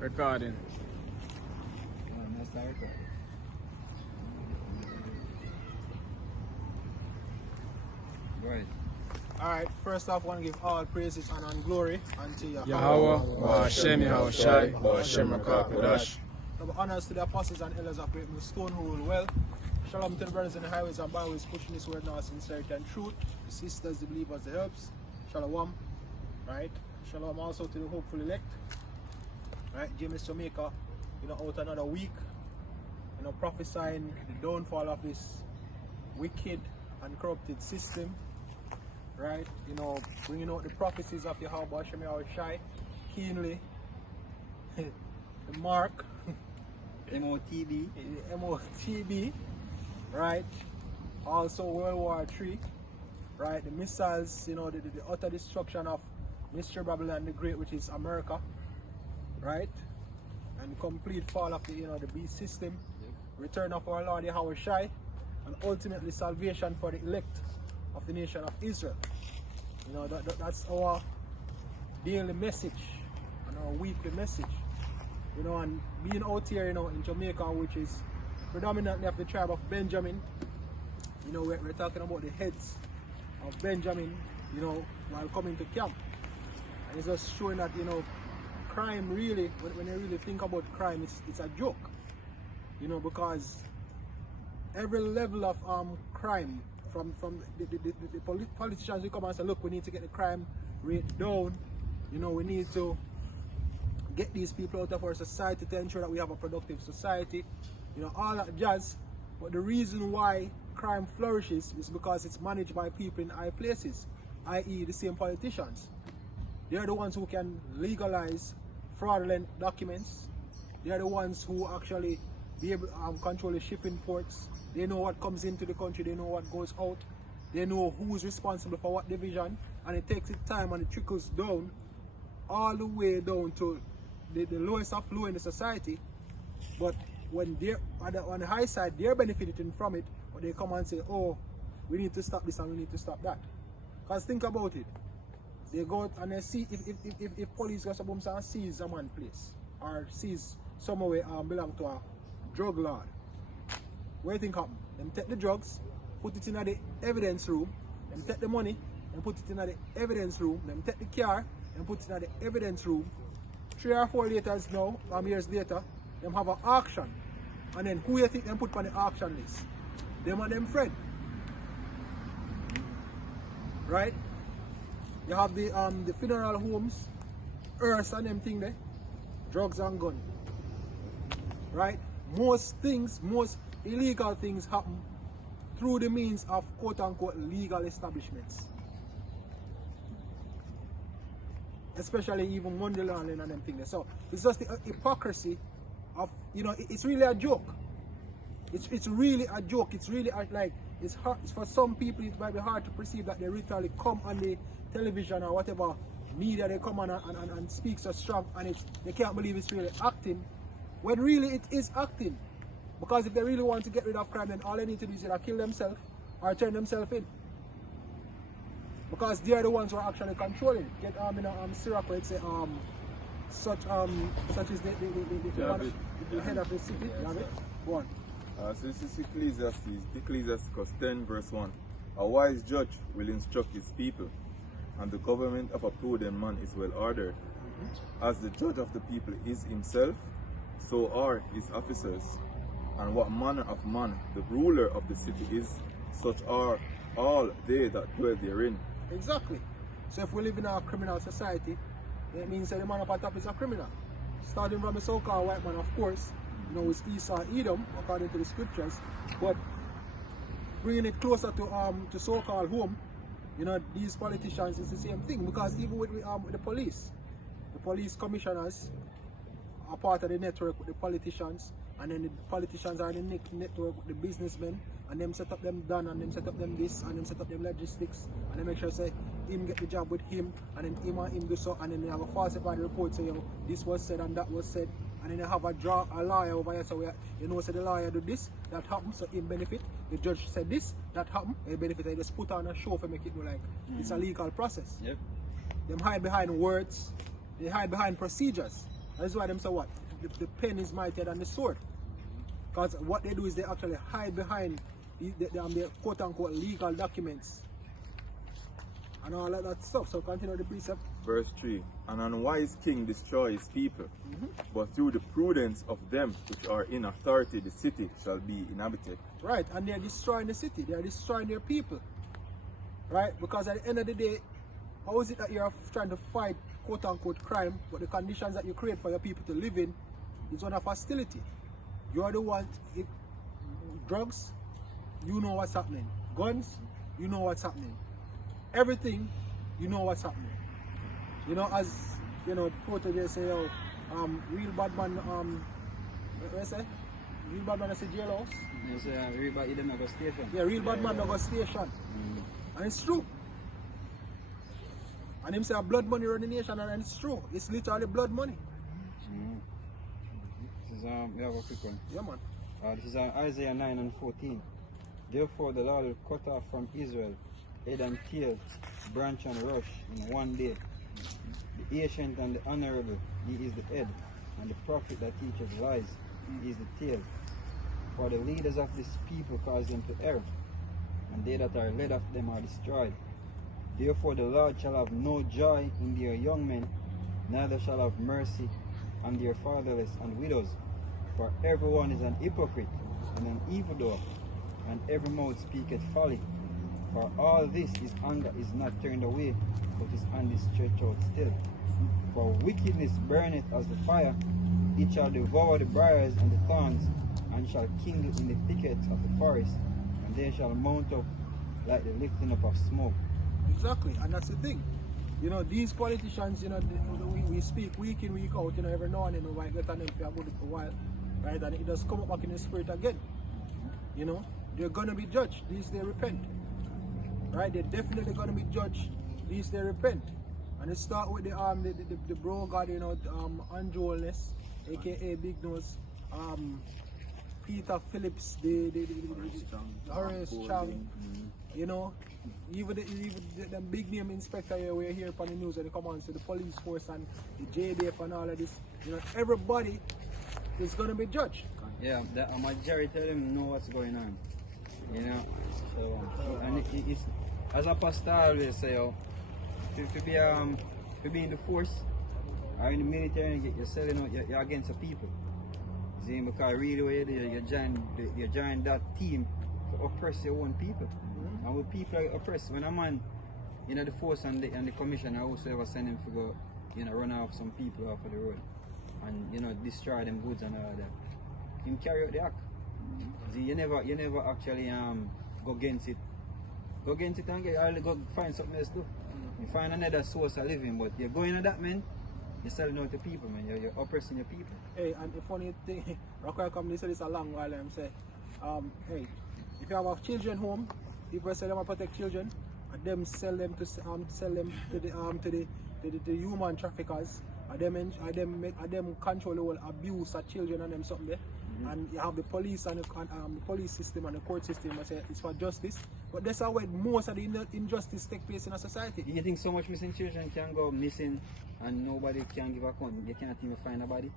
Recording. Right. Alright, first off, I want to give all praises and glory unto Yahweh, Ba'ashem Yahushai, Ba'ashem Rakakudash. Double honors to the apostles and elders of Great Millstone who rule well. Shalom to the brothers in the highways and byways pushing this word now in sincerity and truth. The sisters, the believers, the helps. Shalom. Right? Shalom also to the hopeful elect. Right? Gms Jamaica, out another week, prophesying the downfall of this wicked and corrupted system. Right? Bringing out the prophecies of Yahweh Ba'ashem Yahushai keenly. The mark. MOTB. MOTB. Right? Also World War III. Right? The missiles, the utter destruction of Mr. Babylon the Great, which is America. Right? And complete fall of the beast system. Yep. Return of our Lord Yahweh Shai, and ultimately salvation for the elect of the nation of Israel. That's our daily message and our weekly message. And being out here, in Jamaica, which is predominantly of the tribe of Benjamin, we're talking about the heads of Benjamin, while coming to camp. And it's just showing that, crime really, when you really think about crime, it's a joke. Because every level of crime, from the politicians who come and say, look, we need to get the crime rate down, we need to get these people out of our society to ensure that we have a productive society, all that jazz. But the reason why crime flourishes is because it's managed by people in high places, i.e. the same politicians. They're the ones who can legalize fraudulent documents. They're the ones who actually be able to control the shipping ports. They know what comes into the country, they know what goes out, they know who's responsible for what division, and it takes its time and it trickles down all the way down to the lowest of low in the society. But when they're on the high side, they're benefiting from it, but they come and say, oh, we need to stop this and we need to stop that. Because think about it. They go out and they see if police goes up and seize a man's place or seize somewhere belong to a drug lord. What do you think happen? Them take the drugs, put it in the evidence room, them take the money and put it in the evidence room, them take the car and put it in the evidence room. 3 or 4 years later, them have an auction. And then who you think them put on the auction list? Them and them friend. Right? You have the funeral homes, earths and them thing there, drugs and gun. Right? Most illegal things happen through the means of quote-unquote legal establishments. Especially even money laundering and them things. So it's just the hypocrisy of, it's really a joke. It's really a joke. It's really like, it's hard for some people. It might be hard to perceive that they literally come on the television or whatever media they come on and speak so strong, and they can't believe it's really acting, when really it is acting. Because if they really want to get rid of crime, then all they need to do is either kill themselves or turn themselves in. Because they are the ones who are actually controlling. Get Syrup where it say such is the head of the city. You have it? Go on. So this is Ecclesiastes 10 verse 1. A wise judge will instruct his people, and the government of a prudent man is well ordered. As the judge of the people is himself, so are his officers. And what manner of man the ruler of the city is, such are all they that dwell therein. Exactly. So if we live in a criminal society, it means that the man up on top is a criminal. Starting from the so-called white man, of course, it's Esau, Edom, according to the scriptures. But bringing it closer to so-called home, these politicians, is the same thing. Because even with the police commissioners are part of the network with the politicians, and then the politicians are in the network with the businessmen, and them set up them done, and them set up them this, and them set up them logistics, and they make sure say him get the job with him, and then him and him do so, and then they have a falsified report say, this was said and that was said, and then they have a lawyer over here, so say the lawyer do this, that happened, so him benefit. The judge said this, that happened, he benefit. They just put on a show for make it look like it's a legal process. Yep. Them hide behind words, they hide behind procedures. That's why them say what? The pen is mightier than the sword. Because what they do is they actually hide behind the quote-unquote legal documents and all of that stuff. So continue the precept. Verse 3. An unwise king destroys people, but through the prudence of them which are in authority the city shall be inhabited. Right, and they're destroying the city. They're destroying their people. Right? Because at the end of the day, how is it that you're trying to fight quote-unquote crime, but the conditions that you create for your people to live in is one of hostility? You are the one, if drugs, you know what's happening. Guns, you know what's happening. Everything, you know what's happening. You know, as, you know, protege say, yo, real bad man, what I say? Real bad man, I say jailhouse. Yes, real bad man go station. Yeah, real bad man go station. And it's true. And him say blood money run the nation, and it's true. It's literally blood money. This is, we have a quick one. Yeah, man. This is Isaiah 9 and 14. Therefore the Lord will cut off from Israel head and tail, branch and rush in one day. The ancient and the honorable, he is the head, and the prophet that teaches lies, he is the tail. For the leaders of this people cause them to err, and they that are led of them are destroyed. Therefore the Lord shall have no joy in their young men, neither shall have mercy on their fatherless and widows. For everyone is an hypocrite and an evildoer, and every mouth speaketh folly. For all this his anger is not turned away, but his hand is stretched out still. For wickedness burneth as the fire, it shall devour the briars and the thorns, and shall kindle in the thickets of the forest, and they shall mount up like the lifting up of smoke. Exactly, and that's the thing. You know, these politicians, you know, we speak week in, week out, you know, every now and then we might get on them for a good while, right? And it does come up back in the spirit again. You know, they're gonna be judged, these they repent. Right? They're definitely gonna be judged, these they repent. And it start with the bro god, you know, Androlness, aka Big Nose, Peter Phillips, the Horace Chang, you know, even the big name inspector here we're here on the news and they come on, so the police force and the JDF and all of this, you know, everybody is gonna be judged. Yeah, the majority of them know what's going on. You know, so and it's as a pastor I always say, to be in the force or in the military, you're selling out, you're against the people. See, because really what you join that team to oppress your own people. And with people like oppressed, when a man in the force and the commission, I also ever send him to go, you know, run off some people off of the road and, you know, destroy them goods and all that. Him carry out the act. See, you never actually go against it. Go against it and go find something else too. You find another source of living, but you're going at that, man. You're selling out to people, man. You're oppressing your people. Hey, and the funny thing, Rockwell come, they say this a long while, and say, hey, if you have a children home, people say them to protect children, and them sell them to the human traffickers, and them control the whole abuse of children and them something there. And you have the police and the police system and the court system that say it's for justice. But that's how most of the injustice take place in a society. Do you think so much missing children can go missing and nobody can give a account? You can't even find a body?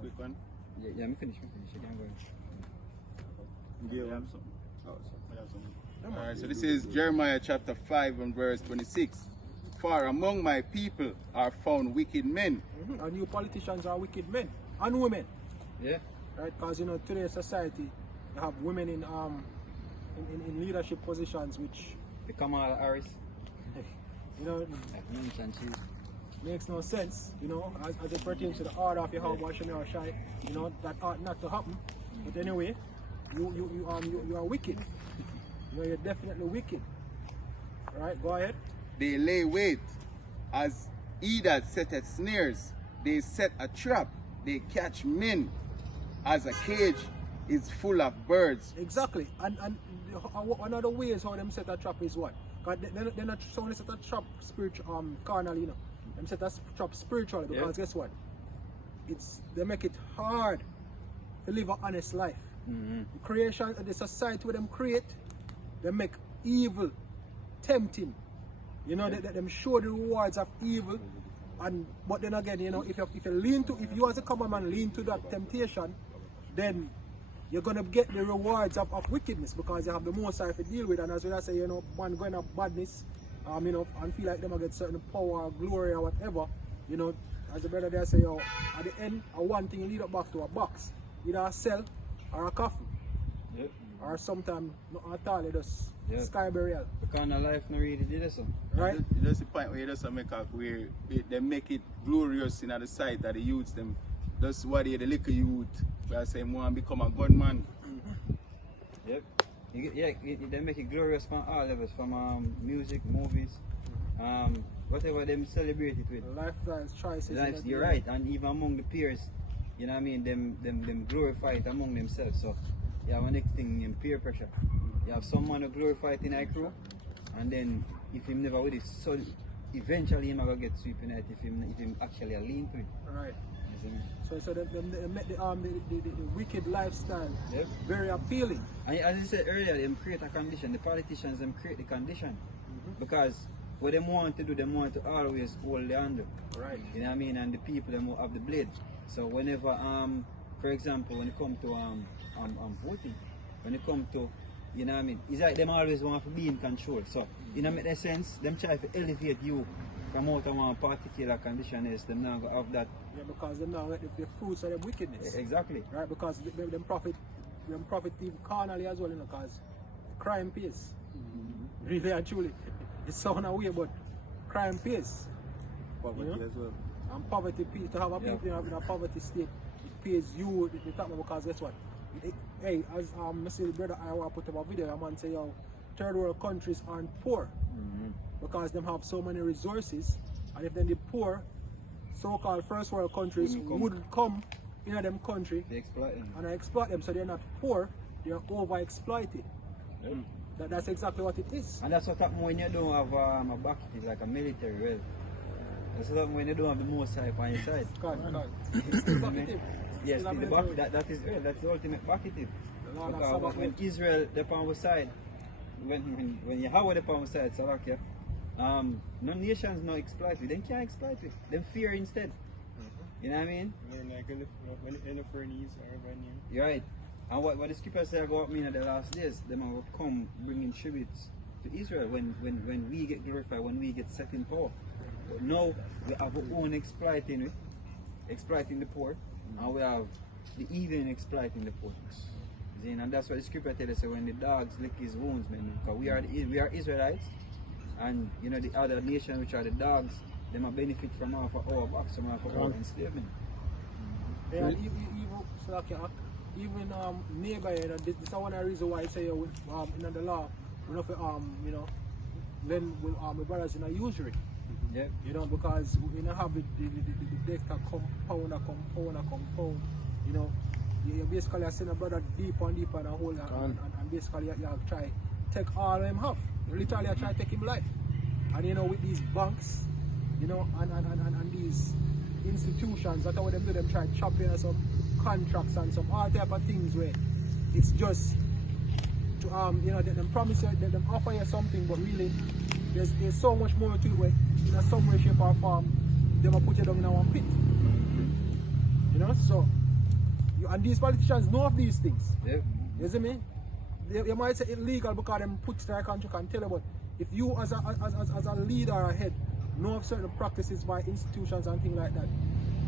Quick one. Yeah, me finish. You can go. You have something? Oh, something. Alright, so this is Jeremiah chapter 5 and verse 26. For among my people are found wicked men. And you politicians are wicked men and women. Yeah. Right, because you know today's society you have women in leadership positions which become all Harris. You know, makes no sense, you know, as it pertains to the order of your house, washing or shy, you know, that ought not to happen. But anyway, you are wicked. You know, you're definitely wicked. Alright, go ahead. They lay wait as he that setteth snares. They set a trap. They catch men as a cage is full of birds. Exactly. And another way is how them set a trap is what? Because they're not someone set a trap spiritual, carnal, you know. Them set a trap spiritually because guess what? They make it hard to live an honest life. The creation, the society where them create, they make evil tempting. You know, them show the rewards of evil But then again, you know, if you as a common man lean to that temptation, then you're gonna get the rewards of wickedness, because you have the Most High to deal with. And as I say, you know, man going up badness, you know, and feel like them get certain power or glory or whatever, you know, as the brother there say, yo, at the end, one thing you lead up back to a box, either a cell or a coffee. Yep. Or sometimes not at all, it just Yep. sky burial. The kind of life no really did this. Right? That's the point where you just make up where they make it glorious in the sight that the youths them. That's what the little youth where I say want to become a gunman. Yep. They make it glorious from all levels, from music, movies, whatever them celebrate it with. Lifestyles, choices. You're right, and even among the peers, you know what I mean, them glorify it among themselves. So you have a next thing in peer pressure. You have someone who glorify it in a crew, and then if him never with it, so eventually him gonna get sweeping it if him actually a lean to it. Right. You see me? So they make the wicked lifestyle Yep. very appealing. And as I said earlier, them create a condition. The politicians them create the condition, because what they want to do, they want to always hold the handle. Right. You know what I mean? And the people them will have the blade. So whenever for example, when it comes to voting, when it comes to, you know what I mean, it's like them always want to be in control. So you know, make that sense, them try to elevate you from out of one particular condition is them now go have that. Yeah, because them now get the fruits of their wickedness. Exactly. Right, because them profit even carnally as well, you know, because crime pays. Really and truly. It sounds away, but crime pays. Poverty You know? as well. And poverty pays. To have a people in a poverty state, it pays you the top, because guess what? Hey, as I say, brother, I want to put up a video, a man say, yo, third world countries aren't poor because them have so many resources, and if then the poor, so-called first world countries would come in them country They exploit them. and exploit them, so they're not poor, they're over-exploited. That's exactly what it is. And that's what happens when you don't have a backity, like a military, well. That's what happens when you don't have the most hype on your side. It's still bucketive. Yes, Still the military. that is real, that's the ultimate bucketive. Lord, that's Because about when it. Israel, the on our side, when you have the on our side, Salakia, no nations no exploit it. They can't exploit it. They fear instead. You know what I mean? You're right. And what the scripture says about me in the last days, they will come bringing tributes to Israel when we get glorified, when we get set in power. But now we have our own exploiting the poor, and we have the heathen exploiting the poor. And that's what the scripture tells us, when the dogs lick his wounds, man. Because we are Israelites, and you know the other nation which are the dogs, they might benefit from our backs, from our enslavement. Yeah, even neighbor, you know, this is one of the reasons why I say in the law, you know, then my brothers in a usury. Yep. You know, because we don't have the debt that compound. You know, you basically send a brother deeper and deeper in a hole, and basically you have to try take all him have. You literally try to take him life. And you know, with these banks, you know, and these institutions, that's what them do, them try to chop in some contracts and some all type of things where it's just to you know, them promise you, them offer you something, but really there's so much more to it where in some way, shape or form they will put you down in one pit. You know, so and these politicians know of these things. Yep. You see me? You might say illegal because them put their contract and tell you, but if you as a leader or a head know of certain practices by institutions and things like that,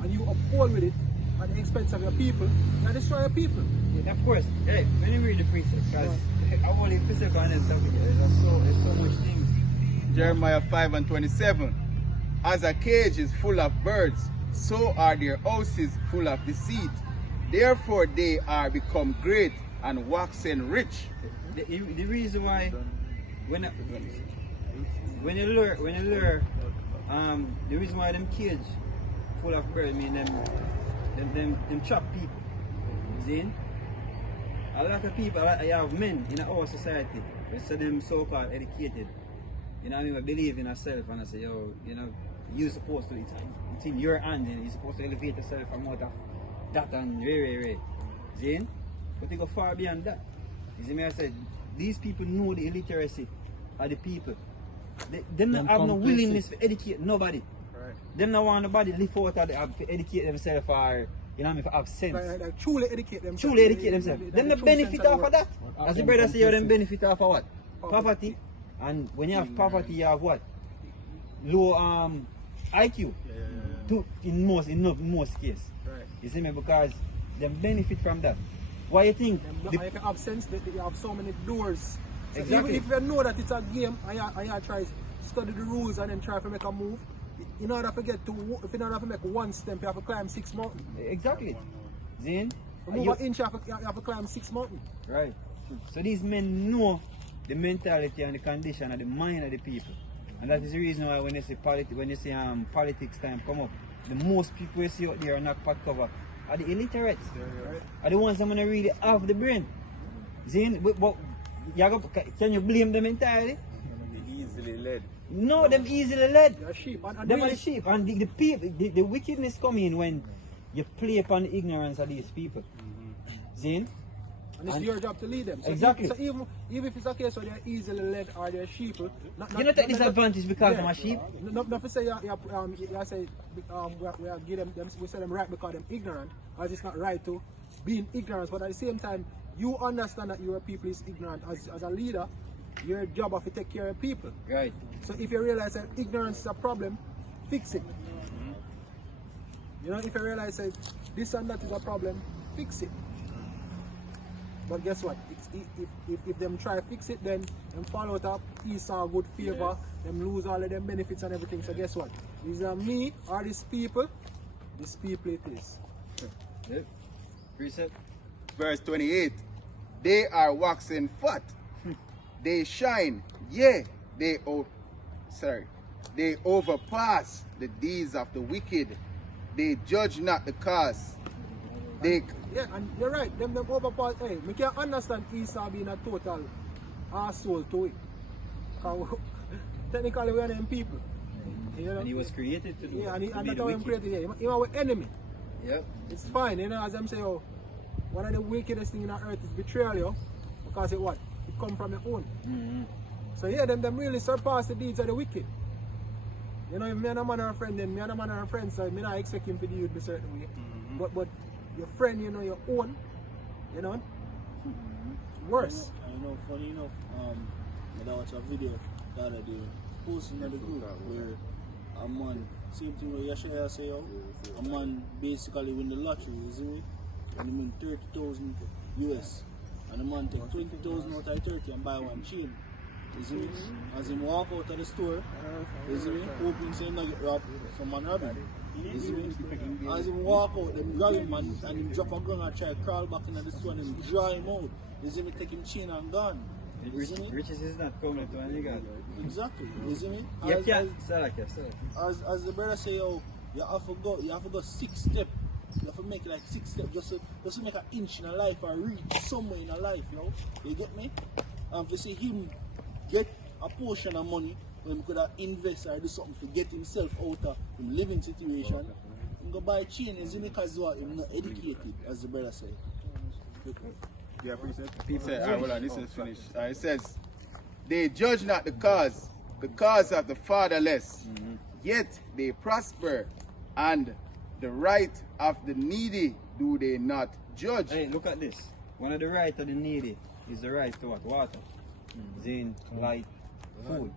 and you uphold with it at the expense of your people, you destroy your people. Yeah, of course. Hey, when you read the precept, because I only precept on it, there's so much things. Jeremiah 5:27. As a cage is full of birds, so are their houses full of deceit. Therefore they are become great and waxen rich. The reason why when you lure the reason why them cage full of birds, I mean them trap people. See? A lot of people, you have men in our society, we say them so-called educated. You know what I mean? We believe in ourselves and I say, yo, you know, you're supposed to, it's in your hand, and you're supposed to elevate yourself from out of that and ray. See? But they go far beyond that. You see me? I said, these people know the illiteracy of the people. They don't have no willingness to educate nobody. Right. them not want nobody live out of to educate themselves or, you know what I mean, for have sense. Like truly educate themselves. Truly educate themselves. Them the benefit off of that. As the brother say, you them benefit off of what? Poverty. And when you have poverty, you have what? Low IQ. In most cases. Right. You see me? Because them benefit from that. Why you think? If you have sense, you have so many doors. So Exactly. even if you know that it's a game, and you try to study the rules and then try to make a move, in order to make one step, you have to climb 6 mountains. Exactly. Zin? To move an inch, you have to climb 6 mountains. Right. So these men know the mentality and the condition and the mind of the people. And that is the reason why when you see politics time come up, the most people you see out there are not pot cover are the illiterates. Right. Are the ones that really have the brain. Zin? But can you blame them entirely? They easily led. No, them easily led. They're sheep. And Them really, are the sheep. And the people, the wickedness come in when you play upon the ignorance of these people. Zin? and it's your job to lead them. So Exactly. So even if it's a case where they're easily led or they're sheep, You don't take disadvantage because yeah, I'm a sheep. Not to say you say we say them right because they're ignorant, as it's not right to be in ignorance. But at the same time, you understand that your people is ignorant. As a leader, your job is to take care of people. Right. So if you realize that ignorance is a problem, fix it. You know, if you realize that this and that is a problem, fix it. But guess what? If them try to fix it, then them fall out of Esau good favor, them lose all of them benefits and everything. So guess what? Is it me or these people? These people it is. Yep. Precept. Verse 28. They are waxing fat. They shine. Yea, they overpass the deeds of the wicked. They judge not the cause. They Yeah, and you're right. Them overpass. Hey, we can't understand Esau being a total arsehole to it. 'Cause technically we are them people. You know? And he was created to do Yeah, to and be that's the how him wicked. created. Yeah, he our enemy. Yep. It's fine, you know, as them say, oh, one of the wickedest things on earth is betrayal, yo, because it what? It come from your own. So yeah, them really surpass the deeds of the wicked. You know, if me and a man are a friend, then me and a man are a friend, so me not expect him to deal with a certain way. But your friend, you know, your own, you know, worse. I know, funny enough, I watched a video the other day, posting in the group where a man, same thing where Yashaya say, yo, a man basically win the lottery, you see me? And he win 30,000 US. And the man take 20,000 out of 30 and buy one chain. You see me? As him walk out of the store, you see me? Hoping say him not get robbed, some man rob him. You see me? As him walk out, them grab him and him drop a gun and try to crawl back into the store and him draw him out. You see me? Take him chain and gun. You see me? Riches is not coming to a nigga. Exactly. You see me? You can't sell like As the brother say, yo, you have to go 6 steps. You have to make like 6 steps just to make an inch in a life or reach somewhere in a life, you know? You get me? To see him get a portion of money when he could have invest or do something to get himself out of the living situation. He go buy a chain, you see me? Because what? He's not educated, as the brother say. Yeah, Pete said, alright, hold on, this is finished. It says, they judge not the cause of the fatherless, yet they prosper, and the right of the needy do they not judge. Hey, look at this. One of the right of the needy is the right to what? Water, zinc, light, food,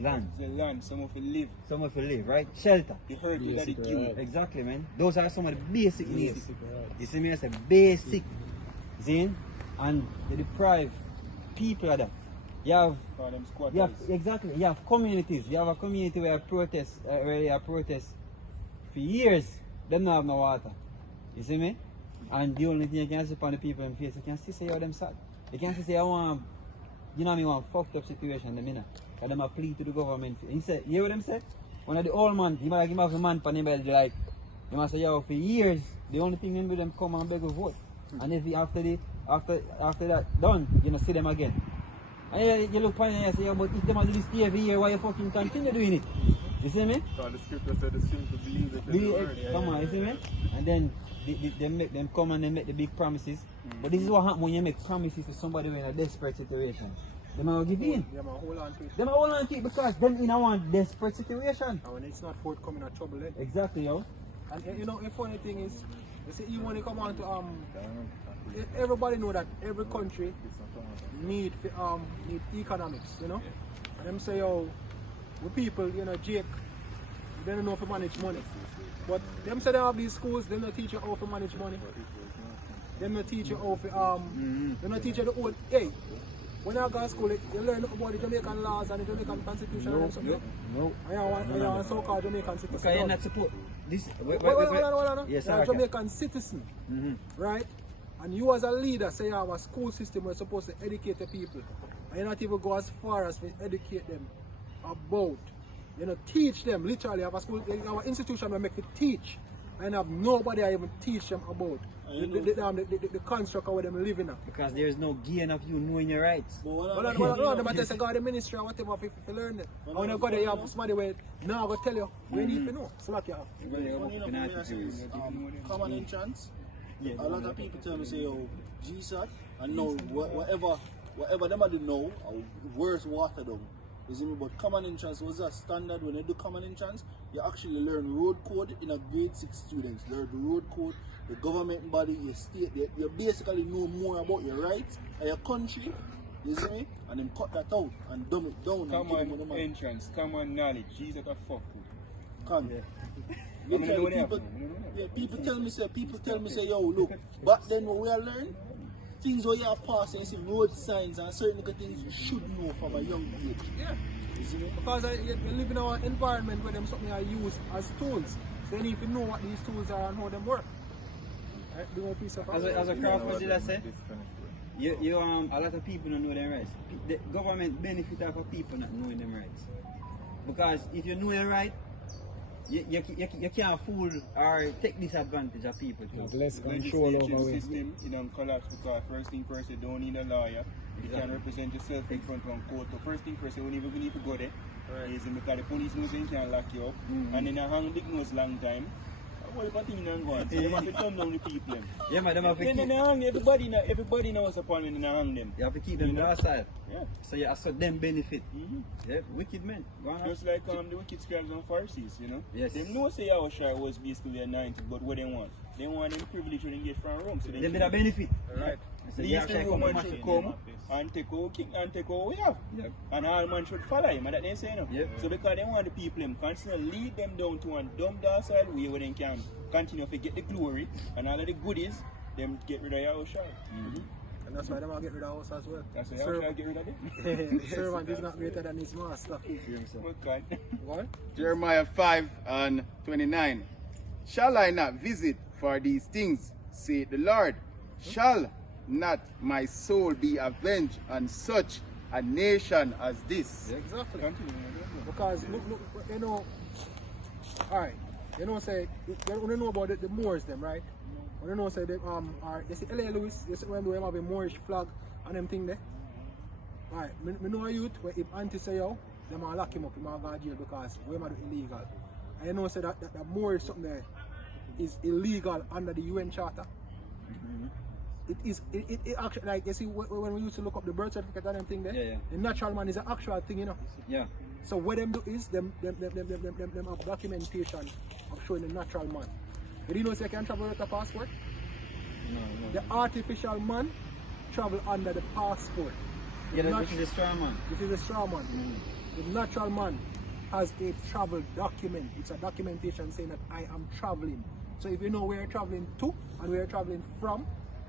land. The land, some of it live. Some of you live, right? Shelter. The herd will let it give. Exactly, man. Those are some of the basic needs. You see me? I say basic, zinc, and they deprive people of that. You have For them squatters. exactly. You have communities. You have a community where protest, for years. Them not have no water. You see me? And the only thing you can see upon the people in face, you can see say how them sad. You can see say I want, you know what I mean, one fucked up situation. Them inna. Cause them a plea to the government. He said, you hear what them say? One of the old man, he might give him a man for him, like, they must say, yo, for years, the only thing them do them come and beg a vote. And if after that done, you know, see them again. And you look upon them and say, yo, but if them do this every year, why you fucking continue doing it? You see me? Because the scripture said the simple believe it. Come on, you see me? And then they make them come and they make the big promises. But this is what happens when you make promises to somebody who in a desperate situation. Them are give in. Yeah, man, hold on to it. Them are hold on to it because them in a one desperate situation. And when it's not forthcoming, a trouble then. Exactly, yo. And you know, the funny thing is, you see, even when you come on to everybody know that every country need economics, you know. And them say, yo, we people, you know, Jake, they don't know how to manage money. But them say they have these schools, they don't teach you how to manage money. They don't teach you how to they don't teach you the old. Hey, when you go to school, you learn about the Jamaican laws and the Jamaican constitution and something. No. And you are a so-called Jamaican citizen. Because you're not supposed. This. Hold on. Yes, you're a Jamaican citizen, right? And you as a leader say you have a school system where you're supposed to educate the people. And you not even go as far as to educate them about, you know, teach them. Literally have a school, our institution will make you teach. And have nobody I even teach them about the construct of where them living in. Because there is no gain of you knowing your rights. Hold on, them tell say go to the ministry or whatever if you learn it. And when you go there, you have somebody where now I go tell you, you need to know. Slack you off. Common entrance. A lot of people tell me say, oh, GSAT, and know whatever them I do know, worse water down. You see me? But common entrance was a standard. When you do common entrance, you actually learn road code in a grade 6 students. Learn the road code, the government body, your state. You basically know more about your rights and your country. You see me? And then cut that out and dumb it down. Common entrance, common knowledge. Jesus a fuck with. Come. People tell me say, yo, look, back then what we are learning, things where you are passing, you see road signs and certain things you should know from a young age. Yeah. Because you live in our environment where them something are used as tools. So you need to know what these tools are and how them work. Right? Do a piece of as a craft, did I say? A lot of people don't know their rights. The government benefit off of people not knowing their rights. Because if you know your right, you can't fool or take disadvantage of people. Less control over the system, you don't collapse because first thing first, you don't need a lawyer. You can represent yourself in front of a court. So first thing first, you don't even need to go there. Right. Because the police knows they can't lock you up. And then I hang big nose long time. What if I think you go on? So they have to turn down the people. Yeah, man, everybody knows upon when they hang them. You have to keep them docile. Yeah. So them benefit. Yeah, wicked men. Just like the wicked scribes and Pharisees, you know? Yes. They know say Yahushua was basically anointed, but what they want? They want them privilege when they get from Rome. So they get a benefit. Right. These the Romans should come and take over king and take over we have. Yep. And all man should follow him, and that they say no. Yep. So because they want the people them constantly lead them down to a dumb docile way where they can continue to get the glory and all of the goodies, them get rid of Yahushua. And that's why they want to get rid of us as well. That's why Yahushua get rid of them. The servant is not greater than his master. What? Jeremiah 5:29. Shall I not visit for these things, saith the Lord? Shall not my soul be avenged on such a nation as this? Exactly. Because look, you know, alright, you know say you don't know about the Moors them, right? You know say they are you see L.A. Lewis, you see when they have a Moorish flag and them thing there. Alright, me know a youth where if auntie say yo, them are lock him up, him are go to jail because we are illegal. And you know say that Moorish something there is illegal under the UN Charter. It actually, like you see when we used to look up the birth certificate and them thing there, the natural man is an actual thing, you know. Yeah. So what them do is them have documentation of showing the natural man. But you know say you can travel with a passport? No. The artificial man travel under the passport. Yeah, this is a straw man. This is a straw man. The natural man has a travel document. It's a documentation saying that I am traveling. So if you know where you're traveling to and where you're traveling from,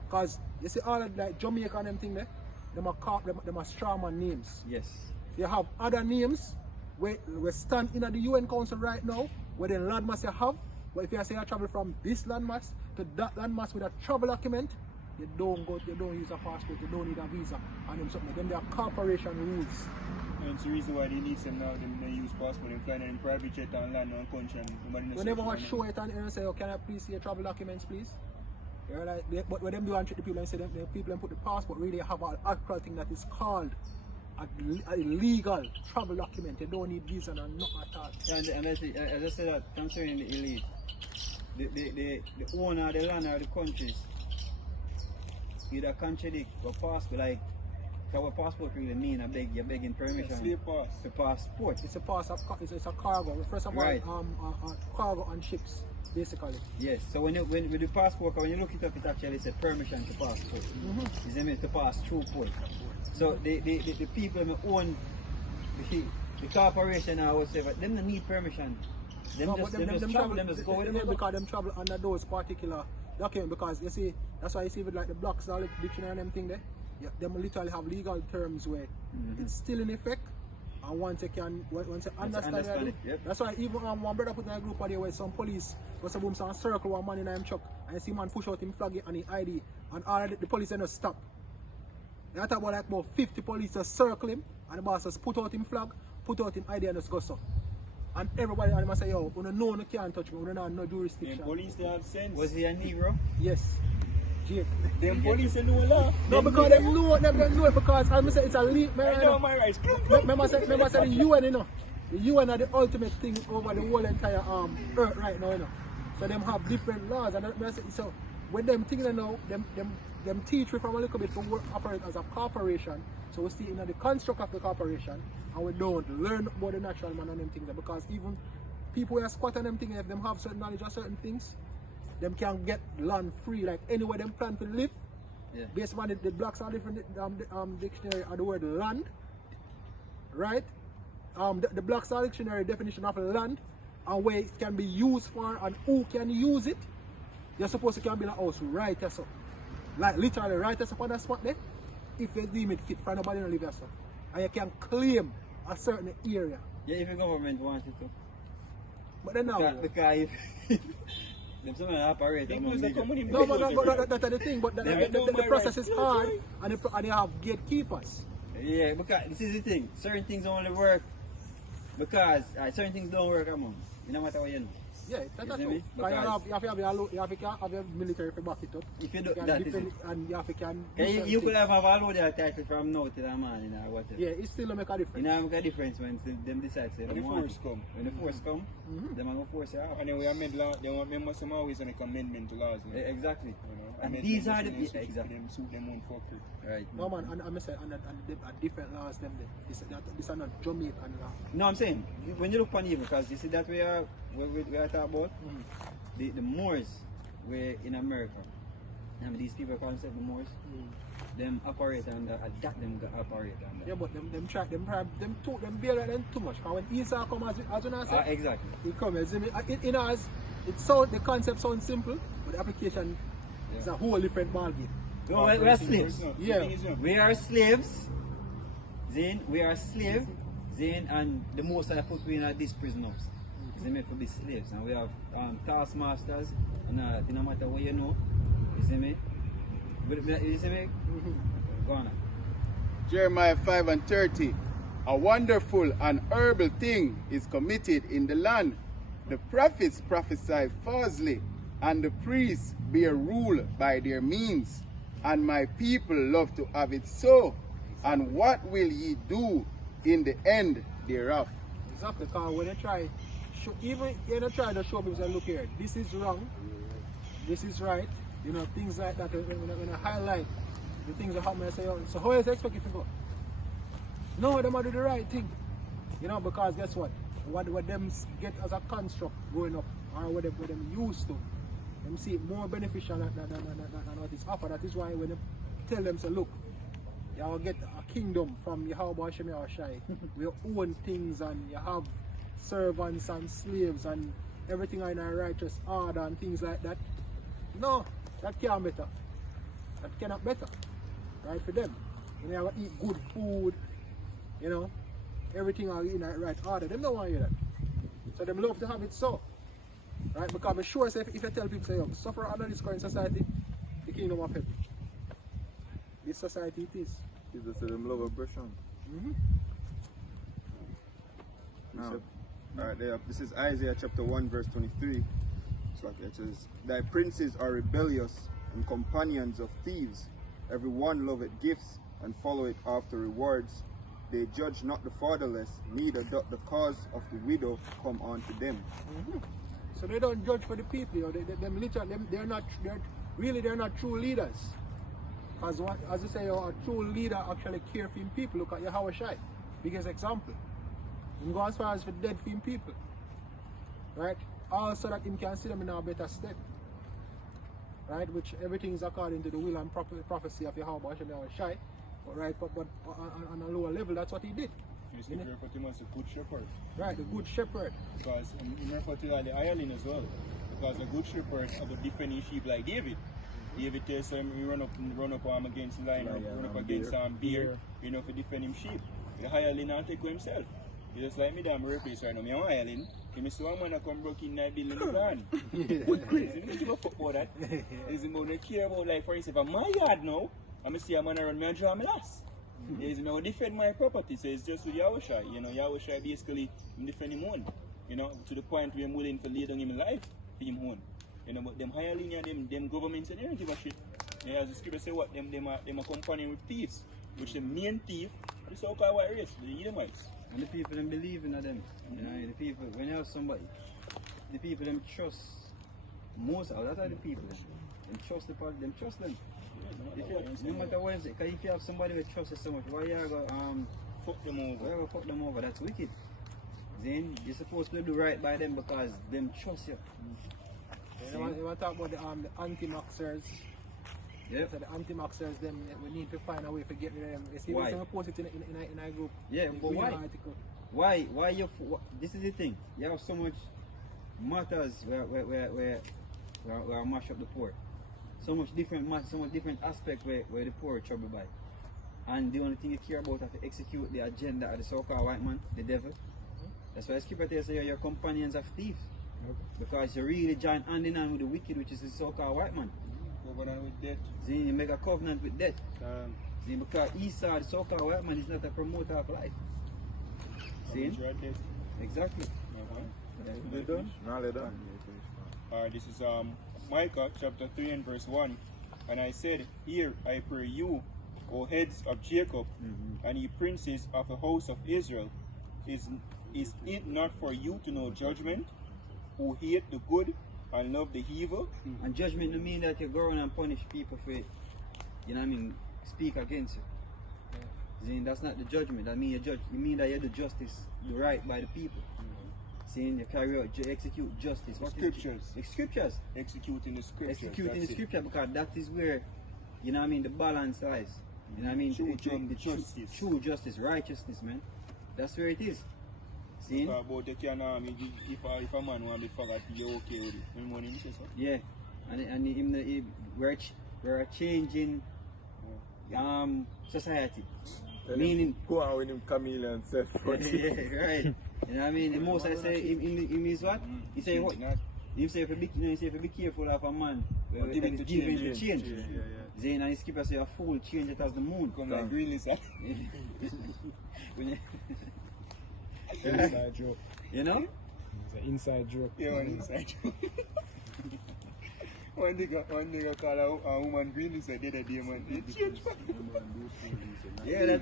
because you see all of like Jamaica and them thing there, them are straw man names. Yes. You have other names where we stand in at the UN Council right now, where the landmass you have, but if you say you travel from this landmass to that landmass with a travel document, you don't use a passport, you don't need a visa and them something. Then there are corporation rules. And it's the reason why they need them now, they use passport and flying in private jet and land on country and nobody knows. Whenever I show it and say, oh, can I please see your travel documents, please? Like, but when them do and treat the people and say them, the people and put the passport, really have an actual thing that is called a legal travel document. They don't need visa and not at all. Yeah, and as I said that concerning the elite, the owner of the land or the countries either contradict or passport, like So what passport really mean? You're begging permission Slave pass. to passport. It's a pass of it's a cargo. First of all, Right. cargo on ships, basically. Yes. So when with the passport, when you look it up, it actually says permission to passport. Is it meant to pass through port? So the people who own the corporation or whatever, them don't need permission. Them No, just but them just travel, them just go with them. because them travel under those particular documents. Because you see, that's why you see with like the blocks, all the dictionary and them thing there. Yeah, them literally have legal terms where it's still in effect. And once you understand it, yep. That's why even one brother put in a group there where some police was a boom and circle one man in him truck and you see man push out him flag and his ID and all the police then just stop. They talk about 50 police just circle him and the boss just put out him flag, put out him ID and just go so. And everybody and say, yo, you know you can't touch me, you don't have no jurisdiction. Them police they have sense. Was he a Negro? Yes. Jake. Them police they know law. No, because them know it because as I say it's a leak, man. I know my rights. Remember say the UN, you know. The UN are the ultimate thing over the whole entire earth right now, you know. So them have different laws and so when them things you know, them teach we from a little bit to work operate as a corporation. So we see in the construct of the corporation and we don't learn about the natural man and them things because even people who are squatting them things, if them have certain knowledge of certain things, them can get land free like anywhere them plan to live. Yeah. Based on the blocks are different dictionary of the word land, right? The blocks are dictionary definition of land and where it can be used for and who can use it. You're supposed to can be like house right there, so like literally right there on that spot there. If you deem it fit for nobody to live there, so and you can claim a certain area. Yeah, if the government wants it to. But then now Because if them some operate People is coming in. no, but that's the thing. But the process is hard, and they have gatekeepers. Yeah, because this is the thing. Certain things only work because certain things don't work among. You know what I know. Yeah, that's You see true. me? Because you have to have your military to back it up. If you do can that, is defend it. it, and you have to can. You could have a value that title from now to the man, you know, whatever. Yeah, it still make a difference. You know, make a difference when them decide to When the force come. When the force come, them are going to force you out. And then we amend law. They want members some always make amendment to laws. You know? Exactly. You know, And amendment these are to the suit exactly. them suit them own fuckery. Right. No man, and I say and different laws them there. This are not Jamaican law. No, I'm saying when you look on even because you see that we are talking about the Moors were in America. And these people concept the Moors. Them operate under adapt them to operate under. Yeah, but them bail them too much. Because when Esau come as you know say, exactly. he come as in us, the concept sounds simple, but the application is a whole different ballgame. No, we are slaves. Yeah. We are slaves. Then we are slaves. Then and the most of the put we in this prison house. Is meant to be slaves. And we have taskmasters and no matter what you know. You see me? You see me? Go on. Jeremiah 5:30. A wonderful and horrible thing is committed in the land. The prophets prophesy falsely, and the priests bear rule by their means. And my people love to have it so. And what will ye do in the end thereof? Exactly, because when you try, even when you try to show people, say, look here, this is wrong, this is right, you know, things like that, when I highlight the things that happen, I say, oh, so how is it expected to go? No, they might do the right thing, you know, because guess what them get as a construct growing up, or what them used to, them see it more beneficial than what is offered. That is why when they tell them, say, look, you will get a kingdom from Yahweh Hashem Yahushai. We own things and you have servants and slaves and everything in a righteous order and things like that. No, that can't better. That cannot better. Right for them. When they have to eat good food, you know, everything are in a right order. Them don't want to hear that. So them love to have it so. Right? Because I'm sure if you tell people say, suffer under this current society, the kingdom of heaven. This society it is. Jesus said them love oppression. Now, alright, this is Isaiah chapter 1 verse 23. So it says, thy princes are rebellious and companions of thieves. Every one loveth gifts and followeth after rewards. They judge not the fatherless, neither doth the cause of the widow come unto them. So they don't judge for the people. You know, they're not true leaders. Because as you say, a true leader actually care for him people. Look at Yahweh Shai, biggest example. And go as far as for dead for him people. Right? Also that him can see them in a better state. Right? Which everything is according to the will and prophecy of Yahweh Shai. But right, but on a lower level, that's what he did. You refer to him as the good shepherd. Right, the good shepherd. Because you refer to the hireling as well. Because a good shepherd about defending sheep like David. David tells him he run up arm against lion, run up against bear, you know, for defend him sheep. The hireling and take himself. It's just like me damn workplace right now. Me a hireling. If me see one man come broke in that building the van. You need to go fuck about that. It's about to care about, like, for instance, if I'm my yard now, and I see a man around me and draw me last. Is me will defend my property, so it's just with Yahushua. You know, Yahushua basically defend him own. You know, to the point where I'm willing to lay down his life for him own. You know, but them hireling and them governments, they don't give a shit. Yeah, as the scripture say what, them are companion with thieves. Which the main thief, the so-called white race, the Edomites. And the people them believe in them. You know, the people, when you have somebody, the people them trust most, a lot of the people them trust the party, them trust them. If you, no matter what it is, because if you have somebody who trusts you so much, why you go fuck them over? Why you fuck them over? That's wicked. Then you're supposed to do right by them because them trust you. You want to talk about the anti-maxers? Yep. So the anti-maxers, them we need to find a way to get rid of them. You see, why? we post it in a group. Yeah, but why? Article. Why you? This is the thing. You have so much matters where mash up the poor. So much different matters, so much different aspects where the poor are troubled by. And the only thing you care about is to execute the agenda of the so-called white man, the devil. That's why Skipper tells you you're companions of thieves. Because you really join hand in hand with the wicked, which is the so-called white man. Covenant with death. Then you make a covenant with death. See, because Esau, the so-called white man, is not a promoter of life. See? Exactly. They done? No, they done. This is Micah chapter 3 and verse 1. And I said, Hear, I pray you, O heads of Jacob, and ye princes of the house of Israel. Is it not for you to know judgment, who hate the good and love the evil? And judgment don't mean that you go around and punish people for it. You know what I mean? Speak against you. Saying that's not the judgment. That mean you judge. You mean that you do justice, do right by the people. Saying you carry out, you execute justice. What Scriptures. Is scriptures. Executing the scriptures. Executing the scripture, because that is where, you know what I mean, the balance lies. You know what I mean? True justice, righteousness, man. That's where it is. See? About the can if a man want to be forgot, you're okay with it. When money say so? Yeah. And we're changing society. Meaning go on with him chameleon self. yeah, right. You know what I mean? The most I say him is what? He say what? He say if you be careful of a man, Giving to change. Then and Skipper say a fool change it as the moon. Come like green lizard. Inside joke. You know? It's an inside joke. Yeah, one inside joke. One nigga call a woman green lizard the other day, man. Yeah.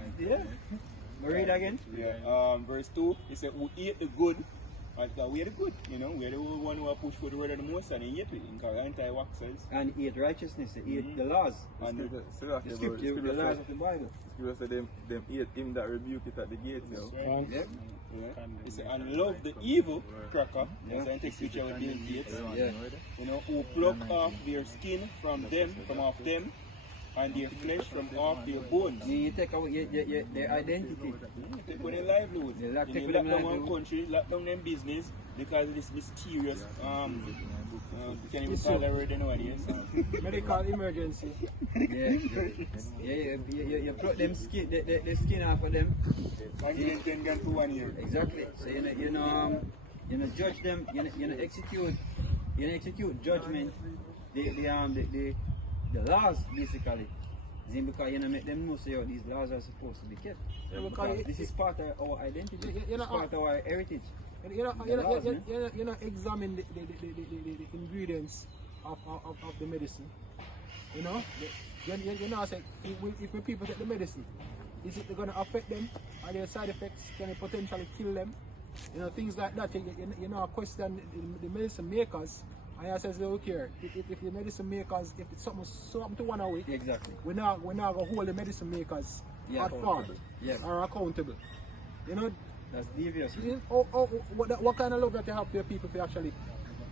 Read again. Yeah. Verse 2, he said, who ate the good, and we are the good, you know, we are the one who are push for the word of the most and he ate it, in anti-waxers. And he ate righteousness, he ate the laws. And the scripture, the laws of the Bible. The scripture said them ate him that rebuke it at the gate, you know. Yep. Yeah. He said, and love the evil cracker, that's an picture with Bill Gates, Yeah. you know, who pluck off their skin from off them, and their flesh from off their bones. You take away their identity. Take away their livelihood. They lock You lock down one country, lock down them business because of this mysterious you can't even call that word nowadays. Medical emergency. You pluck them skin, the skin off of them. And you then 10 gun for 1 year. Exactly. So you judge them. You execute judgment. The laws basically. Then because you make them know so these laws are supposed to be kept. Yeah, because this is part of our identity. It's part of our heritage. You know, examine the ingredients of the medicine. You know, you know, say if the people take the medicine, is it going to affect them? Are there side effects? Can it potentially kill them? You know, things like that. You know, question the medicine makers And I says they don't care. If the medicine makers, if it's something to 1 a week, Exactly. we're not going to hold the medicine makers at fault or accountable. You know, That's devious. what kind of love that you have for your people to actually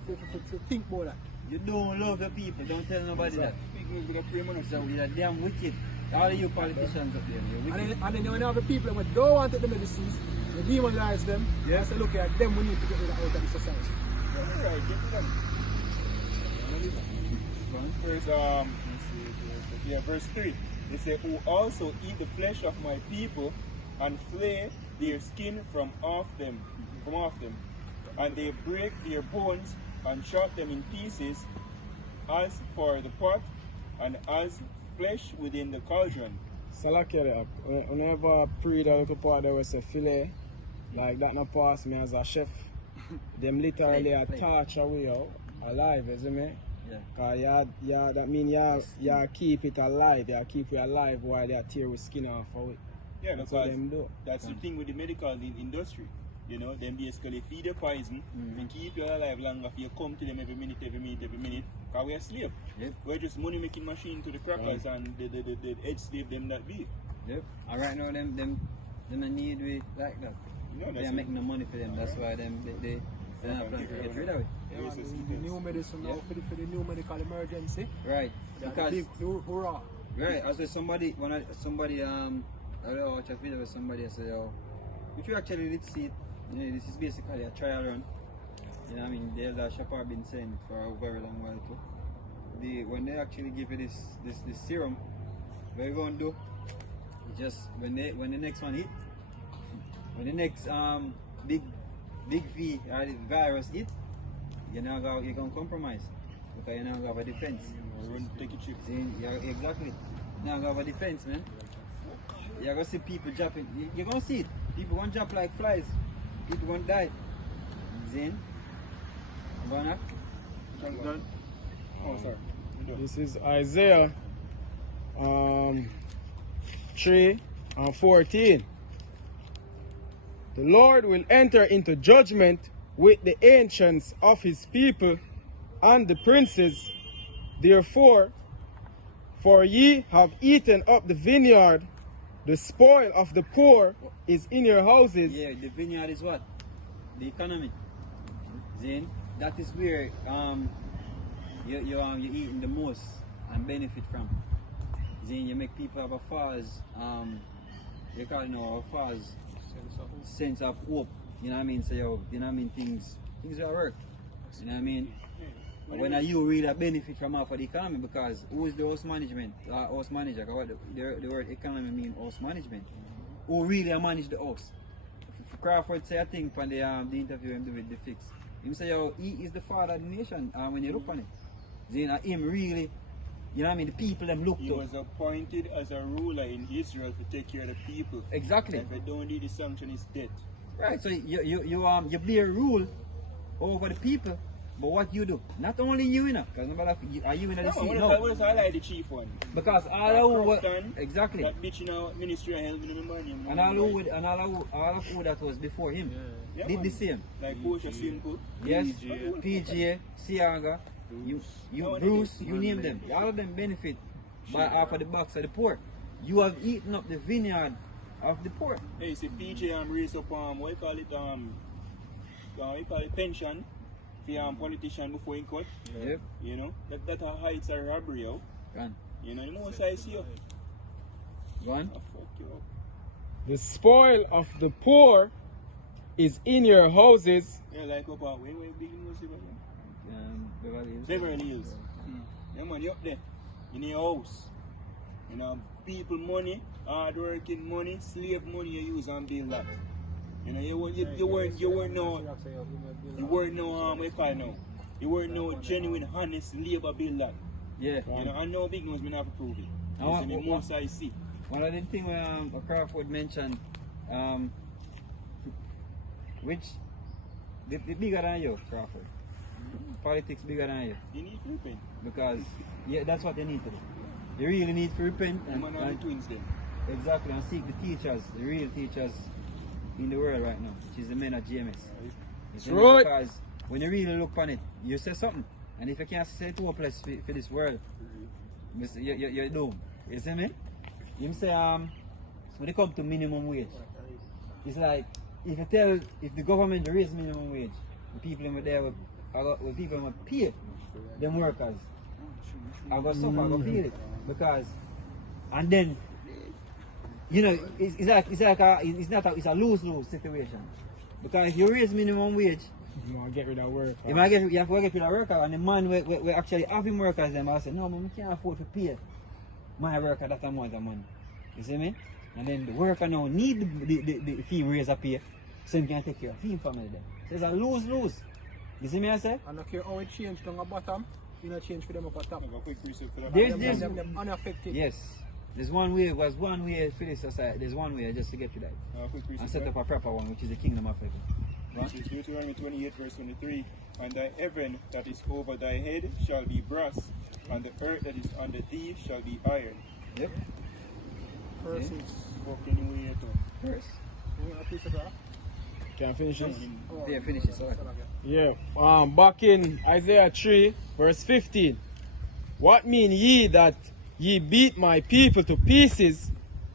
to think about that? You don't love the people. Don't tell nobody that. Big news with a free money. So you're damn wicked. All of you politicians up there, you're wicked. And then when you have the people that don't want to take the medicines, you demonize them, and say, look at them, we need to get rid of out of the society. Alright, get to them. Verse 3. They say, who also eat the flesh of my people and flay their skin from off them. And they break their bones and chop them in pieces, as for the pot and as flesh within the cauldron. Salakia, whenever I pre the little part there was a fillet, like that no pass me as a chef. Them literally a torch away out, alive, isn't it? Yeah. Cause that mean you keep it alive, you keep it alive while they tear the skin off of it. Yeah, That's what because them do. that's the thing with the medical industry. You know, them basically feed the poison and keep you alive longer if you come to them every minute, because we're slave. Yep. We're just money making machine to the crackers and the head slave them that be. Yep. And right now them need we like that. No, They are making the money for them. That's why they don't plan to get rid of it. Yeah, man, the new medicine now for the new medical emergency. Right. Because Big hurrah. right, as with somebody I don't know, watch a video with somebody I said, oh, which we actually did see it. You know, this is basically a trial run. You know what I mean? The elder shopper have been saying it for a very long while too. When they actually give you this serum, what you're gonna do is just when the next one hit, when the next big V or the virus hit, you're gonna compromise because you're not gonna have a defense. Take it cheap. Yeah, exactly. Now gonna have a defense, man. You're gonna see people dropping. You're gonna see it. People gonna drop like flies. People gonna die. Zin. Gonna. Done. Oh, sorry. This is Isaiah 3 and 14. The Lord will enter into judgment with the ancients of his people and the princes. Therefore, for ye have eaten up the vineyard, the spoil of the poor is in your houses. Yeah, the vineyard is what? The economy. Zin. That is where you're eating the most and benefit from. Zin, you make people have a false you call it now a false sense of hope. You know what I mean? So you know what I mean, things will work. You know what I mean? But when you really benefit from half of the economy, because who is the house management? House manager. The word economy means house management. Who really manage the house? Crawford say a thing from the interview him do with the fix. Him say, yo, he is the father of the nation when you look on it. Then him really, you know what I mean, the people them look He to. was appointed as a ruler in Israel to take care of the people. Exactly. If they don't need the sanction, it's death. Right, so you bear rule over the people, but what you do? Not only you, because nobody are you in the seat? No. What is I like the chief one? Because all who Crofton, exactly. That bitch in our ministry and helping them money. And all of who that was before him Yeah, did man. the same. Like Portia Simple. Yes, PGA, Siaga, you Bruce, you name them. All of them benefit by half of the box of the poor. You have eaten up the vineyard of the poor. Hey, see PJ raise up what you call it pension for politician before in court. Yep. You know that heights are robbery. Yo. Gone. You know the most I see you. Gone. I'll fuck you up. The spoil of the poor is in your houses. Yeah, like up where big news is. Beverly Hills. Beverly Hills. Yeah man, you up there in your house. You know, people money, hard working money, slave money you use and build that. You know, you weren't no genuine, honest labor build that. Yeah. You know, I know big news, me not prove it. Oh, It's the most I see. one of the things Crawford mentioned, which the bigger than you, Crawford. Politics bigger than you. You need to repent. Because that's what they need to do. They really need to repent The man are the twins then. exactly and seek the teachers, the real teachers in the world right now, which is the men of GMS. You see, Right. because when you really look on it, you say something. And if you can't say it hopeless for this world, you're doomed. You see me? You say when it comes to minimum wage, it's like if the government raise minimum wage, the people in there will people will pay them workers. I go suffer, I go feel it. Because and then it's a lose-lose situation. Because if you raise minimum wage, you want to get rid of work. you have to get rid of worker, and the man we actually having workers them I say, no man, I can't afford to pay my worker that amount of money. You see me? And then the worker now need the fee raise a pay so he can take care of his family then. So it's a lose-lose. You see me I say? I don't care how it change down the bottom, you not change for them up at top. There's them unaffected. yes. There's one way for this society. There's one way just to get to that. And set up a proper one, which is the kingdom of heaven. This is Deuteronomy 28 verse 23. And thy heaven that is over thy head shall be brass, and the earth that is under thee shall be iron. Yep. First Yeah. is Fucking anyway, First. you want a piece of that? Can I finish this? Oh, Yeah, finish it. Sorry. Yeah. Back in Isaiah 3, verse 15. What mean ye that ye beat my people to pieces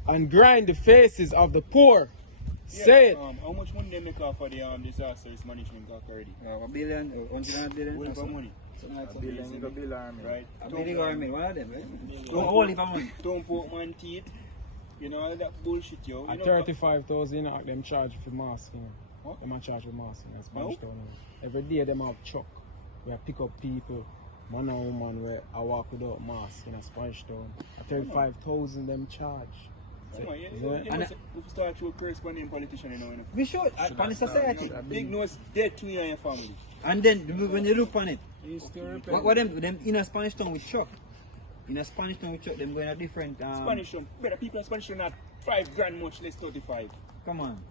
and grind the faces of the poor? Say it. How much money they make off for the disaster is management already? A billion, 100 billion. What about money? Something like A that. billion, you bill army. Right? A billion army, one of them, right? All if I'm money. Don't put man teeth. You know, all that bullshit, yo. At You know, 35,000, you know, them charge for mask, you know. What? Them a charge for mask, you know, No? Spanish Town. Every day them have truck where pick up people, man and woman where I walk without mask in a Spanish Town. At 35,000 them charge. come on, Yeah. you know, we start to corresponding politician, you know. We should, on the society. Big nose dead to you and your family. And then when you look on it, He's still repairing. what them in a Spanish town with truck. In a Spanish town with truck, them going a different Spanish, better people in Spanish are not 5 grand, much less 35. come on.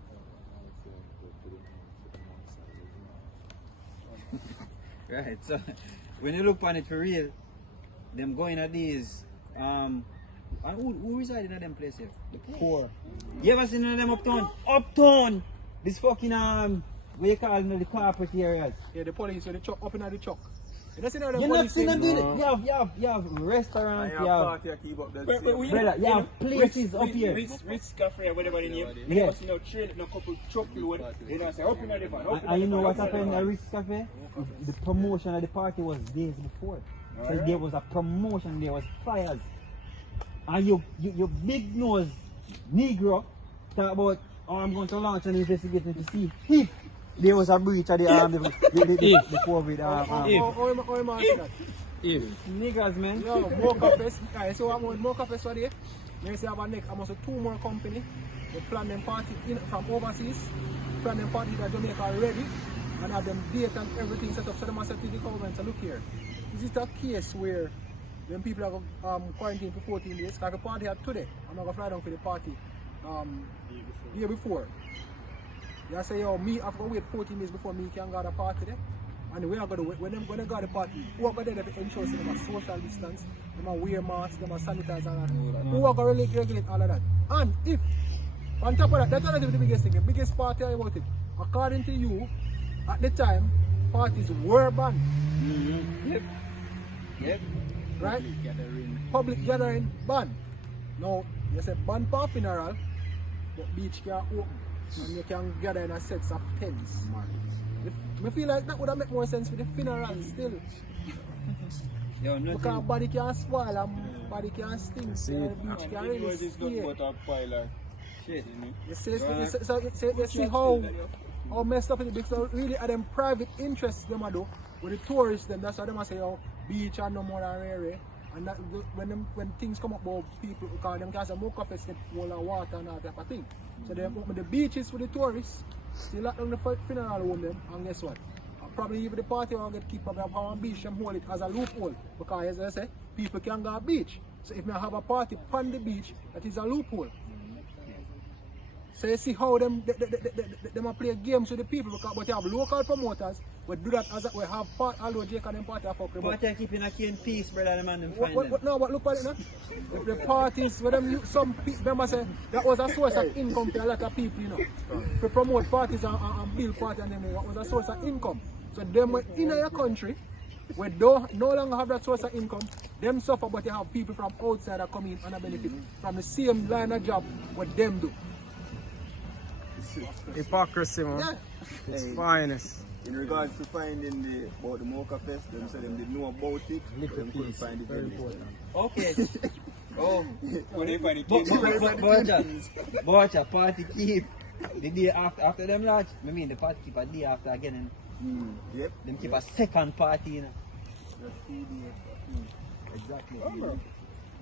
Right, so when you look on it for real, them going at these and who reside in them place here? The Poor. You ever seen them uptown? Uptown! This fucking what you call them, the carpet areas. Yeah, the police with the truck up in the truck. You don't see that the You not police see them thing? doing it. You have restaurants, you have keep up that But we brother, you have places up here. Ritz Cafe, whatever the name. Yeah. You know, train a couple truck load. You know, say, open the van, open And you the know van, what open the happened at van. Ritz Cafe? The promotion of the party was days before. So Alright. there was a promotion, there was flyers. And you big nose Negro talk about, oh, I'm going to launch an investigation to see if there was a breach of the COVID. How am I asking that? If. Niggas, man. Yo, more cafes. Yeah, so what more cafes for there? They say about next, almost 2 more company. They plan them party from overseas. Plan them party that Jamaica already. And have them date and everything set up. So they must say to the government, so look here. Is it a case where when people are quarantined for 14 days? Because the party had today. I'm not going to fly down for the party the year before. They say, yo, me, I have to wait 14 days before me can go to the party there. And we are going to wait. When they go to the party, who are going to ensure them a social distance, them a wear masks, them a sanitize and that. Who are going to regulate all of that? And if, on top of that, that's not the biggest thing. The biggest part about it, according to you, at the time, parties were banned. Yep. Yep. Right? Public gathering banned. Now, you say ban for funeral, but beach can open. And you can gather in a sets of tents. I feel like that would have make more sense with the funeral still. Yo, Because nothing. body can spoil and body can stink. See? The beach can really Because it's nothing stay. but a pile of Shit. You see how messed up it is. Because really at them private interests them do with the tourists them, that's why them say oh beach and no more than rare. And that when things come up about people because them guys are more cafes get all of water and all that type of thing. So they open the beaches for the tourists, still lock down the funeral home them, and guess what? Probably even the party will get keep up on beach and hold it as a loophole. Because as I say, people can go to beach. So if I have a party on the beach, that is a loophole. So you see how them play games with the people, because but you have local promoters we do that as we have part although Jake and them party are fucking. But they're keeping a key in peace, brother, the man them find them. No, but look at it now. The parties where them some people must say that was a source of income to a lot of people, you know. To promote parties and build parties and them, that was a source of income. So them were in your country, we don't no longer have that source of income. Them suffer, but you have people from outside that come in and benefit from the same line of job what them do. Hypocrisy, man. Yeah. It's finest. In regards to finding about the Mocha Fest, them said them didn't know about it, but them couldn't find the Very venue. important. Okay. Oh. When they find it, But party keep the day after them launch. I mean the party keep a day after again and Yep. them keep a second party, you know. Exactly.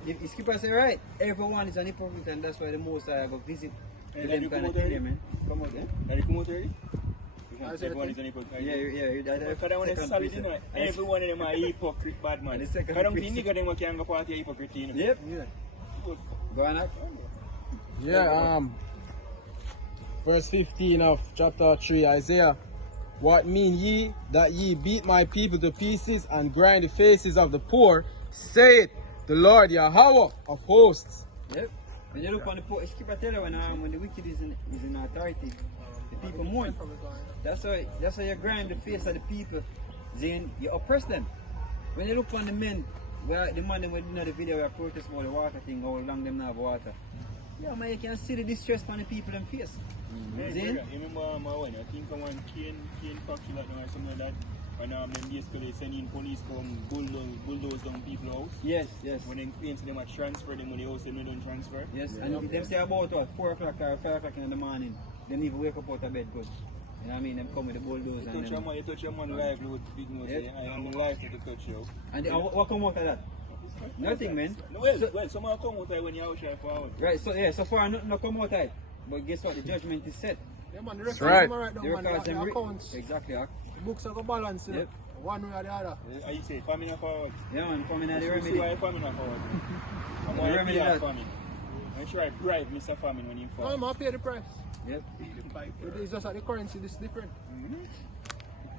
If Skipper say right, everyone is an hypocrite and that's why the most I go visit. And them you kind come of out thing, early? man. Come out, eh? and you come out early? Everyone is an hypocrite. Yeah. Because I want to solid, you know, every one of them are hypocrite bad man. And the second I don't think precinct. nigga them can go party hypocrite, you know. Yep. Yeah. Go on up. Yeah, verse 15 of chapter 3, Isaiah. What mean ye that ye beat my people to pieces and grind the faces of the poor? Saith the Lord Yahweh of hosts. Yep. When you look on the poor, Skipper tell you when the wicked is in authority, the people mourn. That's why you grind the face of the people. Then you oppress them. When you look on the men, where the man them in the video where protest about the water thing, how long them not have water. Yeah, man, you can see the distress on the people in face. Yeah, Then you remember one, I think one cane factory like that or something like that. And them basically sending police come bulldoze down people's house. yes. When they claim to them a transfer them when the house they don't transfer. Yes, and them say about what 4 o'clock or 5 o'clock in the morning, them even wake up out of bed good. You know what I mean? Them come with the bulldozer and them. You touch your man live with big nose. Yep. I am alive to touch you. And what come out of that? Nothing, man. Well, someone come out when you're out here for hours. Right, so far nothing come out of it. But guess what? The judgment is set. Yeah, man, the That's records right. right now, The man, records the them accounts, exactly. the books are going to balance, you know, Yep. one way or the other. How you say, famine or forward? Yeah, man, coming at the You see remedy. why famine or forward? I'm The going to remedy pay that. famine. I try to bribe Mr. Famine when you No, fall. I'm going to pay the price. Yep. It's just that the currency is different.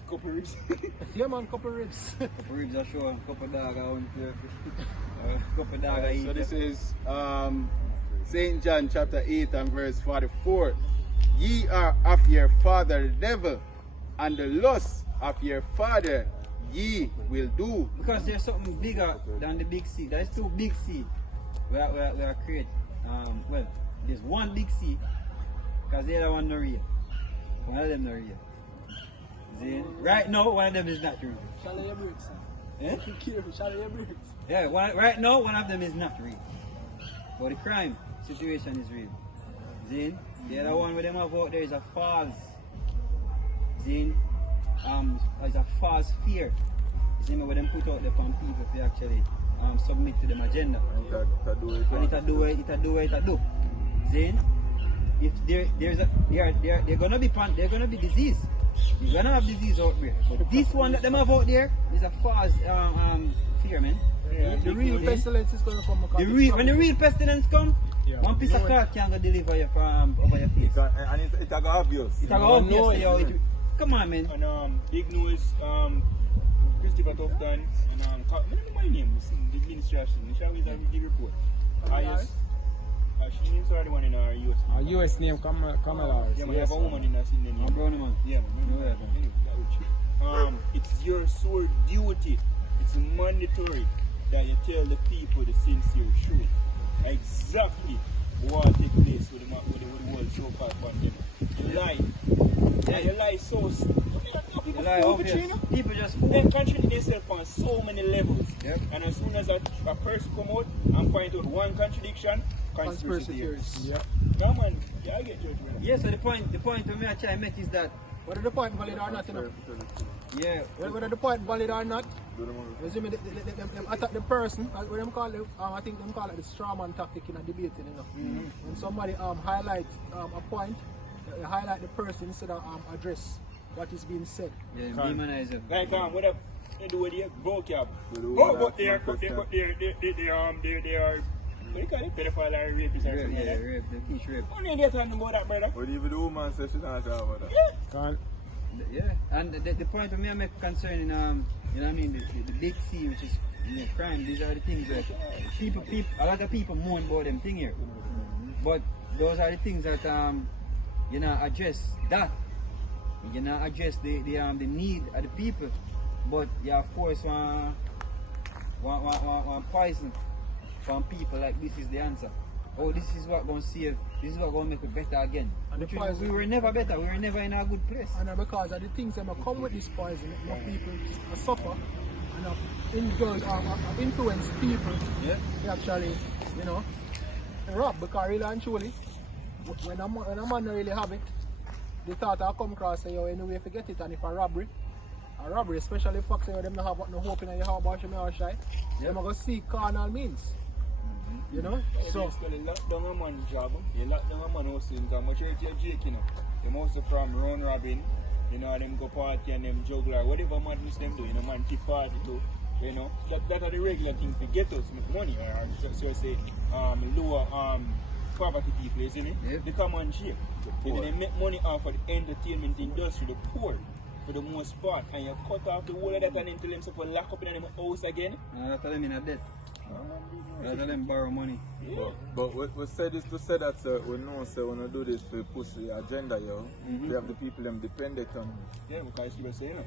Couple ribs. Yeah, man, couple ribs. Couple ribs are show, couple dog are on couple dog are eat. So this is St. John chapter 8 and verse 44. Ye are of your father the devil, and the lust of your father ye will do. Because there's something bigger than the big C. There's two big C we are create. Well, there's one big C, because the other one not real. One of them not real. See? Right now, one of them is not real. Shall I bricks? Eh? Shall I bricks? Yeah, right now, one of them is not real. But the crime situation is real. Zin, the other one with them have out there is a false. Zin, is a false fear. Zin, where them put out there upon people to actually submit to them agenda. And it'll do what it'll do. Zin, if they're gonna be disease. You're gonna have disease outbreak. But this one that them have out there is a false fear, man. The real pestilence is going to come. When the real pestilence come, one piece of cloth can go deliver you from over your face. And it's obvious. It's obvious. Come on, man. And big news, Christopher Tufton and my name is the administration. Shall we give report? Yes. She names are the one in our US. A US name, Kamala. Yeah, man, have a woman in our city name. I'm brownie, man. Yeah, man. It's your sole duty. It's mandatory that you tell the people the sincere truth. Exactly what took place with the world so-called pandemic. You lie. And you lie so... You lie obvious. People just fool. They contradict themselves on so many levels. Yep. And as soon as a person come out and point out one contradiction, conspiracy theories. Yep. No man, yeah, I get judged. Yeah, so the point when me I try to make is that Whether the point valid or not, you know. yeah, Whether the point valid or not, you see me, them attack the person, what them call it, I think them call it the straw man tactic in a debate, you know. When somebody highlights a point, they highlight the person instead of address what is being said. yeah, demonize them. Like what up? They do with the vocab. Oh, but they are, what do you call it? Pedophile or rapist or something like that. Rape, the teach rape. What are you talking about that, brother? But even the woman says she's not talking about that. Yeah. Yeah, and the point of me I make concerning, you know what I mean, the big C, which is crime. These are the things that people, a lot of people mourn about them thing here. But those are the things that you know address that. You know address the need of the people but you force one poison from people like this is the answer. Oh, this is what gonna save, this is what gonna make it better again. And But the poison, we were never better, we were never in a good place. and because of the things that come with this poison, enough people suffer and indulge or influence people to actually, you know, rob. Because really and truly, when a man don't really have it, the thought will come across say, yo, anyway, forget it. And if a robbery, especially folks say, them don't have no hope in your heart, but you may shy, they're going to seek carnal means. You know? So, basically, lock down a man job, you lock down a man house in the majority of Jake, you know. They mostly from round robbing, you know, them go party and them juggler, whatever madness them do, you know, man keep party too. You know, that are the regular things to get us make money, or so say lower poverty people, isn't it? Yep. They come on cheap. They make money off of the entertainment industry, the poor, for the most part, and you cut off the whole of that and then tell them to lock up in them house again. That's tell them in a debt. Tell them borrow money. Yeah. But we said this to say that we know when we do this to push the agenda, yo. We have the people them dependent on. Yeah, because she was saying it.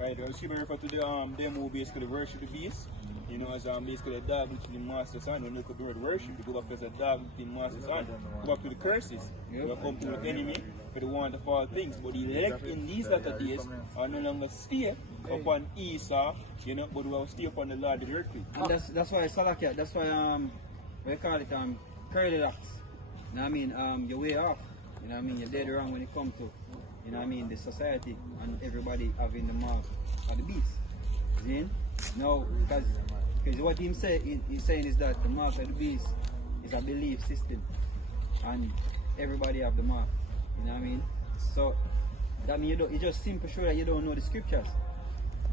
Right, she refer to the them who basically worship the beast. You know, as basically a dog which the master's son. When you look at the word worship, you go back as a dog with the master's son. Go back to the curses. You will come to the enemy for the want of all things. But the elect in these latter days are no longer stay upon Esau, you know, but will stay upon the Lord directly. And that's why Salakia, that's why we call it curly locks. You know what I mean? Your way off. You know what I mean? You're dead wrong when it comes to, you know what I mean, the society and everybody having the mark of the beast. See? No, because what he's saying is that the mark of the beast is a belief system and everybody have the mark. You know what I mean? So that means you just simply show that you don't know the scriptures.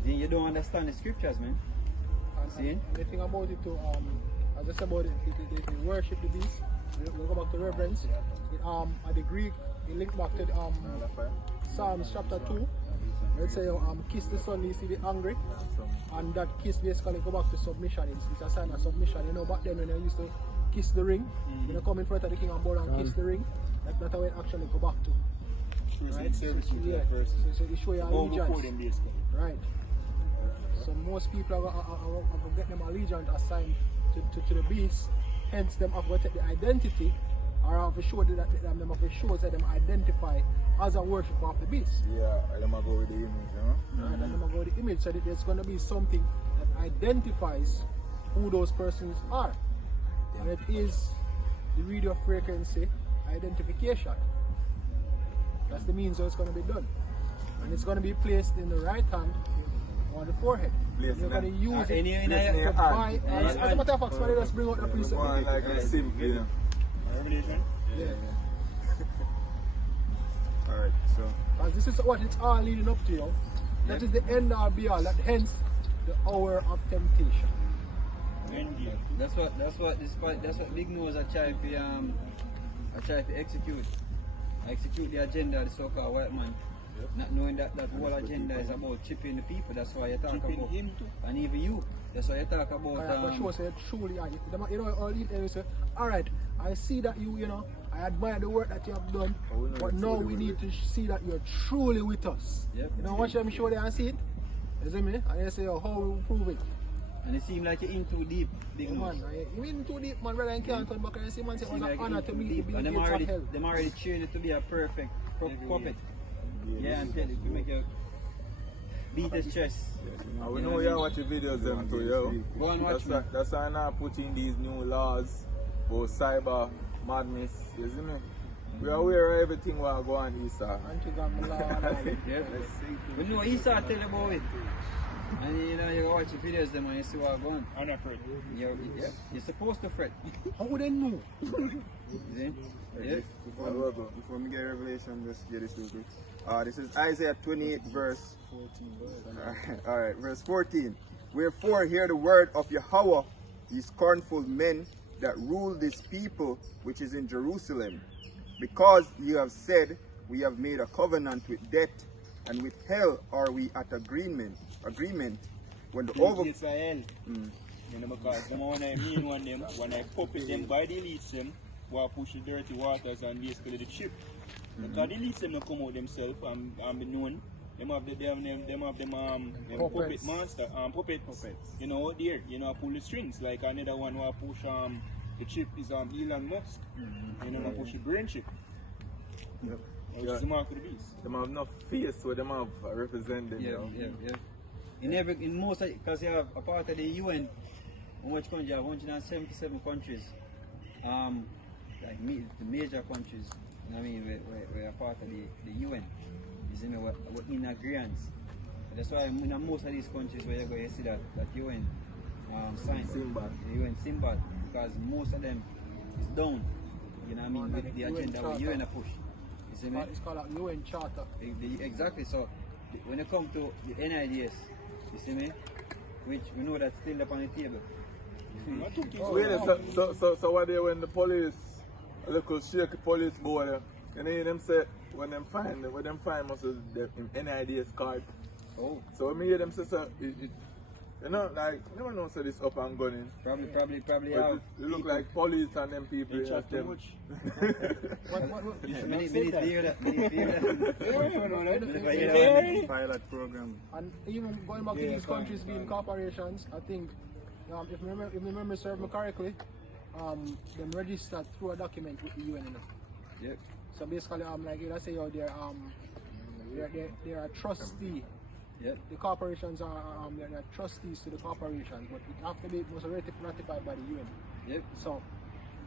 Then you don't understand the scriptures, man. See? The thing about it too, as I said about it, they worship the beast. We'll go back to reverence. At the Greek, it linked back to the, Psalms chapter 2. Let's say kiss the son, you see the angry. And that kiss basically go back to submission. It's a sign of submission. You know, back then when they used to kiss the ring, when they come in front of the king and bow and kiss the ring, that's how it actually go back to. Right? So it show you allegiance. Right. So most people are get them allegiance assigned to the beast. Hence them have to take the identity or have to show that them have to show that them identify as a worshipper of the beast. Yeah, them go with the image, you know? Right, and them go with the image, so that there's going to be something that identifies who those persons are. And it is the radio frequency identification. That's the means how it's going to be done. And it's going to be placed in the right hand on the forehead. You're going to use it to buy. As a matter of fact, somebody just bring out the precept. Like a simple, you know. Revelation? Yeah. Alright, so. Because this is what it's all leading up to, you know. That is the end all be all. That hence the hour of temptation. That's what Big Nose are trying to execute. Execute the agenda of the so-called white man. Not knowing that whole agenda is about chipping the people. That's why you talk about him too. And even you. That's why you talk about But sure, say truly, you know, all these areas say, alright, I see that you know, I admire the work that you have done, but now we need to see that you're truly with us. Yep. You know, watch them show there and see it. You see me? And they say, oh, how we prove it? and it seems like you're in too deep, Big Nose. Man, you in too deep, man, brother, and can't turn back and see, man, say it was an honor to meet the and gates of hell. them already trained you to be a perfect puppet. Yeah, and tell you to make you beat his chest. And we know you watch the videos them too, yo. Go and watch me. That's why I'm now putting these new laws about cyber madness, you see me? We are aware of everything what go on Esau. Anti-gun law and all. Yep. We know Esau tell you about it. And you know, you watch the videos them and you see what's going on. I'm not afraid. You're supposed to fret. How would they know? See? Yeah. Before we get Revelation, just get this real quick. This is Isaiah 28 verse 14. Alright, verse 14. Wherefore hear the word of Yahweh, ye scornful men that rule this people which is in Jerusalem. Because you have said, we have made a covenant with death, and with hell are we at agreement. When the over Israel. You know, because the one I mean when I puppet them by the leads them, while push the dirty waters and basically the ship. Because the leads them not come out themselves and be known. Them have them puppet Puppets. monster, puppets. You know, out there, you know, pull the strings. Like another one who push the chip is Elon Musk. You know, push the brain chip. Yep. It's the mark of the beast. Them have enough face where them have represented. Yeah, you know. yeah. In most, because you have a part of the UN, in which country you have 177 countries. Like the major countries, you know what I mean, we're a part of the UN. You see me, we're in agreement. That's why in most of these countries where you go, you see that UN sign, Symbol. the UN symbol, because most of them is down. You know what I mean, with the agenda where UN a push. You see me? It's called a UN Charter. Exactly. So when it comes to the NIDS, you see me, which we know that's still up on the table. I took this Wait, one. so what they when the police, a little shake the police board, and then them say when them find must be the NIDS card. Oh. So when me hear them say so, you know, like never know say this up and gunning. Probably But have. it look like police and them people. They chat too them. much. Many to hear that. Pilot program. And even going back to these countries being corporations, I think, if I remember serve me correctly, them registered through a document with the UN. You know? Yep. So basically, like let's say they're a trustee. Yep. The corporations are they're trustees to the corporations, but it have to be ratified by the UN. Yep. So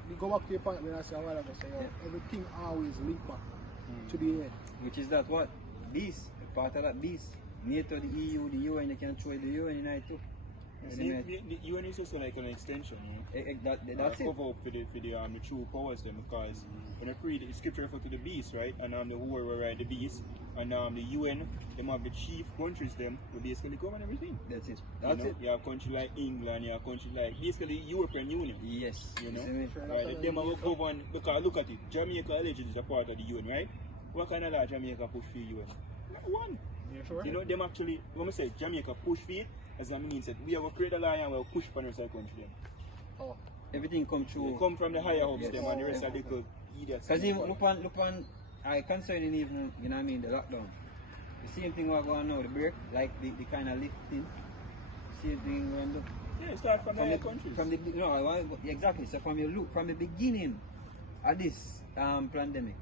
we go back to your point when I say a while ago, so everything always linked back to the UN. Which is that what? Beast. Part of that beast. NATO, the EU, the UN, they can throw the UN in it too. The UN is also like an extension, you know? That's it. Cover up for the true powers them, because when I read the scripture refer to the beast, right? And the war will ride the beast, and the UN, them have the chief countries them who basically govern everything. That's it. That's it. You have country like England, you have country like basically European Union. Yes. You know? see me? Right, them are govern, because look at it, Jamaica allegedly is a part of the UN, right? What kind of law Jamaica push for the UN? Not one. You sure? You know, them actually, when I say Jamaica push for it, as I mean said, we have a create a law and we'll push for the rest of the country then. Oh. Everything come true. They come from the higher ups Yes. them and the rest of the little idiots. Because even look on I concerning even, you know what I mean, the lockdown. The same thing what going on now, the break, like the kind of lifting. Same thing going on. Yeah, it starts from the higher countries. Exactly. So from your look, from the beginning of this pandemic,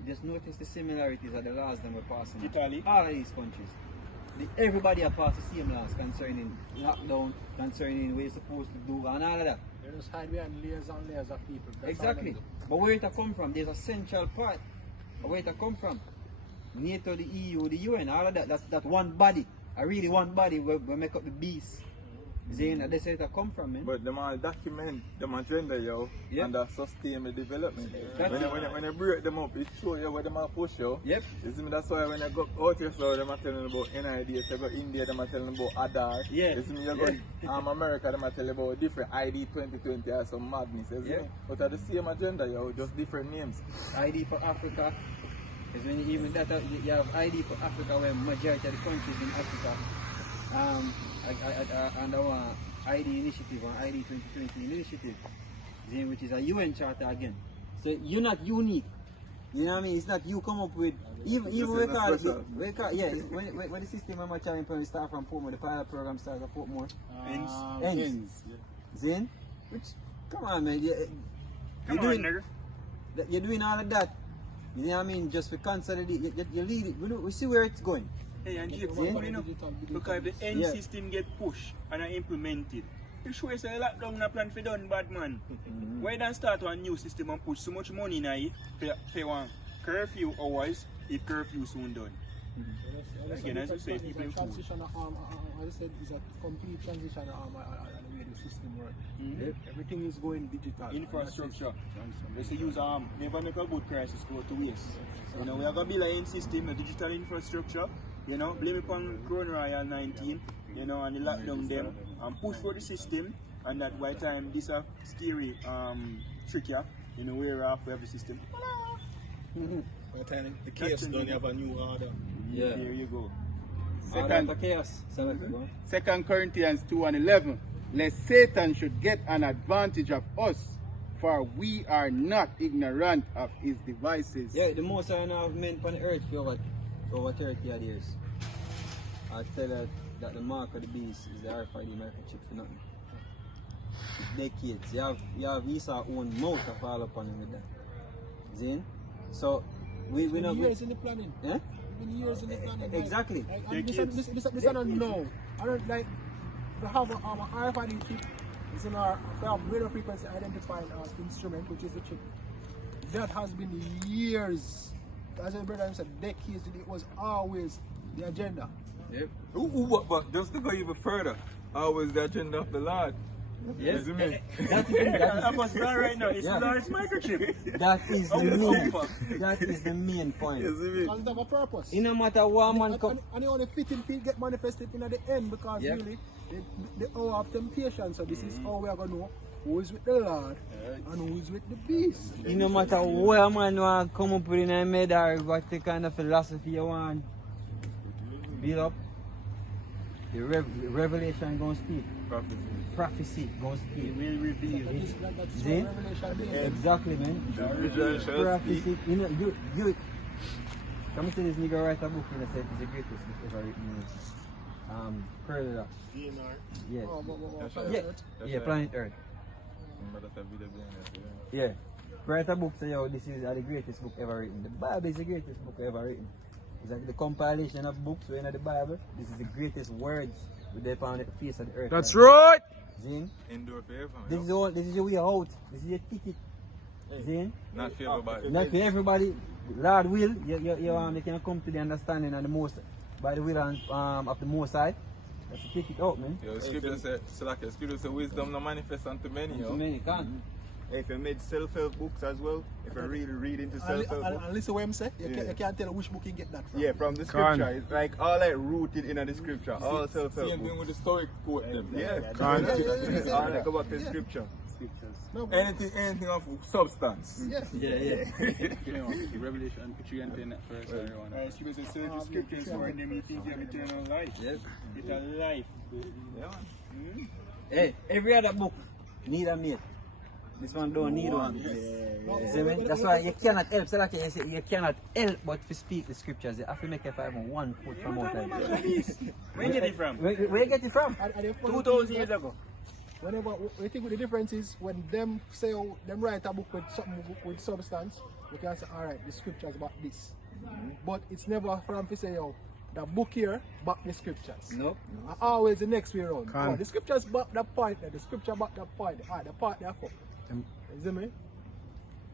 you just notice the similarities of the laws that were passing. Italy. All of these countries. Everybody have passed the same laws concerning lockdown, concerning what you're supposed to do, and all of that. They just hide behind layers and layers of people. That's Exactly. all they do. But where it come from? There's a central part. Where it come from? NATO, the EU, the UN, all of that. That's one body. I really one body we make up the beast. Saying that's where it come from, man. But them all document them agenda, yo, Yep. and sustainable development. That's When it. you break them up, it show you where them are push, yo. Yep. You see me? That's why when I go out here, so them are telling about NIDS, you go India, them are telling about Adar. Yeah. You see me? You go America, them are telling about different ID 2020 or some madness. You see Yeah. me? But are the same agenda, yo, just different names. ID for Africa. Because when you even that you have ID for Africa, where majority of the countries in Africa under one ID initiative or ID 2020 initiative, which is a UN charter again. So you're not unique. You know what I mean? It's not you come up with even we call it when the system I'm trying to start from Portmore, the pilot program starts at Portmore. Ends. Zin? Which come on, man. You're doing all of that. You know what I mean? Just for consolidate, you lead it. We see where it's going. Hey, and Jake, Yeah. you know, because if the end system get pushed and implemented, you sure it's a lockdown a plan for done, bad man. Why don't start a new system and push so much money in it for one curfew hours if curfew soon done? Again, as you say, people it's a transition, as I said, it's a complete transition the way the system works. Everything is going digital. Infrastructure. Let's use never make a good crisis go to waste. You know, we are gonna build a system, a digital infrastructure. You know, blame it on Corona Royal 19. You know, and the lockdown them and push for the system. And that by time this a scary trickier. You know, we're off every system. By the time the chaos done, you have a new order. Yeah. There you go. Second Corinthians 2:11. Lest Satan should get an advantage of us, for we are not ignorant of his devices. Yeah, the most I know of men on earth for over 30 odd years. I tell you that the mark of the beast is the RFID microchip for nothing. Decades. You have Esau own mouth to fall upon him with that. Zin? So we not years in the planning. Yeah? Been years in the planning. Exactly. This I don't know. I don't like we have a RFID chip. It's in our radio frequency identified instrument, which is the chip. That has been years. As a brother said, decades. It was always the agenda. Yep. But just to go even further, always the agenda of the Lord. Yes. Is it me? That was not right now. It's Lord's microchip. That is the main. That is the main point. Is it me? Because it have a purpose. It no matter what man come. And the only fitting feet get manifested in at the end because really the hour of temptation. So this is how we are gonna know who is with the Lord and who is with the beast. It no matter what man want come up with in a head or what the kind of philosophy you want build up. The revelation gonna speak. Prophecy gonna speak. It will reveal. That's See? revelation. Exactly, man. Prophecy. You know, you. Come to this nigga write a book and say it's the greatest book ever written. Pearl. Yeah. Yeah, Planet Earth. Yeah. Write a book say, yo, this is the greatest book ever written. The Bible is the greatest book ever written. It's like the compilation of books within the Bible. This is the greatest words with the on the face of the earth. That's right. Zin? Endure forever. This is your way out. This is your ticket. Zin? Not for everybody. Not for everybody. Lord will, you can come to the understanding of the most by the will of the Most High. That's the ticket out, man. Yo, scripture says, so like scripture says, wisdom no manifest unto many. Too many can't. If you made self-help books as well, if you really read into self-help books. And listen what I'm saying, you can't tell which book you get that from. Yeah, from the scripture. It's like all like rooted in the scripture. All self-help Same thing books. with the stoic quote them. Yeah, Can't. it's all like about the scripture. No, Anything of substance. yeah. The revelation, put you in that first. Scripture says, search the scriptures for in them you think you have eternal life. Yep. It's a life. Yeah. Hey, every other book need a mate. This one don't need one. See me? That's why you cannot help. So like you say, you cannot help but to speak the scriptures. You have to make a 5-1 foot from out there. Where you get it from? Where you get it from? 2,000 years ago. Whenever we think the difference is when them say them write a book with something with substance, we can say, all right, the scripture is about this. But it's never from to say, yo, the book here back the scriptures. Nope. Always the next way around. Can't. Oh, the scriptures back the point there, the scripture back the point. Alright, the part there for. You see me?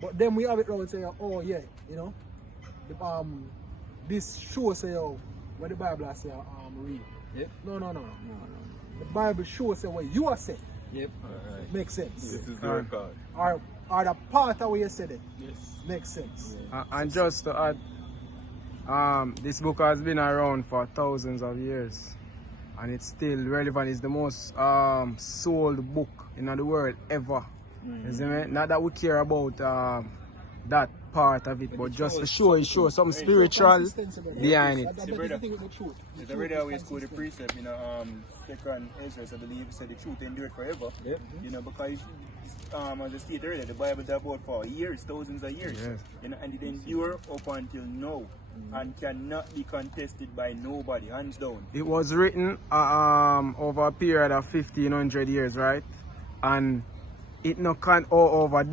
But then we have it around say, oh yeah, you know, the, this shows say, oh, what the Bible say, read. Yep. No. The Bible shows say what you are saying. Yep. Alright. Makes sense. This is the record. Or the part of where you said it. Yes. Makes sense. And just to add, this book has been around for thousands of years, and it's still relevant. It's the most sold book in the world ever. You see me? Not that we care about that part of it, but just to show some spiritual behind it. That's the thing with the truth. It's already always called the precept, you know, second Ezra, I believe, said the truth endured forever. Yep. You know, because as I stated earlier, the Bible is about for years, thousands of years. Yes. You know, and it endure up until now and cannot be contested by nobody, hands down. It was written over a period of 1500 years, right? And it no can over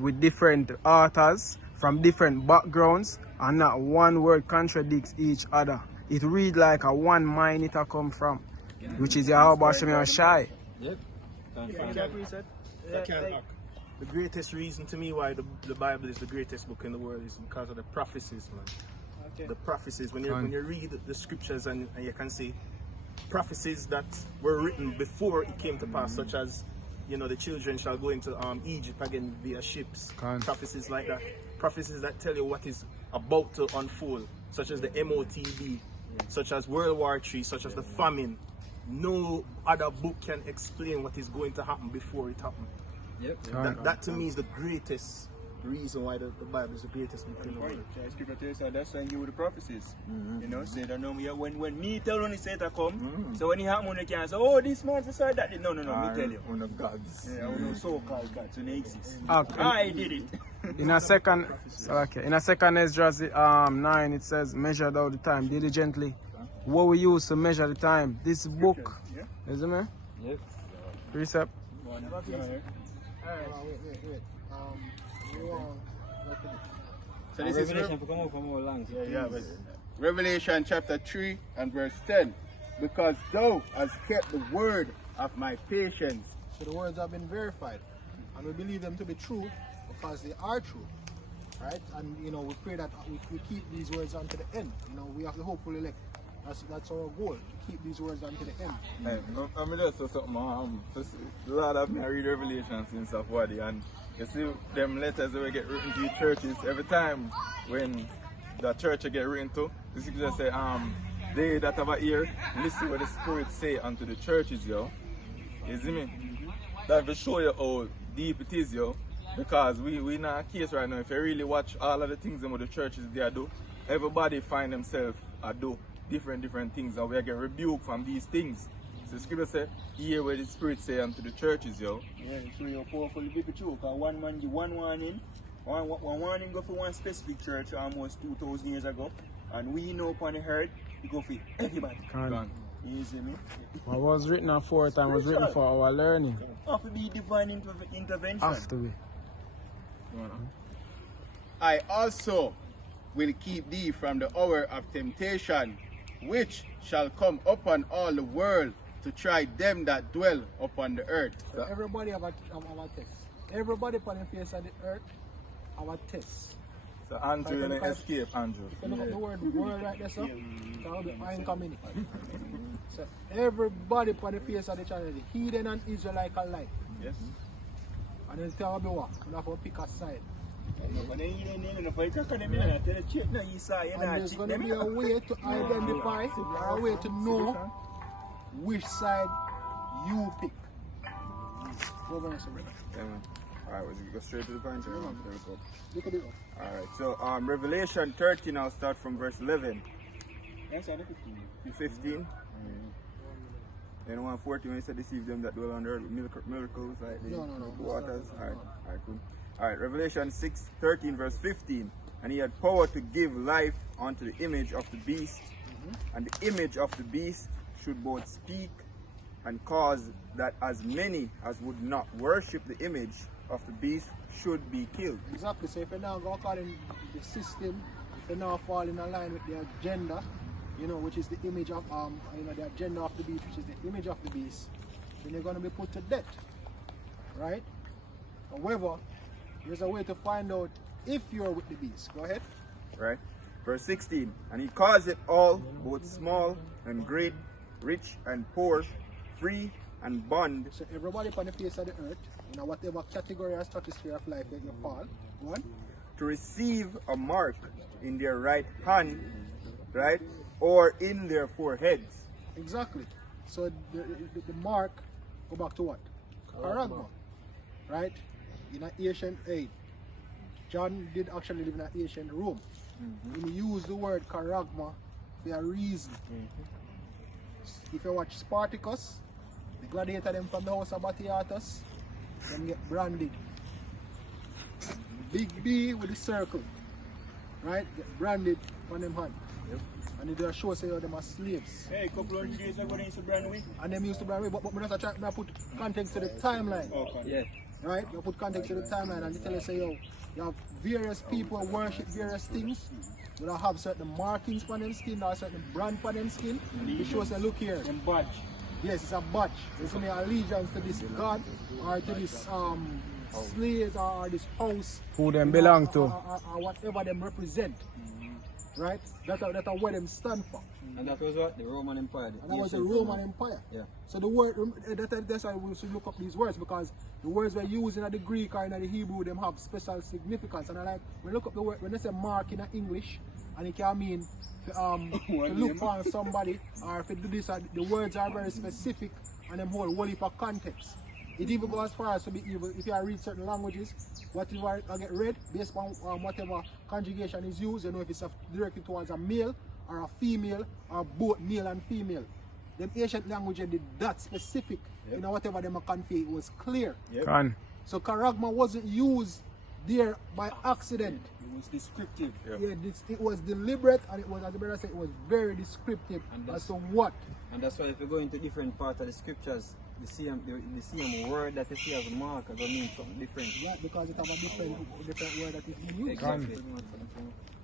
with different authors from different backgrounds, and not one word contradicts each other. It read like a one mind it a come from, which is Yahweh Shem Shai. Yep. The greatest reason to me why the Bible is the greatest book in the world is because of the prophecies, man. The prophecies. When you read the scriptures and you can see prophecies that were written before it came to pass, such as, you know, the children shall go into Egypt again via ships. Prophecies like that. Prophecies that tell you what is about to unfold, such as the MOTB, such as World War III, such as the famine. No other book can explain what is going to happen before it happens. Yep. That to me is the greatest reason why the Bible is the greatest book in the world. Scripture tells us that's when you with the prophecies. You know, say that no, when me tell when he said to come, so when he happen, you can't say, oh, this man said that. No, me tell you. One of God's. Yeah, I know so-called gods, so they exist. Okay. I did it. In a second Ezra 9, it says, measure thou the time diligently, what we use to measure the time. This book, Yeah. isn't it? Yep. Precept. Alright, wait. We want what to do? So this is Revelation for come out from our lands. Revelation chapter 3 and verse 10. Because thou hast kept the word of my patience. So the words have been verified, and we believe them to be true because they are true, right? And you know, we pray that we keep these words unto the end. You know, we have the hopeful elect. That's our goal. To keep these words unto the end. Hey, I'm just say something. The Lord have me read Revelation since of what, and you see them letters that we get written to the churches every time when the church get written to. The scripture say, they that have an ear, listen what the Spirit say unto the churches, yo. You see me? That will show you how deep it is, yo. Because we in a case right now, if you really watch all of the things that the churches they do, everybody find themselves do different things, and we get rebuked from these things. So the scripture say, hear what the Spirit say unto the churches, yo. Yeah, so you're powerful people too, because one man give one warning. One warning go for one specific church almost 2,000 years ago, and we know upon the earth, we go for everybody. Can. You see me? What was written aforetime was written for our learning. Have to be divine intervention. Have to be. I also will keep thee from the hour of temptation, which shall come upon all the world to try them that dwell upon the earth. So everybody have a test. Everybody upon the face of the earth have a test. So Andrew, you didn't escape, Andrew. If you look at the word world right there, so that'll be fine coming. So everybody upon the face of the channel, the heathen and Israelite alike. Yes. And then tell me what, you have to pick a side. And there's going to be a way to identify, or a way to know which side you pick. Over and so Yeah, man. Alright, we go straight to the point. There we go. look at it. Alright, so Revelation 30 now start from verse 11 Yes, I 15. to 15. Then 140 when he said deceive them that dwell on the earth with miracles like the No. waters. Alright, cool. Alright, Revelation 6:13 verse 15. And he had power to give life unto the image of the beast, and the image of the beast should both speak and cause that as many as would not worship the image of the beast should be killed. Exactly. So if you're not going according to the system, if you're not falling in line with the agenda, you know, which is the image of the agenda of the beast, which is the image of the beast, then you're going to be put to death, right? However, there's a way to find out if you're with the beast. Go ahead. Right? Verse 16. And he caused it all, both small and great, rich and poor, free and bond. So everybody upon the face of the earth, you know, whatever category or stratosphere of life that you fall, one, to receive a mark in their right hand, right, or in their foreheads. exactly. So the mark, go back to what? Charagma, right? In an ancient age, John did actually live in an ancient Rome. And he used the word charagma for a reason. If you watch Spartacus, the gladiator them from the house of Batiatus, them get branded. Big B with the circle, right? Get branded on them hand. And they do a show say how them are slaves. Hey, a couple of days ago, they used to brand away. And them used to brand away, but we just try to put context to the timeline. Okay. Yeah. Right? You put context to the timeline and you tell us, say, yo, you have various people worship various things. You don't have certain markings on them skin or certain brand on them skin. It shows, look here. Them badge. Yes, it's a badge. It's only allegiance to this god or to this slaves or this house. Who them belong to. Or whatever them represent. Right? That's what them stand for. And that was what? The Roman Empire. And that was the Roman Empire. Yeah. So the word, that's why we should look up these words, because the words we're using in the Greek or in the Hebrew, them have special significance. And I like, when you look up the word, when they say mark in English, and it can mean to look on somebody, or if you do this, the words are very specific and them hold whole heap of context. It even goes as far as to be evil. If you read certain languages, whatever get read, based on whatever conjugation is used, you know if it's directed towards a male or a female, or both male and female. Them ancient languages did that specific. You know, whatever them convey, it was clear. Can. So charagma wasn't used there by accident. It was descriptive. Yeah, it was deliberate, and it was, as the brother said, it was very descriptive as to what. And that's why if you go into different parts of the scriptures, the same word that you see as a mark is going to mean something different. Yeah, because it have a different word that is being used. Exactly.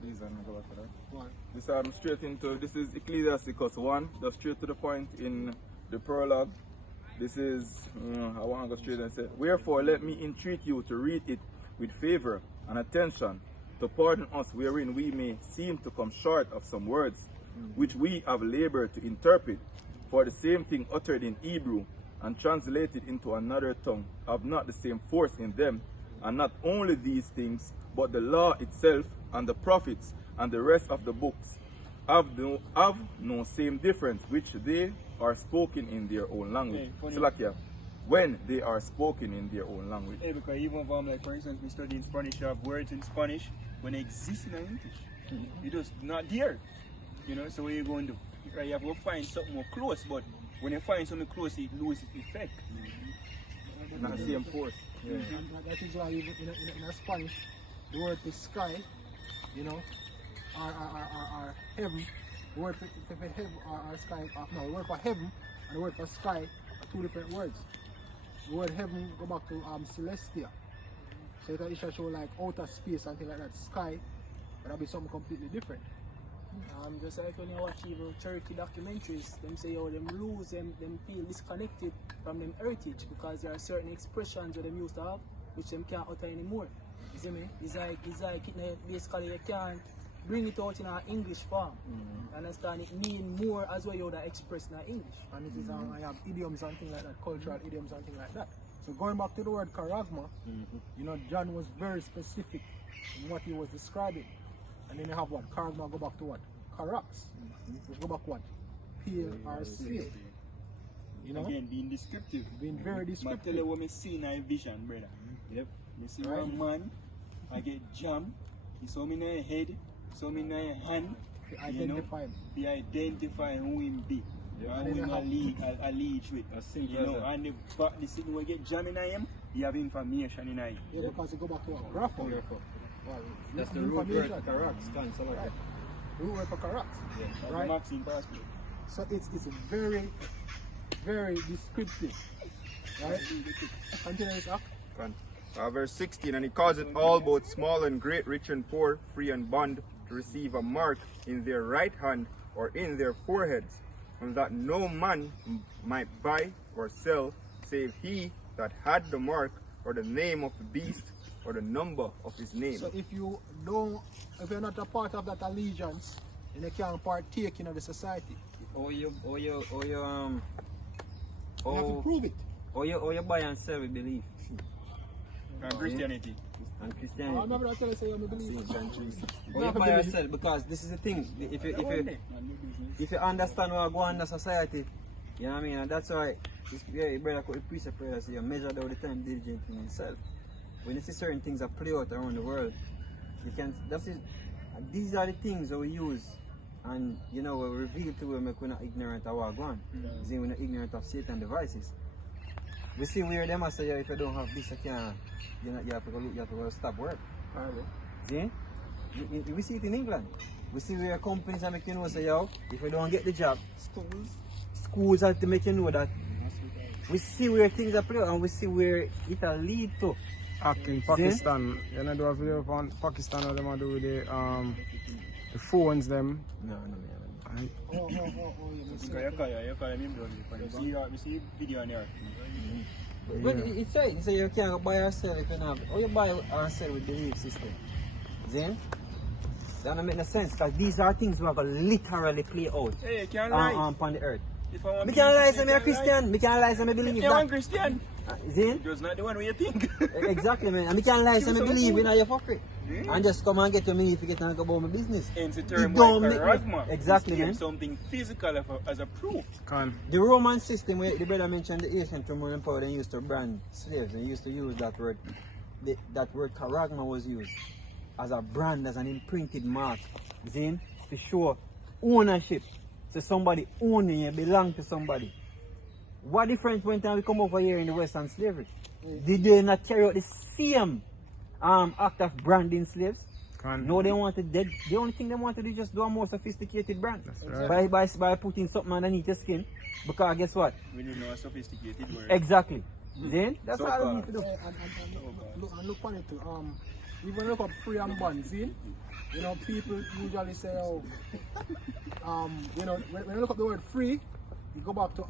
Please, I'm not going back to that. Why? This is Ecclesiasticus 1, just straight to the point in the prologue. This is, I want to go straight and say, wherefore let me entreat you to read it with favor and attention, to pardon us wherein we may seem to come short of some words, which we have labored to interpret. For the same thing uttered in Hebrew and translated into another tongue have not the same force in them, and not only these things, but the law itself and the prophets and the rest of the books have no same difference, which they are spoken in their own language. Slakia, when they are spoken in their own language. Yeah, because even like for instance, we study in Spanish, you have words in Spanish when they exist in English. It just not there. You know, so what you're going to do? You have to find something more close, but when you find something close, it loses effect. Not the same force. Yeah. And that is why even in a Spanish, the word for sky, you know, or heaven, the word for heaven or sky, no, the word for heaven and the word for sky are two different words. The word heaven go back to celestia. So it should show like outer space, something like that. Sky, but that'll be something completely different. Just like when you watch even Turkey documentaries, them say how them lose them feel disconnected from them heritage because there are certain expressions that them used to have which them can't utter anymore. You see me? It's like basically you can't bring it out in an English form. Understand? It mean more as well you would express in English. And it is I have idioms and things like that, cultural idioms and things like that. So going back to the word charagma, you know, John was very specific in what he was describing. And then you have what? Charagma go back to what? Charax. Which go back what? Pale or slave. You know? Again, being descriptive. Being very descriptive. I tell you what I see in my vision, brother. Yep. I see one man, I get jammed, he saw me in the head, saw me in the hand. Identify him. He identify who him be. And who him allege with. You know, and the thing when get jammed in him, you have information in him. Yeah, because you go back to what? Grapho. Well, that's the root word for Charax. Right. Root word for Charax. Yeah. Right? Maxine passport. So it's very, very descriptive. Right? Continue this up. Verse 16, and he causeth all, both small and great, rich and poor, free and bond, to receive a mark in their right hand or in their foreheads, and that no man might buy or sell, save he that had the mark or the name of the beast or the number of his name. So if you're not a part of that allegiance, then you can't partake in the society. You have to prove it. Or you buy and sell with belief. And Christianity. And I Christianity. remember I tell you say you believe. Or you buy or sell, because this is the thing. If you understand what going on in the society, you know what I mean, and that's why your brother could precept prayer, so you measure all the time diligent in yourself. When you see certain things that play out around the world, you can. These are the things that we use, and you know we reveal to them we're not ignorant of what going on. We're not ignorant of Satan's devices. We see where them say if you don't have this, you have to go stop work. See? We see it in England. We see where companies are making you know say, yo, if you don't get the job, schools have to make you know that. We see where things are played and we see where it will lead to. In Pakistan, you know, do a video on Pakistan how them do with the phones them. No. You see video on there. But it says you can't buy or sell if you not. Or you buy or sell with the belief system. See? That doesn't make no sense because these are things we are going to literally play out on the earth. I can't lie say I'm a Christian. I can't lie say I believe that. I'm Christian. See? Just not the one way you think. Exactly, man. And I can't lie say I believe in your fuckery. And just come and get to me if you get to talk about my business. It's a term like charisma. Exactly, man. Something physical as a proof. The Roman system, where the brother mentioned the ancient Roman power, they used to brand slaves. They used to use that word. That word charagma was used as a brand, as an imprinted mark. To show ownership. So somebody owning you, belong to somebody. What difference when we come over here in the Western slavery? Did they not carry out the same act of branding slaves. Can- No, they wanted dead. The only thing they wanted to do is just do a more sophisticated brand. right. By putting something underneath your skin. Because guess what? We need no sophisticated word. Exactly. Then that's So all far. you need to do. And look on it too. Even look up free and bond, see? You know, people usually say, oh, you know, when you look up the word free, you go back to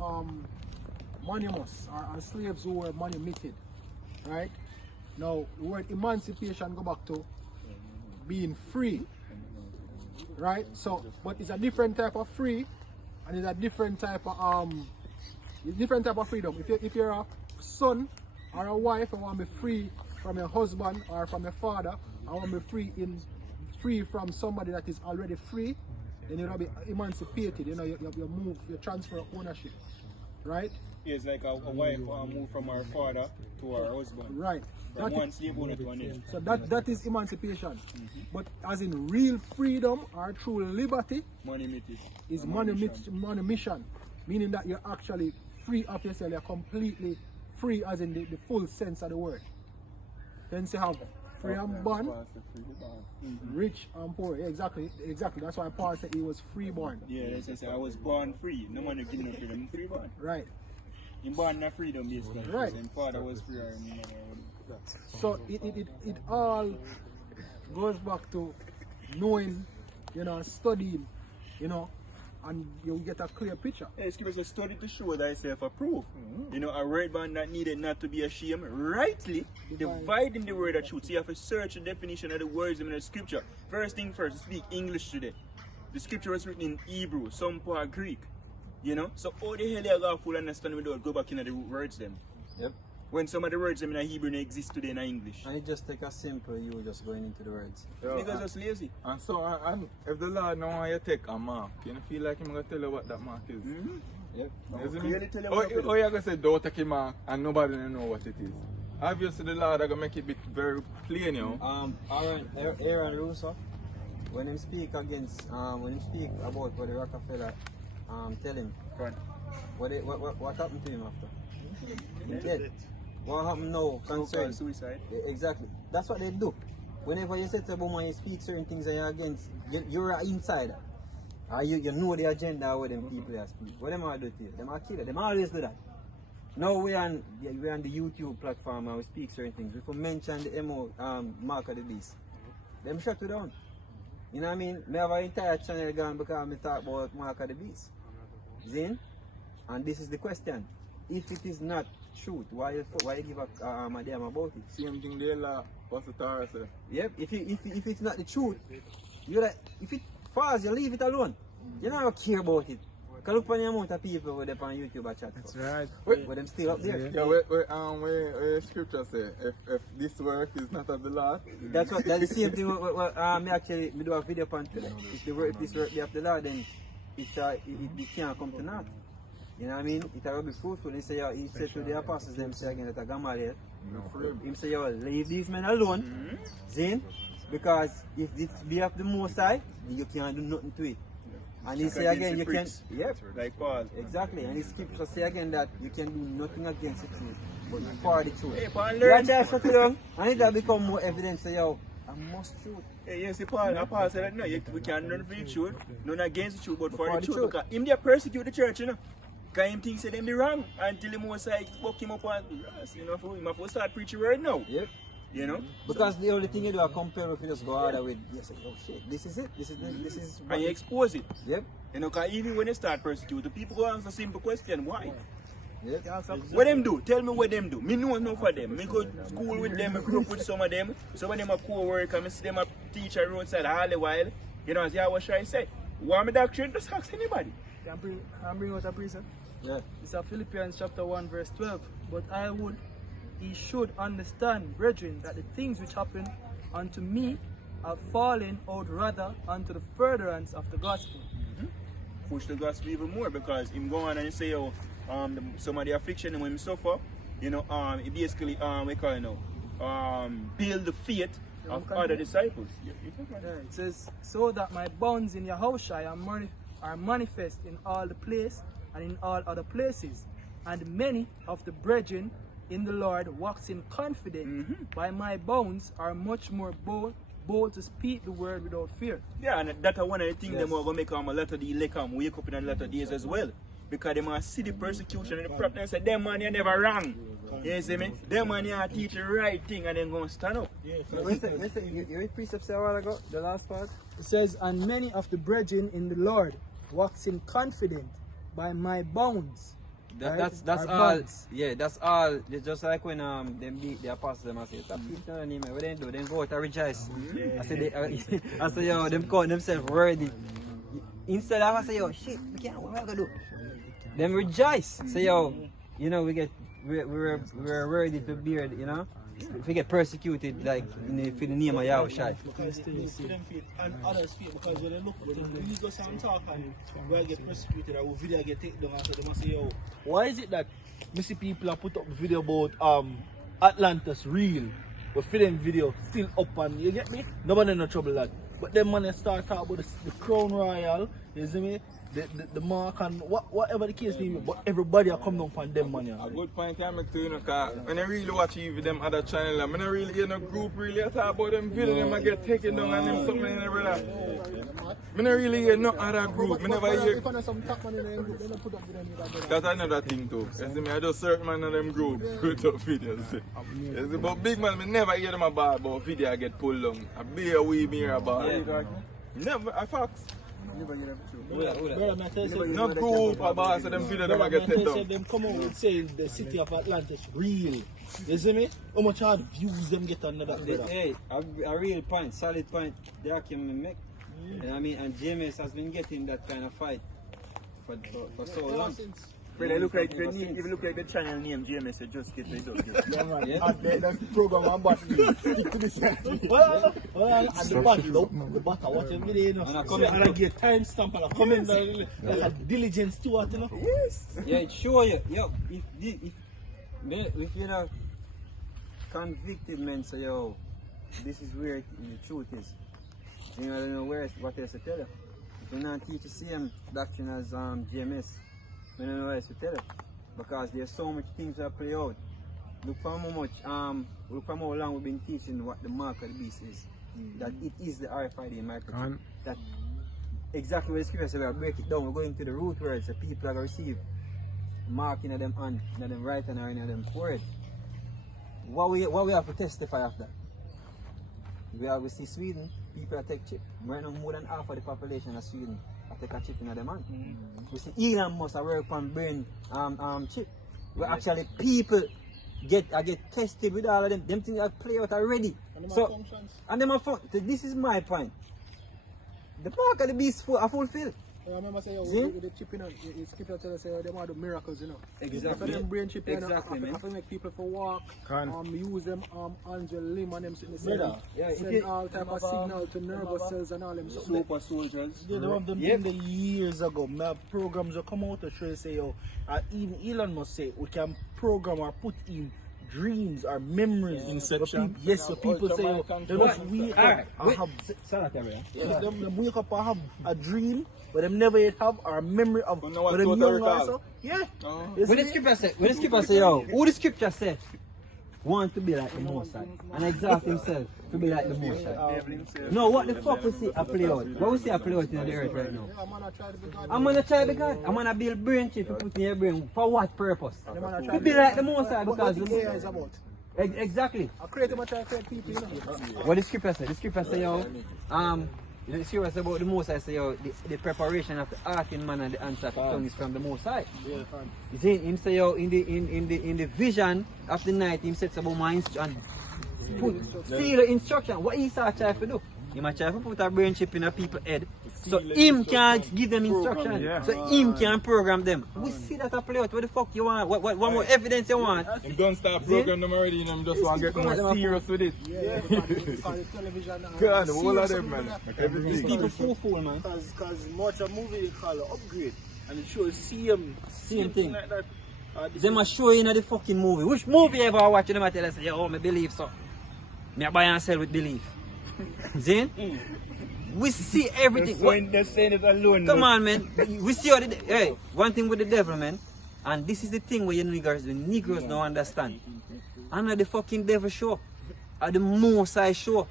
monumous or slaves who were manumitted, right? Now, the word emancipation go back to being free, right? So, but it's a different type of free, and it's a different type of freedom. If you're a son or a wife and want to be free from your husband or from your father, I want to be free from somebody that is already free, then you'll be emancipated. You know, you move, you transfer ownership, right? Yeah, it's like a wife move from her father to her husband. Right. From one slave owner to another. So that is emancipation. But as in real freedom or true liberty Manumitted. is manumission, meaning that you're actually free of yourself. You're completely free as in the full sense of the word. Then you have free and born, rich and poor. Yeah, exactly. That's why Paul said he was freeborn. Yeah, they say I was born free. No man give me no freedom. I'm free born. Right. He born no freedom basically. Right. His father was free or his mother. So it all goes back to knowing, you know, studying, you know, and you get a clear picture. Hey, scriptures a study to show thyself approved. You know, a word man that needed not to be ashamed, rightly dividing the word of truth. So you have to search the definition of the words in the scripture. First thing first, speak English today. The scripture was written in Hebrew, some part Greek. You know? So how the hell you got full understanding without go back into the words them? Yep. When some of the words them in Hebrew don't exist today in English. And it just take a simple you just going into the words. Niggas just lazy. And so, and if the Lord don't want you to take a mark, you don't feel like He's going to tell you what that mark is. Yep. You see me? Clearly tell you Oh, what to do. you're going to say, don't take a mark, and nobody will know what it is. Obviously, the Lord are going to make it very plain, you know. Aaron Russo, when he speak against, when he speak about what the Rockefeller tell him, what happened to him after? He dead. What happened now concerning suicide? Exactly. That's what they do. Whenever you say to a woman, you speak certain things and you're against, you're an insider. Or you know the agenda where them people are speak. What them are do to you? Them are kill them always do that. Now we're on the YouTube platform and we speak certain things. If we mention the MO Mark of the Beast, them shut you down. You know what I mean? I have an entire channel gone because I talk about Mark of the Beast. Zin? And this is the question. If it is not truth, why you give a damn about it? Same thing there, Pastor Tara said. Yep. If it's not the truth, you like if it falls, you leave it alone. You don't care about it. Cause look on the amount of people who are on YouTube and chat. That's right. But them still up there. Yeah, where scripture say, if this work is not of the Lord. That's the same thing. Me do a video on today. If this work be of the Lord, then it can't come to naught. You know what I mean? It will be fruitful. He said to the apostles, them say again that a Gamaliel. Him say, yo, leave these men alone. Zin? Because if it be of the Most High, you can't do nothing to it. And he say again, you can. Yep. Like Paul. Exactly. And the scripture say again that you can do nothing against the truth, but for the truth. Hey, Paul You learn. just shut it down, and it will become more evidence. Say, yo, I must truth. Hey, you see, Paul said that no, we can't run for the truth, none against the truth, but for the truth. Because him they persecute the church, you know. Because him thinks them be wrong until the Most High buck him up and you know, him have to start preaching word now. Yep. You know? Because the only thing you do is compare if you just go harder with, you say, oh shit, this is it. This is. And you expose it. Yep. You know, because even when they start persecuting, people go ask a simple question, why? Yep. What them do? Tell me what them do. Me know enough of them. Me go to school with them, I grew up with some of them. Some of them are co-worker, I see them a teacher roadside all the while. You know, yeah, what should I say? Want me doctrine? Just ask anybody. I'm bringing out a precept. Yeah. It's a Philippians chapter 1 verse 12. But I would, he should understand, brethren, that the things which happen unto me are fallen out rather unto the furtherance of the gospel. Push the gospel even more because him go on and say, oh, some of the affliction and when him suffer, you know, it basically, we call it now, build the faith of other disciples. Yeah, it says, so that my bonds in Yahushua are manifest in all the place and in all other places, and many of the brethren in the Lord, waxing confident by my bones, are much more bold to speak the word without fear. Yeah, and that's one of the things them are going to make a lot of the elect wake up in a lot of days as well. Because they must see the persecution and the problem and say, them man, you never wrong. You see me? Them man, you teach the right thing and then going to stand up. You read precepts a while ago, the last part? It says, and many of the brethren in the Lord, waxing confident by my bones. That's all. Yeah, that's all. It's just like when them beat the apostles, them I say, stop preaching on him. What they do? They go out and rejoice. I say, yo, them call themselves worthy. Instead of I say, yo, shit, we can't. What am I gonna do? Them rejoice. Say, yo, you know, we're worthy to bear it, you know. If we get persecuted, like for the name of Yahushua. Because and others feel because when they look when we go and talk and we get persecuted or video get taken down after they must say, yo, why is it that many people have put up video about Atlantis real, but for them video still up and you get me? Nobody in no trouble that. But then when they start talking about the Crown Royal, you see me? The mark and whatever the case may be, but everybody are coming up on them money. A good point I make to you, because when I really watch even them other channel, I don't really get no group really talk about them video, them I get taken down and them something in there, brother. I don't really get no other group. I never hear. That's another thing too. You see me, I just certain man of them group put up videos. You see, but big man, I never hear them about video I get pulled down. I be a wee me about it. Never, I facts. No group about them video them I get taken down. Them come out and say the city of Atlantis real. You see me? How much hard views them get on that? Hey, a real point, solid point. They can make. And I mean, and Gms has been getting that kind of fight for so long. But they look like the name, if you look like the channel name Gms, you just get rid of it. Yeah, man. Yeah. That's the program I'm about to do. Stick to this. Well, and the battle, whatever video, you know. And I get timestamp and I come in like a diligence to it, you know. Yes. Yeah, it show you. Yo, if you're not convicted, man, say, yo, this is where the truth is. You know, I don't know what else to tell you. If you're not teaching the same doctrine as GMS, I don't know what else to tell you. Because there's so much things that play out. Look from how long we've been teaching what the mark of the beast is. That it is the RFID microchip. That exactly what the scripture says, we'll break it down. We're going to the root words that people are going to receive marking of them on, in them right and or in them word. What we have to testify of that? We see Sweden, people take chip. Right now more than half of the population of Sweden take a chip in their man. We see Elon Musk work on brain chip. Where actually people get tested with all of them. Them things that play out already. And them are functions. So this is my point. The mark of the beast are fulfilled. I remember saying, with the chip, you know, it's scripture tell us they want to do miracles, you know. Exactly. Them brain chip, exactly, I feel make people for walk, use them arms and limb and them send all type of signal to nervous cells and all them. Super soldiers. Yeah, they have them in the years ago. My programs will come out to show you say, yo, even Elon Musk say we can program or put in dreams or memories. Inception. Yes, so people say, yo, they just wake up and have them wake up and have a dream, but them never yet have a memory of what them young also. Yeah. When the scripture say, yo, who the scripture say want to be like the Most High and exalt himself to be like the Most High? No, what the fuck we see a play out? What we see a play out in the earth right now? I'm gonna try to be God. I'm gonna build brain chip to put in your brain. For what purpose? To be like the Most High because AI is about. Exactly. I create a try to create people, you know. What the scripture say? The scripture say, yo, the scripture say about the Most High say, yo, the preparation of the heart in man and the answer of the tongue is from the Most High. You see, him say, yo, in the vision of the night, him sets about my instruction. See the instruction. What he try to do? He might try to put a brain chip in a people's head. So him can give them instruction. So him can program them. We see that a play out. What the fuck you want? What more evidence you want? You don't start program them already, and just want to get more serious with it. Yeah, because television. God, the whole of them, man. These people fool, man. Because much a movie they call it Upgrade, and it shows same thing like that. They must show you in the fucking movie. Which movie ever I watch them and tell us, oh, me believe so. Me buy and sell with belief. Zane? We see everything. They're saying it alone. Come on, man. We see all the... Hey, one thing with the devil, man. And this is the thing where the Negroes don't understand. And the fucking devil show. At the most I show.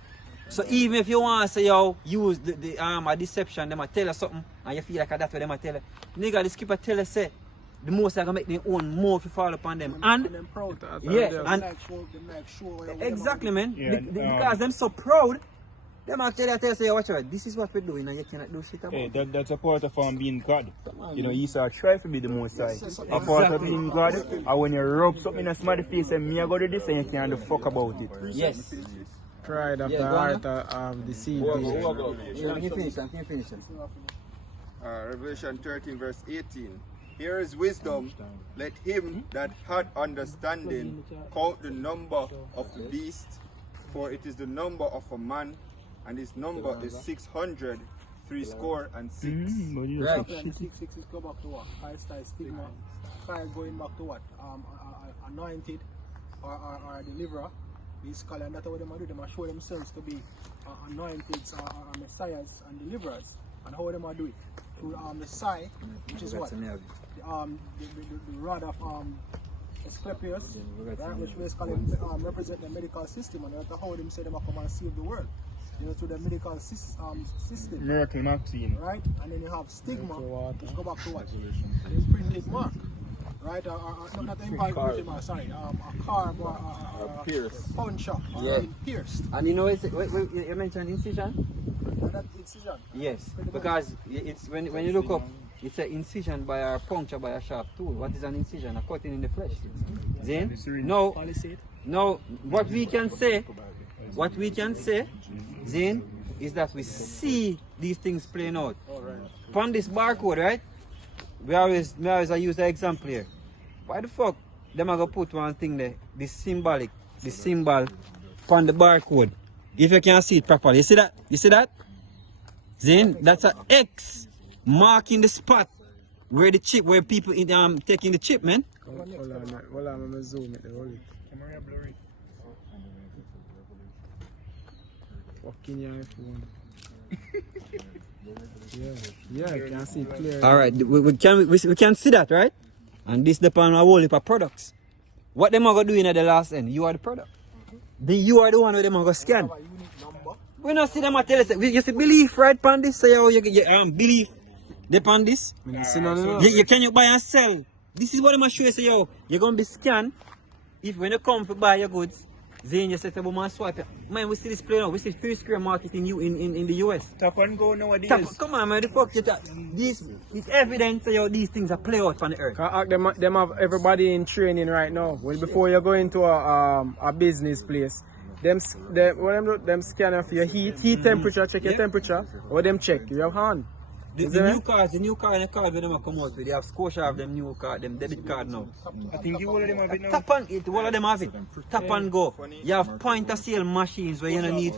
So even if you want to say, yo, use a deception, them a tell you something, and you feel like that's what them a tell you. Nigga, the skipper tell you, say, the most are going to make their own more if you fall upon them. And, them proud. yeah, and, exactly, man. Because them so proud, them actually tell you, say, watch out, this is what we're doing, and you cannot do shit about it. Hey, that's a part of being God. You know, Esau try to be the most high. A part of being God, and when you rub something in somebody's face and me I go to this, and you can't do fuck about it. Yes. Pride of the heart of the seed. Can you finish? Revelation 13 verse 18. Here is wisdom. Let him that had understanding count the number of the beast, for it is the number of a man, and his number is 600, 66. Right. 6 is go back to what? High stigma. 5 going back to what? Anointed or a deliverer. Basically, and that's what they do. They show themselves to be anointed messiahs and deliverers. And how they do it? Through the sign, which is what? The rod of Asclepius, right? Which basically represent the medical system. And that's how they say they come and save the world. You know, through the medical system. Miracle vaccine. Right? And then you have stigma, which go back to what? An imprinted mark. Right, not an imprinted mark, sorry, a carb or a puncture, pierced. And you know, you mentioned incision? That incision? Yes, because it's when you look up, it's an incision by a puncture by a sharp tool. What is an incision? A cutting in the flesh. Then, no, what we can say, Zane, is that we see these things playing out. From this barcode, right? We always use the example here. Why the fuck them are gonna put one thing there, the symbol on the barcode? If you can see it properly. You see that? You see that? Then that's an X marking the spot where the chip, where people taking the chip, man. Hold on, I'm gonna zoom it. Camera blurry. Fucking your iPhone. Yeah, you can see it clear. Alright, we can see that, right? And this depends on a whole heap of products. What them are going to do in the last end? You are the product. Then you are the one where them are going to scan. We not see them tell us. You see belief, right, pan this? So you belief upon this. Can you buy and sell? This is what I'm show you. Say, yo, you're going to be scanned. If when you come to buy your goods, then you set up a swipe. Man, we see this play now. We see free screen market in the US. Tap and go nowadays. Come on, man. The fuck this is evidence that these things are play out on the earth. Them have everybody in training right now. Well, before you go into a business place, them scan off your heat temperature, check your temperature, or them check your hand. The new car and the card when them come out with, they have Scotia of them new card, them debit card now. I think all of them have it now. Tap on it, all of them have it. Tap and go. You have point of sale machines where you don't need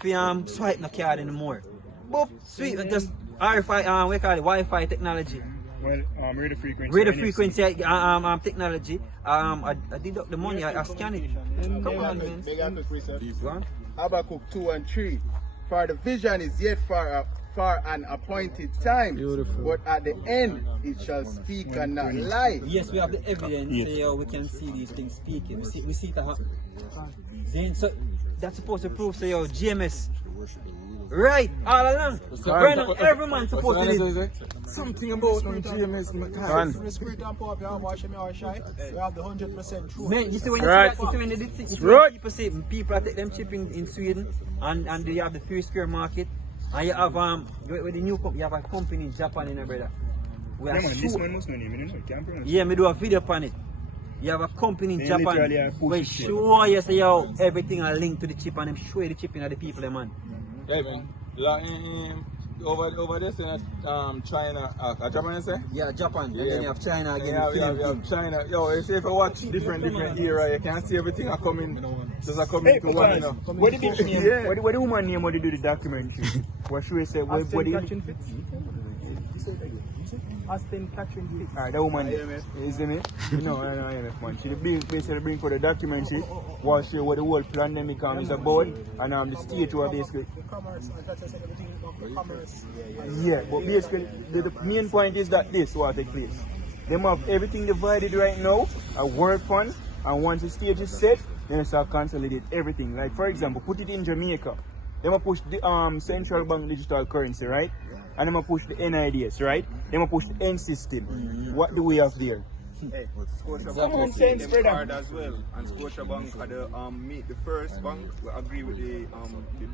to swipe the card anymore. Boop, sweet, just RFI, we call it Wi-Fi technology. Well, radio frequency technology. I deduct the money, I scan it. Come on, man. Habakkuk 2 and 3. For the vision is yet for an appointed time, but at the end it shall speak and not lie. Yes, we have the evidence. Yes. We can see these things speaking. We see it happen. Then, so that's supposed to prove, say, GMS. Right, all along. So right now, every man supposed to do something about GMS. We have the 100% truth. Man, you see when people say people take them chipping in Sweden and they have the free square market. And you have with the new company, you have a company in Japan, you know, brother. This one must know name, you know, can't pronounce. Yeah, me do a video on it. You have a company in Japan where show you say yo everything are linked to the chip and them show you the chip in the people, man. Yeah, man. Over there, China, Japan, you say? Yeah, Japan. And then you have China again. Yeah, we have China. Yo, you see if you watch different era, you can see everything are coming. Just are coming to one, you know. What did the name? Yeah. What the woman name? What did do the documentary? What should we say? What did Catching Fits? Aston Catching Fits. Alright, that woman, you see me? No, man. She basically bring for the documentary, was show what the whole pandemic is about, and the state were basically. The commerce, everything about the commerce. Yeah, but basically, the main point is that this will take place. Them have everything divided right now, a work fund, and once the stage is set, then they start consolidate everything. Like for example, put it in Jamaica. They push the central bank digital currency, right? And they push the NIDS, right? They push the N system. What do we have there? Hey, Scotiabank Common sense, them brother. card as well, and Scotiabank are the first bank will agree with the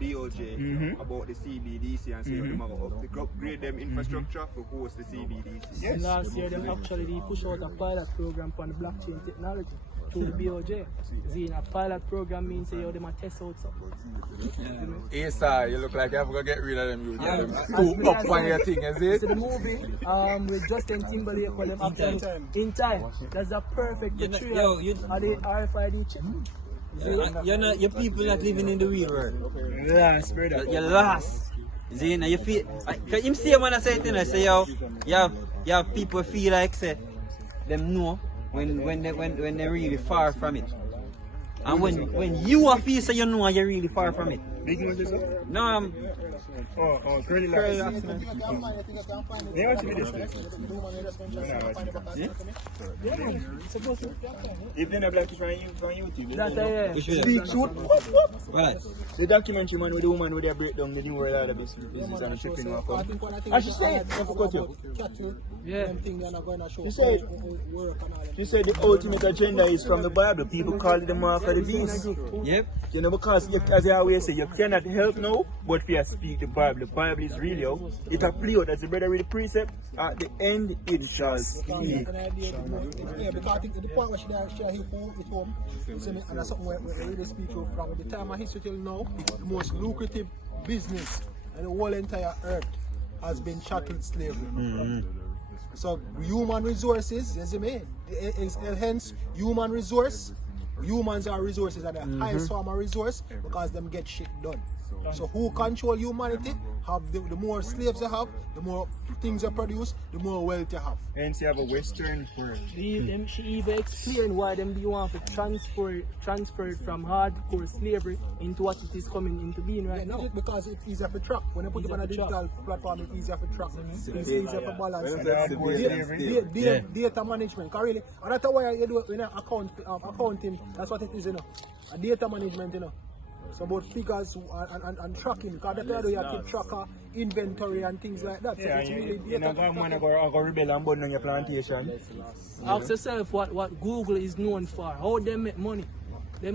BOJ about the CBDC and say them are going to upgrade them infrastructure to host the CBDC. Yes. Last year, they actually push out a pilot program for the blockchain technology through the BOJ. See, a pilot program means they them a test out something. Hey, sir, you look like you have to get rid of them. You get them too up on your thing, is it? So the movie with Justin Timberlake for them actually in time. That's a perfect portrayal of the RFID chip. Your people not living in the real world. Last, brother. You're lost. See, now you feel. Cause him see when I say it, I say you have people feel like say them know when they're really far from it. And when you are feel so you know you're really far from it. Big news is up? No, Curly locks, man. They want to be this way. If they're not black, it's from YouTube. Speak shoot. Right. The documentary man with the woman with their breakdown, the new world order business and the shipping work. And she said, I forgot you. Yeah. She said the ultimate agenda is from the Bible. People call it the mark of the beast. Yep. You know, because as I always say, you cannot help now, but if you speak the Bible is real, yo. It a play out, as the brother read the precept, at the end it shall speak. Yeah, because I think the point where she share his home with home, and that's something where we really speak from the time of history till now, the most lucrative business in the whole entire earth has been chattel slavery. So human resources, you see me? Hence human resource. Humans are resources and the highest form of resource because them get shit done. So who control humanity? Have the more slaves you have, the more things you produce, the more wealth you have. Hence you have a Western world. She even explained why them do want to transfer it from hardcore slavery into what it is coming into being right now. Because it's easier for track. When you put it on a digital platform, it's easier for track. It's easier for balance. Data management. Really, and that's why you do it in accounting. That's what it is, you know. A data management, you know. So about figures and tracking, because that's why you have to track inventory and things like that. Yeah, so it's really you know, man go rebel and burn on your plantation. Ask yourself what Google is known for. How they make money? They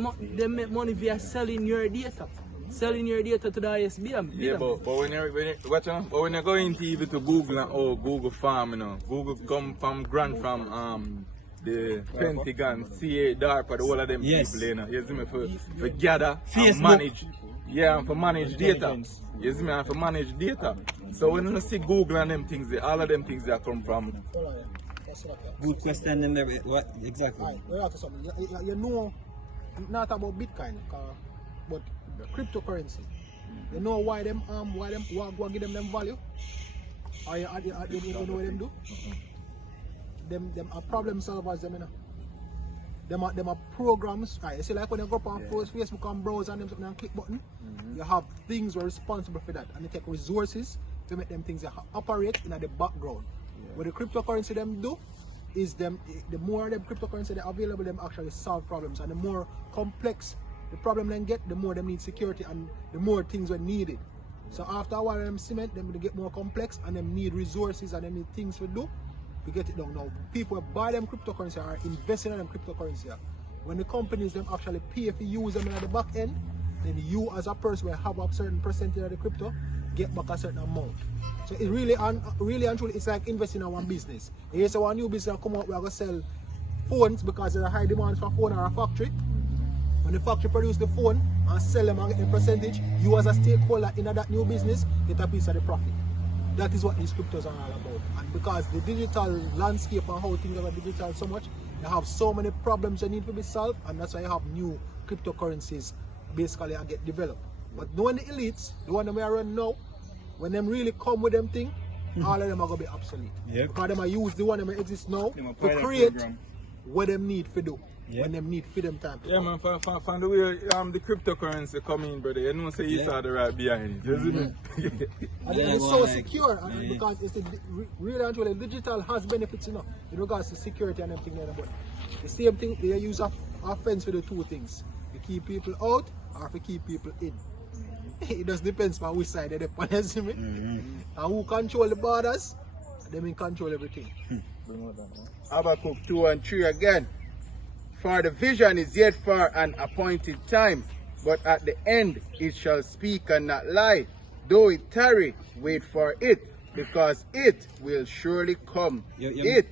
make money via selling your data. Selling your data to the ISBM. Yeah, but when you go into even to Google and Google Farm, you know, Google come from the Pentagon, CA, DARPA, all of them people, you know, you see me, for gather and manage, and for manage data, you see me, and for manage data. So when you see Google and them things, all of them things that come from. Good question, and what exactly? Right, you know, not about Bitcoin, but cryptocurrency. You know why them what give them value? Or you know what them do? Them are problem solvers, them, you know. Them are programs, right? You see, like when you go up on Facebook and browse and them something and click button, you have things who are responsible for that, and they take resources to make them things that operate in the background. What the cryptocurrency them do is the more them cryptocurrency they available, them actually solve problems, and the more complex the problem they get, the more them need security and the more things are needed. So after a while, them cement, them get more complex and them need resources and them need things to do. We get it down now. People who buy them cryptocurrency are investing in them cryptocurrency. When the companies them actually pay for use them at the back end, then you as a person will have a certain percentage of the crypto, get back a certain amount. So it really and truly, it's like investing in one business. Here's one new business come out, we are going to sell phones because there are high demands for phone or a factory. When the factory produce the phone and sell them and get a percentage, you as a stakeholder in that new business get a piece of the profit. That is what these cryptos are all about. And because the digital landscape and how things are digital so much, they have so many problems that need to be solved, and that's why you have new cryptocurrencies basically get developed. But knowing the elites, the one that we are running now, when them really come with them thing, all of them are going to be obsolete. Because them are use the one that exist now to create what them need to do. when them need for them time. Yeah, man, from the way the cryptocurrency come in, brother, you know, say you saw the right behind it, isn't it? And it's so secure, and because it's really and truly digital has benefits, you know, in regards to security and everything like that. But the same thing, they use a fence for the two things: to keep people out or to keep people in. It just depends on which side they're on, you see me? And who control the borders, them in control everything. Habakkuk 2 and 3 again. For the vision is yet for an appointed time, but at the end it shall speak and not lie. Though it tarry, wait for it, because it will surely come. It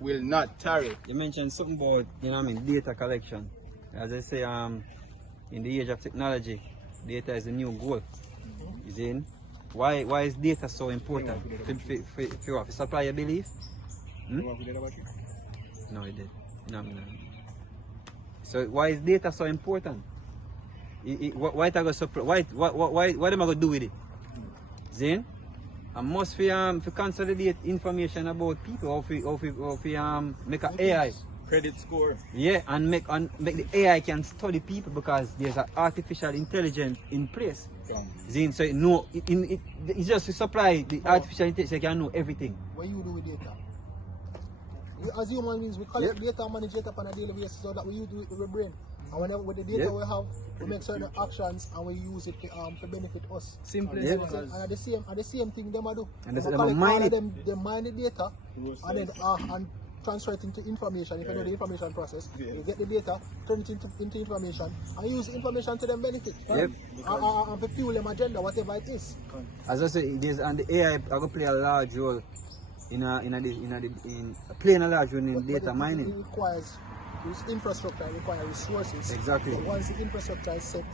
will not tarry. You mentioned something about, you know what I mean, data collection. As I say, in the age of technology, data is the new gold. You see? Why is data so important? For supply your belief? No, it did. No. So why is data so important? Why them I gonna do with it? Zane? I must consolidate information about people, or make an AI Credit score. Yeah, and make the AI can study people because there's an artificial intelligence in place. Zane, so it's just to supply the artificial intelligence, they can know everything. What you do with data? As human beings, we collect data and manage data on a daily basis, so that we do it with our brain. And whenever with the data we have, we make certain actions and we use it to benefit us. Simple. And at the same thing them do. And they mine it. They mine the data and then and transfer it into information. If you know the information process, you get the data, turn it into information, and use the information to them benefit. Yep. And to fuel them agenda, whatever it is. As I say, and the AI are going to play a large role in playing a large role in data mining. It requires infrastructure, it requires resources. Exactly. But once the infrastructure is set,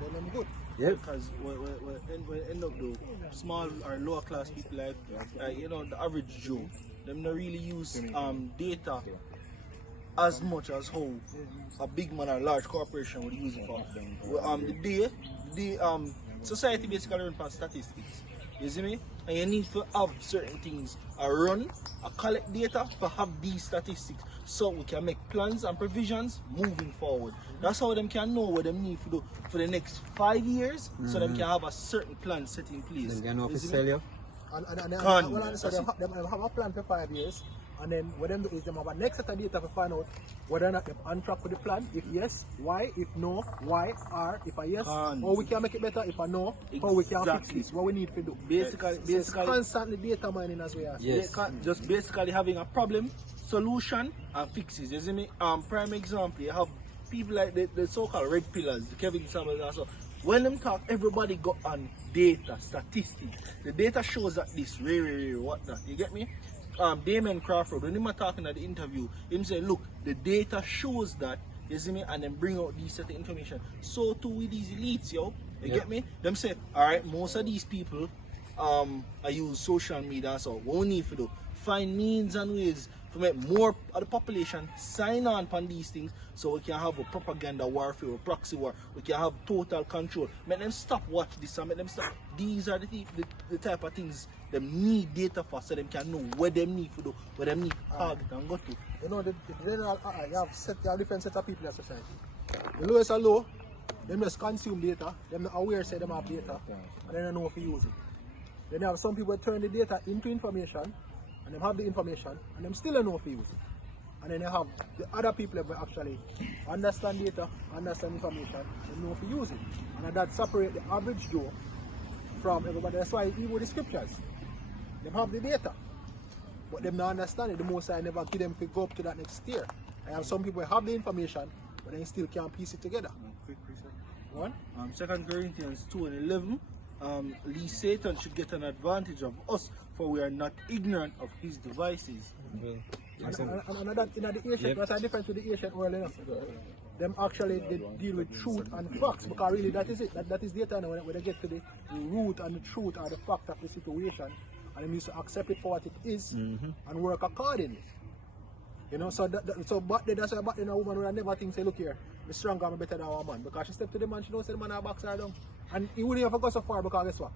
then I'm good. Yep. Because we end up though, small or lower class people like you know, the average Joe, them not really use data as much as how a big man or large corporation would use it for. The society basically runs on statistics. You see me? And you need to have certain things run, collect data to have these statistics so we can make plans and provisions moving forward. That's how them can know what they need to do for the next 5 years, so them can have a certain plan set in place. Then they know if it's sell you. And they have a plan for 5 years, and then what them do is them have a next set of data to find out whether or not they're on track with the plan. If yes, why? If no, why? Or if a yes, or we can make it better. If a no, how we can fix this. What we need to do. Basically constantly data mining as we are. Yes. Just basically having a problem, solution, and fixes. You see me? Prime example, you have people like the so-called red pillars, the Kevin Samuels and so. When them talk, everybody got on data, statistics. The data shows that this, whatnot. You get me? Damon Crawford, when he was talking at the interview, him say, look, the data shows that, you see me, and then bring out these set of information. So too with these elites, yo. You get me? Them say, alright, most of these people I use social media, so what we need to do, find means and ways to make more of the population sign on these things so we can have a propaganda warfare, a proxy war, we can have total control. Make them stop watch this and make them stop. These are the type of things them need data for, so them can know what them need to do, what them need to target and go to. You know, the general you have different set of people in society. The lowest are low, them just consume data, them not aware say them have data, and they don't know if you use it. Then you have some people turn the data into information, and they have the information, and them still don't know if you use it. And then you have the other people that actually understand data, understand information, and know if you use it. And that separate the average Joe from everybody. That's why even with the scriptures, they have the data, but them not understand it. The most I never give them to go up to that next tier. I have some people who have the information, but they still can't piece it together. Quick research. One? 2 Corinthians 2:11. Lest Satan should get an advantage of us, for we are not ignorant of his devices. And that in the Asian, that's a difference with the Asian world. Them actually they deal with truth and facts, because really that is it. That is data when they get to the root and the truth or the fact of the situation, and them used to accept it for what it is and work accordingly. You know, so that's why back then a woman would never think, say, look here, I'm stronger, I'm better than a man, because she stepped to the man, she don't say the man box her down. And he wouldn't even go so far, because guess what?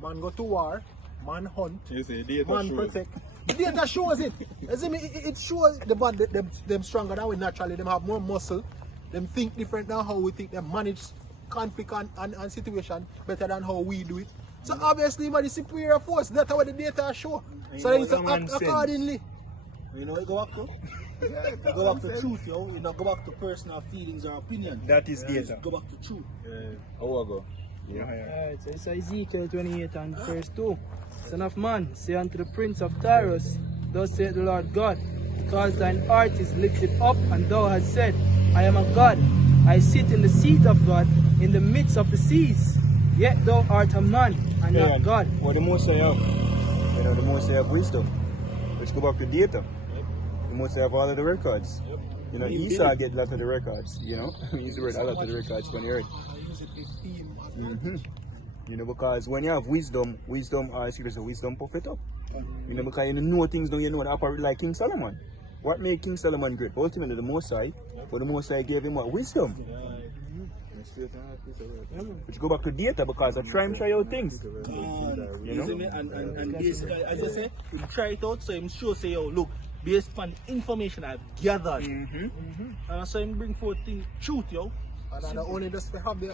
Man go to war, man hunt, You say data man shows. protect. The data shows it. You see me? It shows the bad them stronger than we naturally. Them have more muscle. Them think different than how we think. Them manage conflict and situation better than how we do it. So obviously, man, the superior force. That's what the data show. So then it's act accordingly. You know, you go back to? You go back to truth, yo. You don't go back to personal feelings or opinion. That is data. Go back to truth. How I go? Alright, so it's Ezekiel 28 and verse 2. Son of man, say unto the prince of Tyrus, thus saith the Lord God, because thine heart is lifted up, and thou hast said, I am a God, I sit in the seat of God, in the midst of the seas. Yet thou art a man, and not God. What the most I have, you know, the most I have wisdom. Let's go back to data. The most I have all of the records. You know, Esau get a lot of the records, you know. I use the word a lot of the records on the earth. You know, because when you have wisdom, wisdom puff it up. You know, because you know things, don't you know that operate like King Solomon. What made King Solomon great? Ultimately, the Most High, but the Most High gave him what? Wisdom. Which go back to data because I try and try out things. You know? And basically, as I say, you try it out, so I'm sure say, yo, look, based on information I've gathered. And so him bring forth the truth, yo. And only just have the,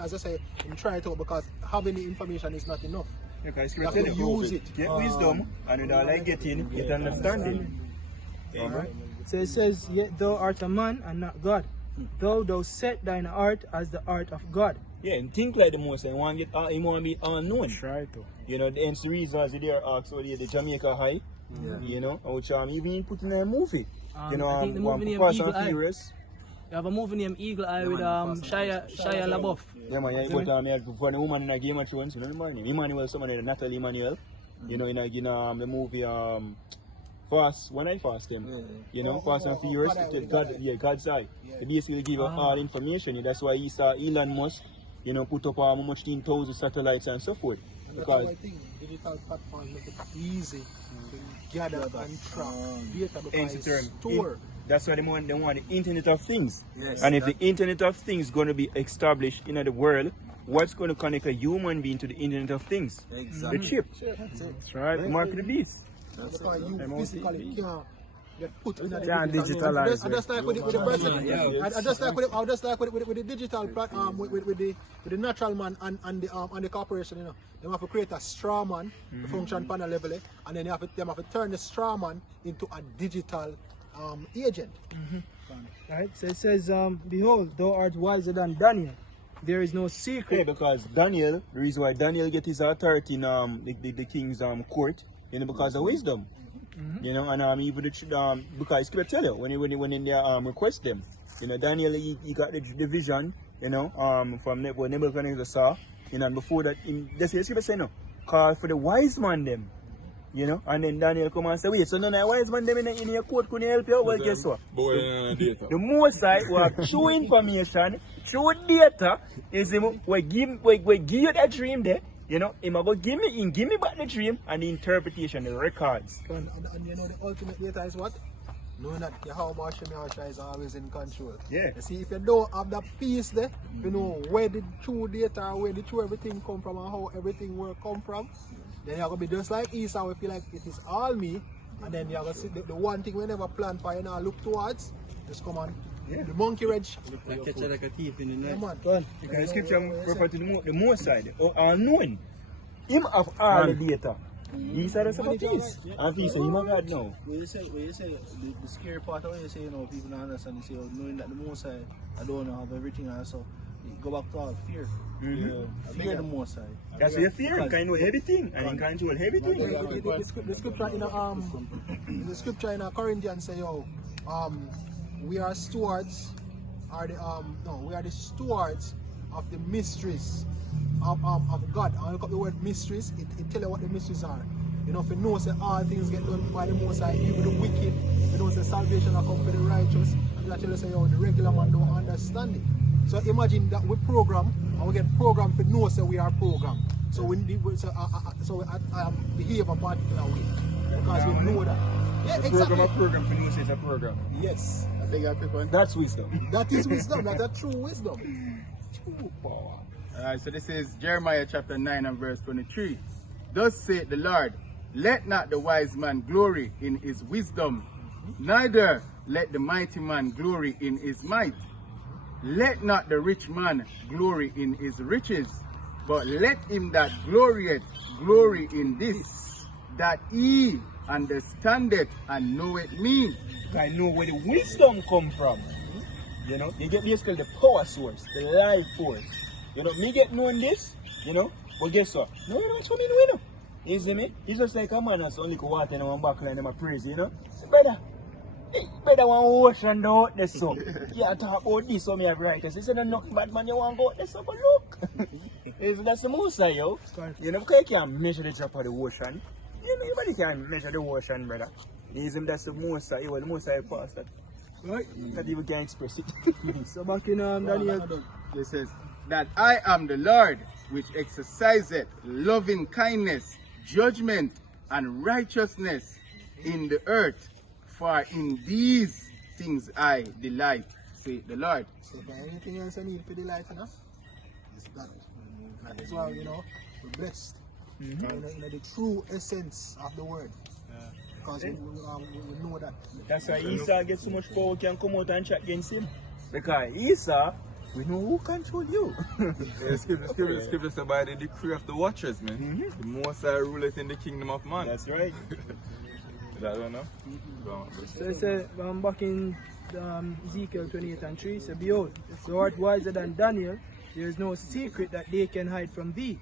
as I say, try it out because having the information is not enough. Because you have to use it. Get wisdom, and without like getting, get understanding. So it says, yet thou art a man and not God. Thou set thine art as the art of God. Yeah, and think like the most. I want to be unknown. Try to. You know, the MC reason as they are asked over the Jamaica High. You know, which even put in a movie. You know, I think the movie named Eagle Eye. You have a movie named Eagle Eye with Shia LaBeouf. Yeah, man, yeah, but for the woman in a Game of Thrones, you know, the name? Emmanuel, somebody, Natalie Emmanuel. You know, in the movie when I fast him, you know, Fast and Furious, God's Eye. They basically give all information. That's why he saw Elon Musk, you know, put up how much 10,000 satellites and so forth. Because I think digital platforms make it easy to gather and track data because it's stored. That's why they want the Internet of Things. Yes, and if the Internet of Things is going to be established in the world, what's going to connect a human being to the Internet of Things? Exactly. The chip. That's right. The mark of the beast. Because you physically can't get put in the digitalize. I just like with the person. I just like with the digital platform, with the natural man and the corporation. You know, they have to create a straw man to function on a level, and then they have to turn the straw man into a digital agent. Right. So it says, behold, thou art wiser than Daniel. There is no secret. Yeah, because Daniel, the reason why Daniel get his authority in the king's court, you know, because of wisdom. You know, and even the because I tell you when they request them, you know, Daniel he got the vision, you know, from what Nebuchadnezzar saw, you know, and before that, that's what he say no, call for the wise man them, you know, and then Daniel come and say, wait, so none of the wise man them in your court couldn't help you? Well, guess what? The Most High who have true information, true data, is we give you that dream there. You know, him go give me back the dream and the interpretation, the records. And you know the ultimate data is what? Knowing that Yahweh Hashem is always in control. Yeah. You see, if you don't have that piece there, you know where the true data, where the true everything come from and how everything will come from, then you're gonna be just like Esau, we feel like it is all me, and then you're gonna see the one thing we never plan for, you know, look towards, just come on. Yeah. The monkey wrench. Catch it like a thief in the night. Yeah, man. Because the scripture refer to the Most Side, or unknown. Him of all the data. These are the seven piece. And he say, him of God now. When you say the scary part of it, you say, you know, people don't understand, you say, oh, knowing that the Most High, I don't know, have everything, and so you go back to all fear. Fear the Most High. That's your fear. You can know everything and you can control everything. The scripture in Corinthians say, yo, we are stewards, we are the stewards of the mysteries of God. And look up the word mysteries, it tell you what the mysteries are. You know, if you know say all things get done by the Most High, even the wicked, you know say salvation will come for the righteous, and you actually say, yo, the regular man don't understand it. So imagine that we program, and we get programmed to know say we are programmed. So we behave a particular way. Because we know that. Yeah, exactly. Program for news is a program. Yes. That's wisdom. That is wisdom. That's a true wisdom. Alright, so this is Jeremiah chapter 9 and verse 23. Thus saith the Lord, let not the wise man glory in his wisdom, neither let the mighty man glory in his might. Let not the rich man glory in his riches, but let him that glorieth glory in this, that he understandeth and knoweth me. I know where the wisdom come from. You know, you get basically the power source, the life force. You know, me get knowing this, you know, but guess what? No, that's what me know, you know. You see me? It's just like a man that's only water in one back line, them a praise, you know. Say, brother, hey, brother, one ocean down out there, so. Yeah, talk about this, so me have writers. He said, no, nothing bad man, you want to go out there, so, but look. That's the most of you. You know, because you can't measure the drop of the ocean. You know, everybody can measure the ocean, brother. That's the most of you, the most of you past that. Right? That even can express it. So back in Daniel. It says, that I am the Lord, which exerciseth loving kindness, judgment, and righteousness in the earth. For in these things I delight, saith the Lord. So for anything else I need for delight, you know, it's that. That is why, you know, we're blessed. You know, the true essence of the word. Because we know that. That's why Esau gets so much power, we can come out and chat against him. Because Esau, we know who control you. The scripture says by the decree of the watchers, man. The Most High ruleth in the kingdom of man. That's right. I don't know. So it says, back in Ezekiel 28 and 3, say, behold, thou art wiser than Daniel, there is no secret that they can hide from thee.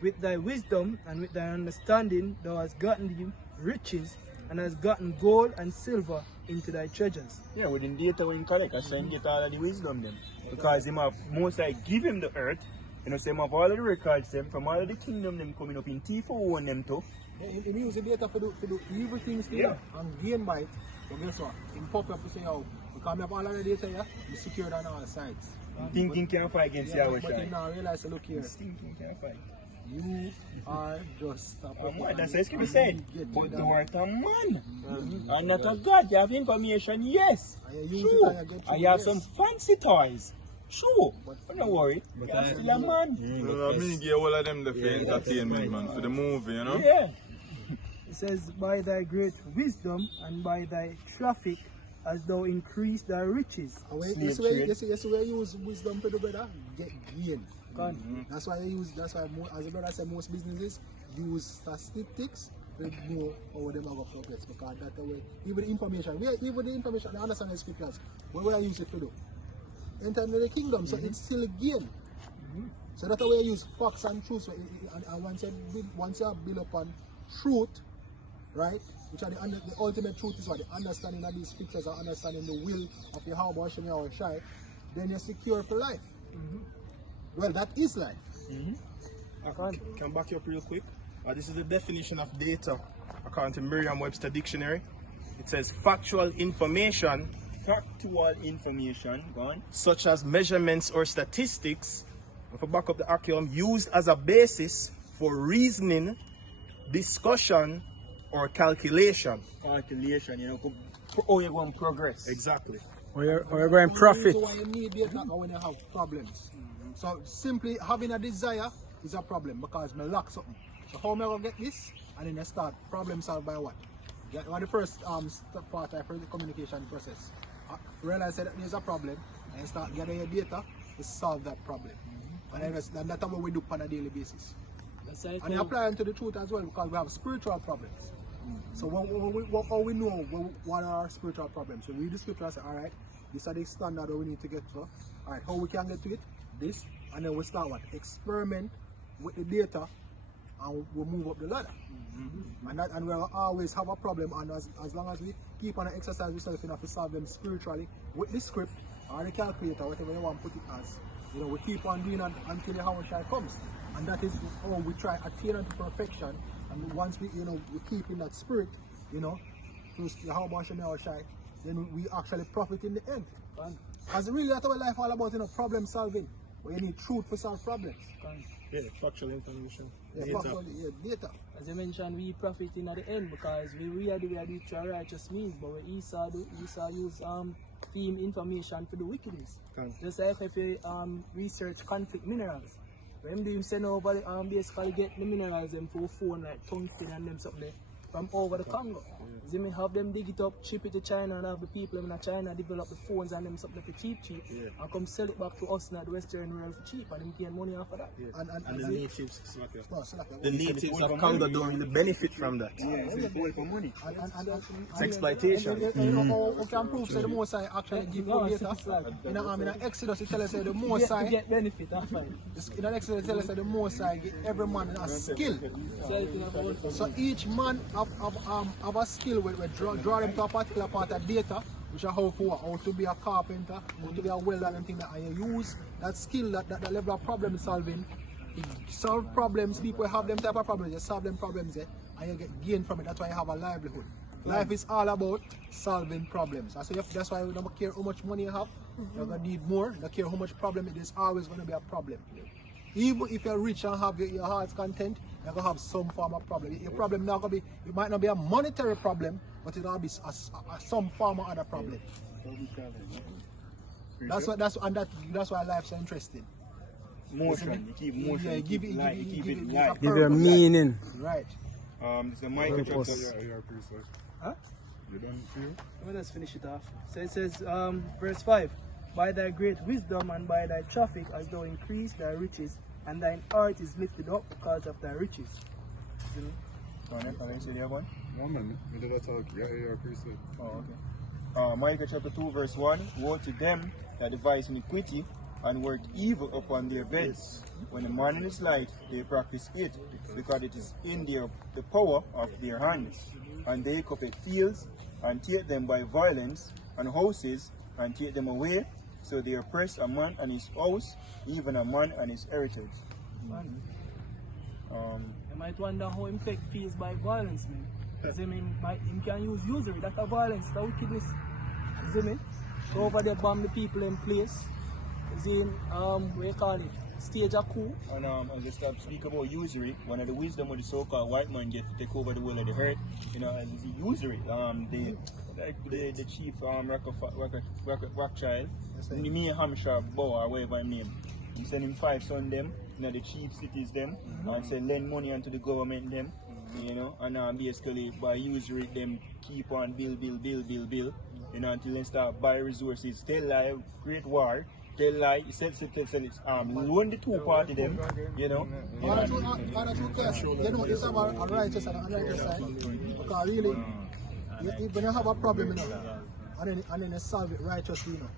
With thy wisdom and with thy understanding thou hast gotten thee riches, and hast gotten gold and silver into thy treasures. Yeah, within data when collect, I send get all of the wisdom them. Because him have most I give him the earth, you know, say him have all of the records them from all of the kingdom them coming up in T4 and them too. He use the data for the evil things there and gain by it. But guess what? In puff up to say, oh, because we have all of the data here, we secured on all sides. Thinking can't fight against Yahweh. But you now realize, look here. Thinking can't fight. You are just a man. That's what it's said. But thou art a man. And not a God. You have information, yes. True. I have some fancy toys. True. But don't worry. You're still a man. I mean, get all of them the for entertainment, man. For the movie, you know? Yeah. It says, by thy great wisdom and by thy traffic as thou increase thy riches. Yes, where you use wisdom for the brother, get gain. That's why as the brother said, most businesses use statistics to know how them are going to progress. Because that's the way, even the information, I understand the scriptures, but where I use it to do? Enter into the kingdom, so it's still a gain. So that's the way I use facts and truth. And once you build upon truth, right? Which are the ultimate truth is what the understanding of these scriptures are understanding the will of Yahweh Hashem Yahweh Shai, then you're secure for life. Well, that is life. I can back you up real quick. This is the definition of data according to Merriam-Webster dictionary. It says factual information. Factual information, go on. Such as measurements or statistics, if I back up the acronym, used as a basis for reasoning, discussion, or calculation. Calculation, you know, how you're going to progress. Exactly. Or you're going to profit. So why you need data when you have problems. So simply having a desire is a problem because I lack something. So how am I going to get this? And then I start problem solve by what? One of the first part of the communication process. Realize that there's a problem and start gathering your data to solve that problem. And that's what we do on a daily basis. And apply it to the truth as well because we have spiritual problems. So how we know what are our spiritual problems? So we read the scripture and say, alright, these are the standard that we need to get to. Alright, how we can get to it? This, and then we start what? Experiment with the data and we'll move up the ladder. And we'll always have a problem, and as long as we keep on exercise ourselves enough to solve them spiritually with the script or the calculator, whatever you want to put it as, you know, we keep on doing it until the Yahweh Shai comes. And that is how we try to attain unto perfection. And once we, you know, we keep in that spirit, you know, through Yahweh Shai, then we actually profit in the end. As really that's our life all about, you know, problem solving. Where you need truth to solve problems. Yeah, factual information. Data. As you mentioned, we profit in at the end because we are the righteous means, but what Esau use theme information for the wickedness. Just like if you research conflict minerals, When they send over the, basically get the minerals them for phone like tungsten and them something there from over the Congo. See me have them dig it up, ship it to China and have the people in China develop the phones and them something for cheap and come sell it back to us in the Western world for cheap and them gain money off of that. And the natives of Congo don't really benefit from that. It's all for money. It's exploitation. You know how can prove that the Most High actually give you data? In Exodus it tells us that the Most High get benefit, that's fine. In Exodus it tells us that the Most High give every man a skill. So each man have a skill where we draw them to a particular part of data, which are how to be a carpenter, how to be a welder and things that you use that skill, that level of problem solving. You solve problems, people have them type of problems, you solve them problems and you get gain from it. That's why you have a livelihood. Life is all about solving problems. So that's why you don't care how much money you have, you're going to need more. You don't care how much problem it is, always going to be a problem. Even if you're rich and have your heart's content, you're going to have some form of problem. Your problem not going to be, it might not be a monetary problem, but it'll be some form of other problem. That's why life's so interesting. Motion, you keep motion, yeah, you keep it light, you keep it light. Give it a meaning. Right. This is Michael chapter. Huh? You done feel? Well, let's finish it off. So it says, verse 5, by thy great wisdom and by thy traffic hast thou increased thy riches, and thine heart is lifted up because of thy riches. Can you say the other one? No man, we never talk. Yeah, priesthood. Oh, okay. Micah chapter 2 verse 1, woe to them that devise iniquity and work evil upon their beds. When the morning is light, they practice it, because it is in the power of their hands. And they covet fields, and take them by violence, and houses, and take them away. So they oppress a man and his house, even a man and his heritage. You might wonder how him take fees by violence, man. You see me, him can use usury, that's a violence, that's wickedness. You see me? Go over there, bomb the people in place. You see, what you call it? Stage a coup. And as I start speak about usury, one of the wisdom of the so-called white man get to take over the world of the earth, you know, and it's usury. The chief Rothschild, New Hampshire Bow or whatever his name, he send him 5 sons them, you know, the chief cities them, and say lend money onto the government them, you know, and basically by usury them keep on build, you know, until they start buy resources, tell lie, create war. Tell lie, sell it, loan the two party them, you know. All the two cases, you know, it's about a righteous and an unrighteous side. Because really, when you have a problem, you know, and then you solve it righteously, you know,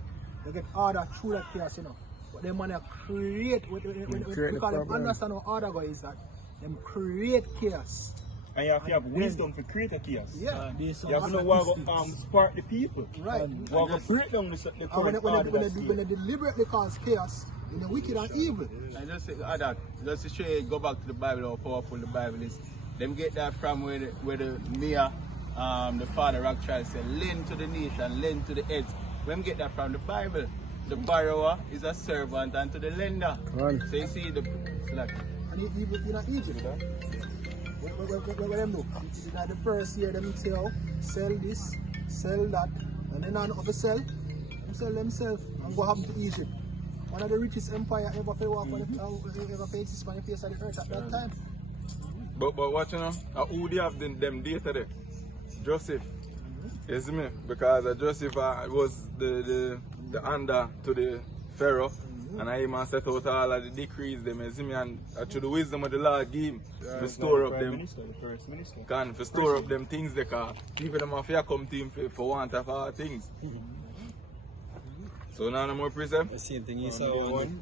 you get order through that chaos, you know. But then when you create, because they understand how order goes is that, them create chaos. And you have to have wisdom to create a chaos. Yeah. You have to know what spark the people. Right. What to break down the current order when they deliberately cause chaos, you know, wicked and evil. And just to add that, just to show you, go back to the Bible, how powerful the Bible is. Them get that from where the mayor, the father Rothschild said, lend to the nation, lend to the heads. When get that from the Bible, the borrower is a servant unto the lender. Right. So you see the like. And even in Egypt, what them do? In the first year, them say, oh, sell this, sell that, and then on of the sell themselves and go happen to Egypt. One of the richest empire ever exist on the face of the earth at that time. But what you know, who they have them data there? Joseph. You see me? Because Joseph was the under to the Pharaoh. And I even set out all of the decrees them, you see me, and through the wisdom of the Lord give him to store up them. Can for store up them things they can. People them have to come to him for want of all things. So now no more precept? The same thing, he saw one,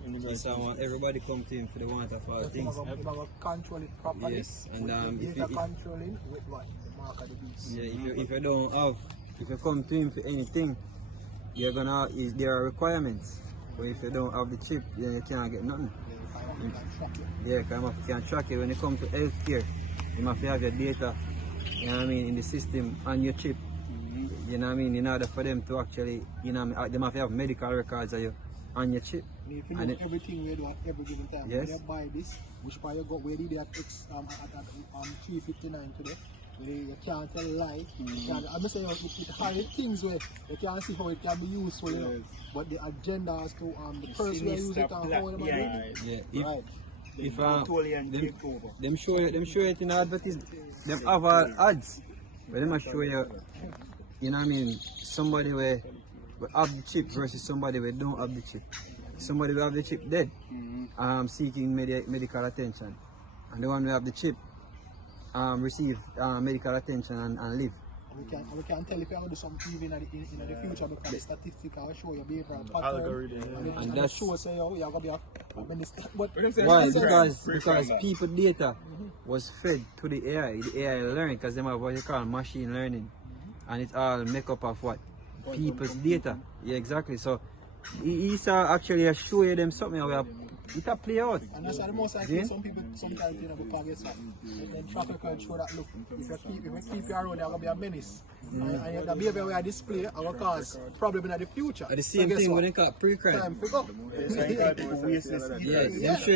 everybody come to him for the want of all things. Control it properly. Yes, and if you control it with what? The mark of the beast. Yeah, if you don't have, if you come to him for anything, you're gonna, there are requirements. But if you don't have the chip, then you can't get nothing. Yeah, because you can track it. When you come to healthcare, you must have your data, you know what I mean, in the system and your chip. You know what I mean, in order for them to actually, you know what I mean, they must have medical records of you on your chip. If you know everything we do at every given time, yes. when you buy this, which part you got, where did you at 359 today? You can't tell a lie. I'm saying it hide things where you can't see how it can be useful, you know. But the agenda as to the person who uses it and how they do it. Yeah, if Napoleon take over. them show it in the advertisement. Them have ads where them show you, you know what I mean, somebody where have the chip versus somebody where don't have the chip. Somebody who have the chip dead, seeking medical attention, and the one who have the chip receive medical attention and live. We can tell if you have to do something even in the future because the statistics will show your behavioral pattern. And that's show say you're going to be a why? Because people data was fed to the AI. The AI learned because they have what you call machine learning, and it's all make up of what people's data. Yeah, exactly. So he's actually show you them something where it a play out. And that's the most I think some people sometimes because guess what? Then track record show that look, if you keep you around, there will be a menace. And the behavior we are display will cause problem in the future. At the same thing when they call pre-crime. Time to go. Yeah,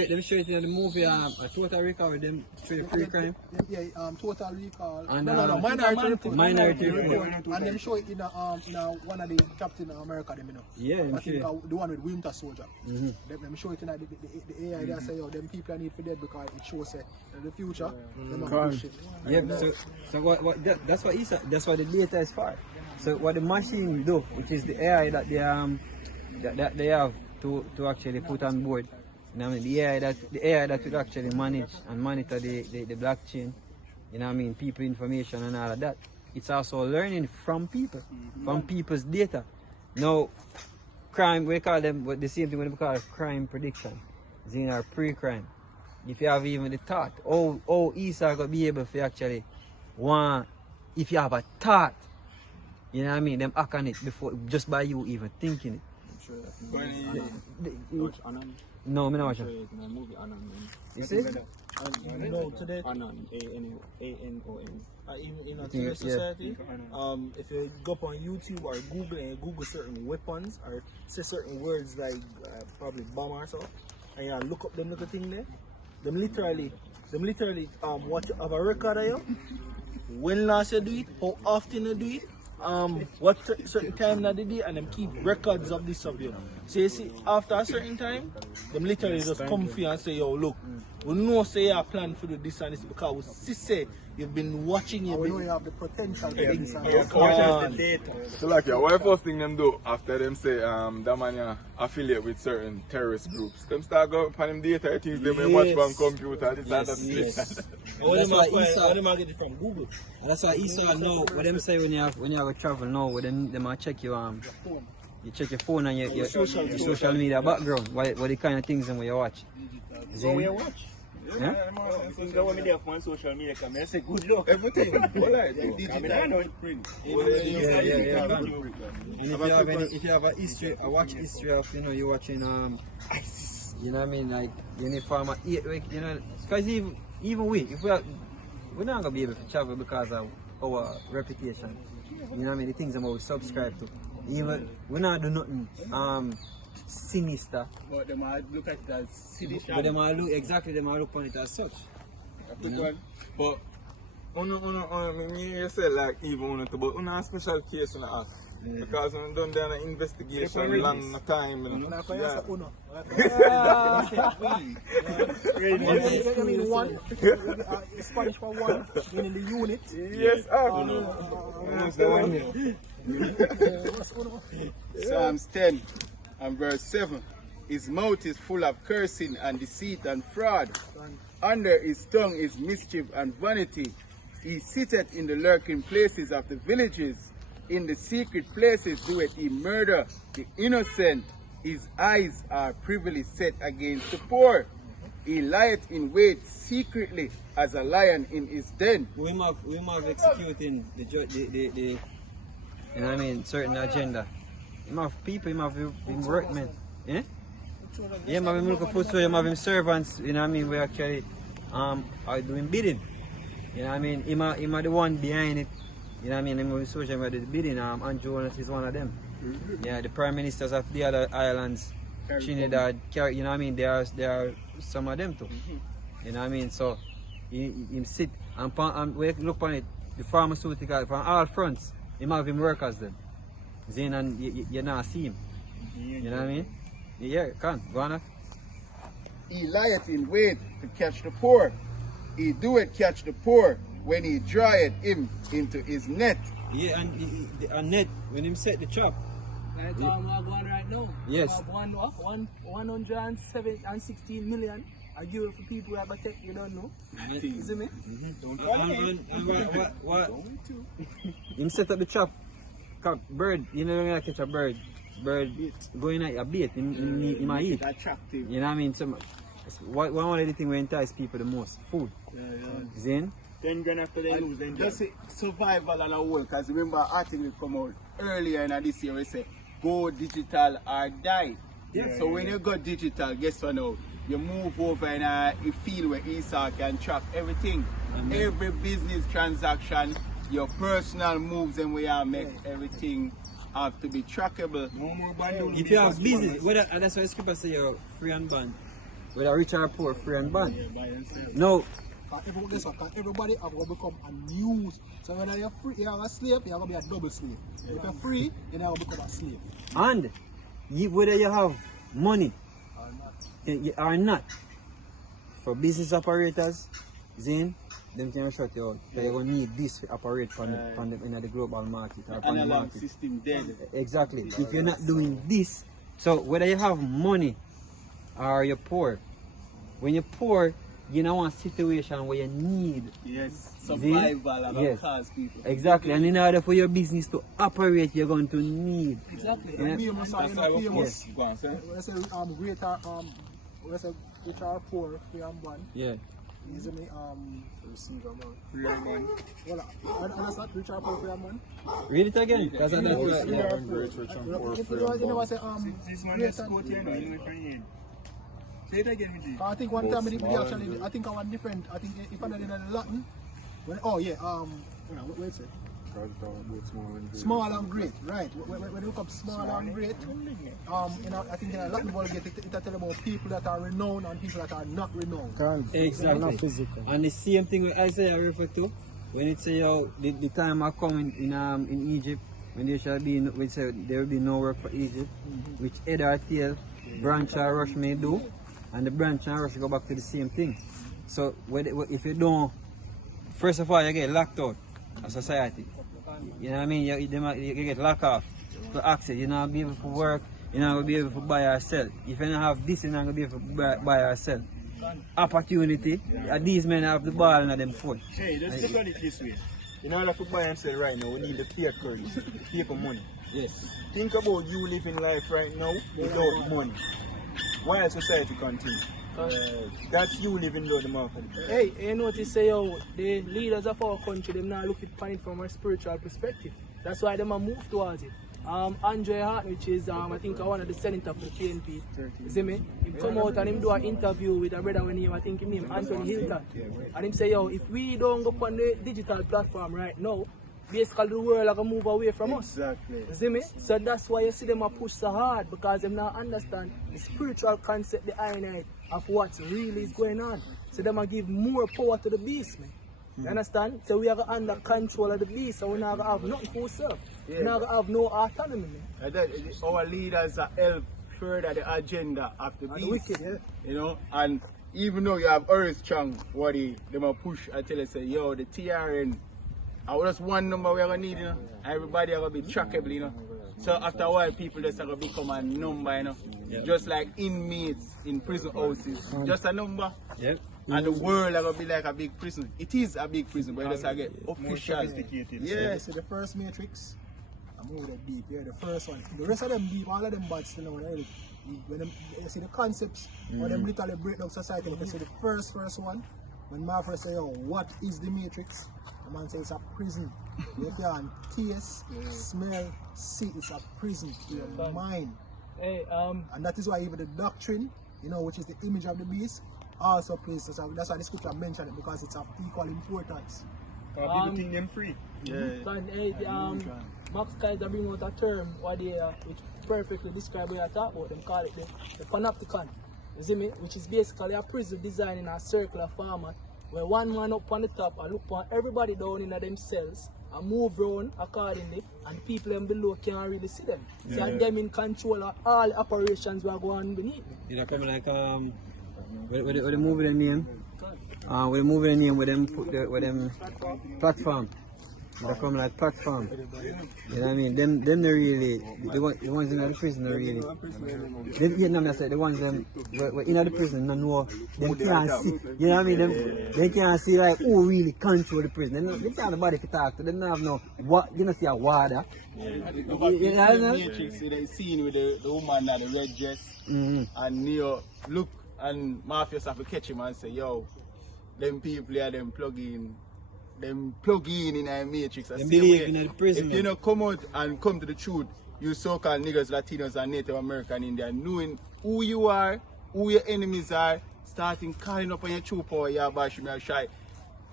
them show it in the movie a Total Recall with them show pre-crime. Yeah, Total Recall. And, no, Minority Report. Report. And them show it in one of the Captain America them, you know. Yeah, I think the one with Winter Soldier. Them show it in the AI they say, them people need for dead because it shows in the future they're not bullshit. Yeah, so what that's what that's what the data is for. So what the machine do, which is the AI that they have to actually put on board. You know what I mean? The AI that would actually manage and monitor the blockchain, you know what I mean, people information and all of that. It's also learning from people, from people's data. Now crime, we call them the same thing when we call crime prediction. It's in our pre-crime. If you have even the thought, Esau gonna be able to actually if you have a thought, you know what I mean, them act on it before just by you even thinking it. No, me not watch it. You see? No, today. Anon, A-N-O-N. Even in today's society, if you go up on YouTube or Google and you Google certain weapons or say certain words like probably bomb or so, and you look up them little thing there, them literally watch have a record of you. When last you do it, how often you do it, what certain time that they do, and them keep records of this of you. So you see, after a certain time, them literally just come for you and say, yo, look, we know say you plan for do this and this because we see say you've been watching we know you have the potential for things. So like what the first thing them do after them say that man affiliate with certain terrorist groups, them start going upon them data things they may watch on computer, this That's why them get it from Google. And that's why Esau know what them say when you have to travel now, when them check your you check your phone and your social media background, what the kind of things them you watch. So we watch. Yeah? Since I want me there on social media, I say good luck. Everything. Alright. And if you have a history, a watch history of you watching you know what I mean, like uniform 8 week, because even we're not gonna be able to travel because of our reputation. You know what I mean, the things that we subscribe to. Even we not do nothing sinister. But they might look at it as sinister. But they might look on it as such. But you say like even but a special case in the act. Because when done there an investigation long time. I mean one Spanish for one, meaning the unit. Yes, Psalms 10 and verse 7. His mouth is full of cursing and deceit and fraud. Under his tongue is mischief and vanity. He sitteth in the lurking places of the villages. In the secret places doeth he murder the innocent. His eyes are privily set against the poor. He lieth in wait secretly as a lion in his den. We have executing the you know what I mean, certain agenda. You have people, you have him workmen. Yeah? Yeah, you have him looking for so you have him servants, you know what I mean, we actually are doing bidding. You know what I mean? Him are the one behind it. You know what I mean? I'm social media bidding. Andrew is one of them. Yeah, the prime ministers of the other islands, Trinidad, you know what I mean? There are some of them too. You know what I mean? So him sit and we look on it, the pharmaceutical from all fronts, him have him workers then. Then and you not see him. You know what I mean? Yeah, go on. He lieth in wait to catch the poor. He doeth catch the poor when he drieth him into his net. Yeah, and a net, when him set the trap. Like we're going right now. Yes. We have 116 million. I give it for people who have a tech, you don't know. You see me? What? Him set up the trap. Bird, you know when you catch a bird. Bird going at a bait, in my eat. Attractive. You know what I mean? So, one of the things we entice people the most, food. Zin? 10 grand after they lose, then Just say survival and a whole, because remember an article come out earlier in this year, we say go digital or die. So when you go digital, guess what now? You move over in a field where Esau can track everything. Every business transaction, your personal moves and where you make everything have to be trackable. no more band. If you have business, that's why the scripture say you're free and bond. Whether rich or poor, free and bond. No. Everybody have to become a new. So when you're free, you're a slave, you're going to be a double slave. If you're free, then you're going to become a slave. And whether you have money or not, for business operators, Zane, them can shut you out. You're going to need this to operate in the global market or on the market. System dead. Exactly. If you're not doing this, so whether you have money or you're poor, when you're poor, you know a situation where you need survival and cause people. Exactly, and in order for your business to operate, you're going to need. Exactly. Yeah. Let's say let's say rich or poor, free and bond. Yeah. Easy me Free and bond. Well, that's not rich or poor, free and bond. Read it again, because I don't know. You know what I say This one is quote here, you know if I hear. Say it again with you. I think one time we actually, I think I want different. I think if I did in the Latin, wait it? Small and great, right? When you look up small and great, you know, I think in a Latin world it tell about people that are renowned and people that are not renowned. Exactly. Not physical. And the same thing with Isaiah refer to when it say the time are coming in Egypt when there shall be we say there will be no work for Egypt, which head or tail, branch or rush may do. And the branch and rush go back to the same thing. So if you don't, first of all, you get locked out of society. You know what I mean? You get locked off for access. You're not be able to work. You're not going to be able to buy or sell. If you don't have this, you're not going to be able to buy or sell. Opportunity. These men have the ball in them foot. Hey, let's look at it this way. In order to buy and sell right now, we need the fiat currency, paper money. Yes. Think about you living life right now without money. While society continues. That's you living though the market. Hey, you notice say the leaders of our country, them now look at it from a spiritual perspective. That's why them move towards it. Andre Hart, which is I think one of the senators for the KNP, you see me? He come out and him do an interview with a brother when I think his name Anthony Hilton. And him say, if we don't go on the digital platform right now, basically the world are going to move away from us. Exactly. You see me? So that's why you see them push so hard, because they now understand the spiritual concept behind it of what really is going on. So they might give more power to the beast, man. You understand? So we are under control of the beast, so we're not going to have nothing for ourselves. We're not going to have no autonomy, man. Our leaders are help further the agenda of the beast. Wicked, you know, and even though you have Earth Strong, what they might push until they say, yo, the TRN, just one number we are going to need, you know. Everybody are going to be trackable, you know. So after a while, people just are going to become a number, you know. Just like inmates in prison houses. Just a number. Yep. And the world are going to be like a big prison. It is a big prison, but it's like official. Yeah. So the first Matrix, I'm moving that deep, yeah, the first one. The rest of them deep, all of them bad still now. When you see the concepts, or them literally break down society, you can see the first one. When my first say, what is the Matrix? The man says it's a prison. You can taste, smell, see, it's a prison to your mind. Hey, and that is why even the doctrine, you know, which is the image of the beast, also plays. That's why the scripture mentioned it, because it's of equal importance. People think them free. Max Kaiser bring out a term which perfectly describes what I talk about. Them call it the panopticon. You see me? Which is basically a prison designed in a circular format, where one man up on the top and look on everybody down in themselves and move around accordingly, and people them below can't really see them. So them in control of all operations we are going beneath. It's coming like With the movie name. With the movie name with them put with them platform. They come like platform. You know what I mean? Them they really the ones in the prison are really. I said the ones them in the prison don't know them can't see. You know what I mean? They can't see like who really control the prison. They can't nobody to talk to. They don't have no what you know see a water. Matrix, the scene with the woman at the red dress, and Neo look and Morpheus have to catch him and say, yo, them people are them plug in in a matrix. Them believe in the prison. If you know come out and come to the truth, you so-called niggas, Latinos and Native American Indian, knowing who you are, who your enemies are, starting calling up on your true power, your bash me shy.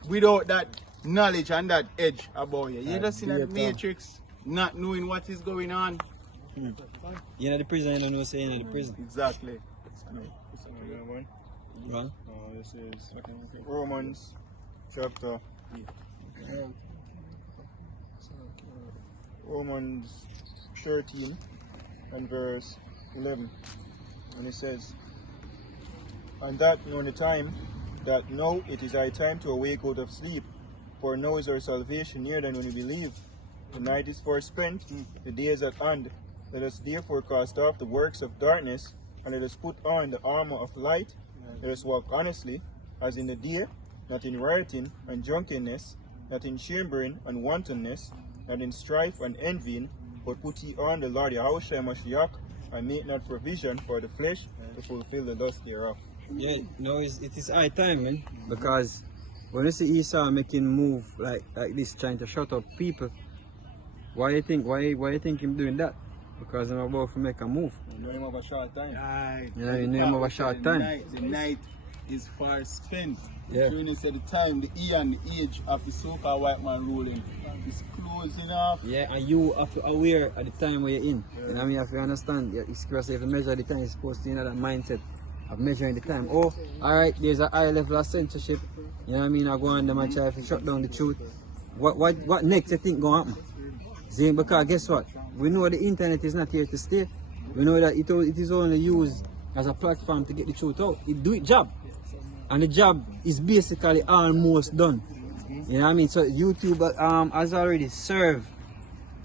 Without that knowledge and that edge about you. You're just in a matrix, not knowing what is going on. You're in the prison, you don't know say you're in the prison. Exactly. Wrong? This is Romans chapter Romans 13 and verse 11, and it says, and that knowing the time, that now it is high time to awake out of sleep, for now is our salvation nearer than when we believe. The night is far spent, the day is at hand. Let us therefore cast off the works of darkness, and let us put on the armor of light. Let us walk honestly, as in the day, not in rioting and drunkenness, not in chambering and wantonness, not in strife and envying, but put ye on the Lord Yahushua Mashiach, and make not provision for the flesh to fulfill the lust thereof. Yeah, no, it is high time, man. Because when you see Esau making move like this, trying to shut up people, why you think him doing that? Because I'm about to make a move. You know him have a short time. Yeah, you know him have a short time. The night is far spent. Yeah. So when they say the time, the year and the age of the so-called white man ruling is closing off. Yeah, and you have to aware at the time where you're in. You know what I mean? You have to understand. It's because if you measure the time, you're supposed to have that mindset of measuring the time. Oh, alright, there's a high level of censorship. You know what I mean? I go on them and try to shut down the truth. What next you think going to happen? See, because guess what? We know the internet is not here to stay. We know that it is only used as a platform to get the truth out. It do its job. And the job is basically almost done. You know what I mean? So YouTube has already served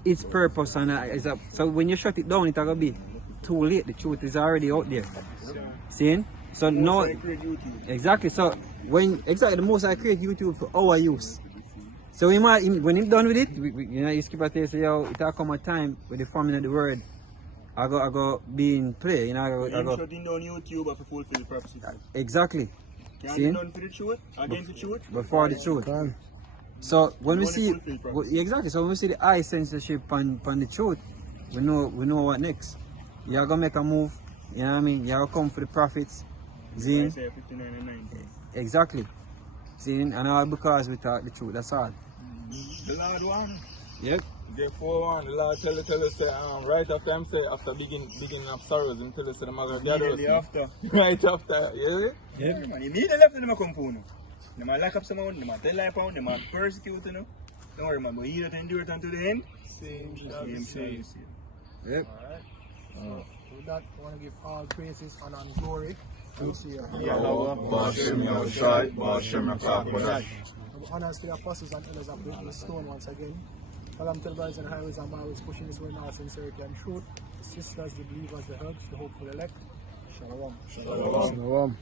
its purpose. And so when you shut it down, it's going to be too late. The truth is already out there. See? So now, exactly. So the most I create YouTube for our use. So when he's done with it, you know, you skip a say, yo, it'll come a time with the forming of the word. I go be in play. You know, I go shutting down YouTube for fulfill the purposes. Exactly. Can see? You done for the truth? Against the truth? Before the truth. So when we see exactly, so when we see the eye censorship on the truth, we know what next. You're gonna make a move, you know what I mean? You're gonna come for the profits. See? Exactly. See, and all because we talk the truth, that's all. The Lord one. Yep. Therefore, the Lord tell us right after I'm say after beginning of sorrows, and tell us the mother immediately after. Right after, yeah? Yeah. Man, immediately after them come for you. They might lock up someone, they might tell life on, they might persecute you. Don't worry, man, but he that endure it unto the end. Same. Yep. Alright. With that, I want to give all praises and glory. Honors to the apostles and elders of the stone once again. Salam to the brothers and highways and byways pushing this way now, sincerity and truth. The sisters, the believers, the herbs, the hopeful elect. Shalom. Shalom.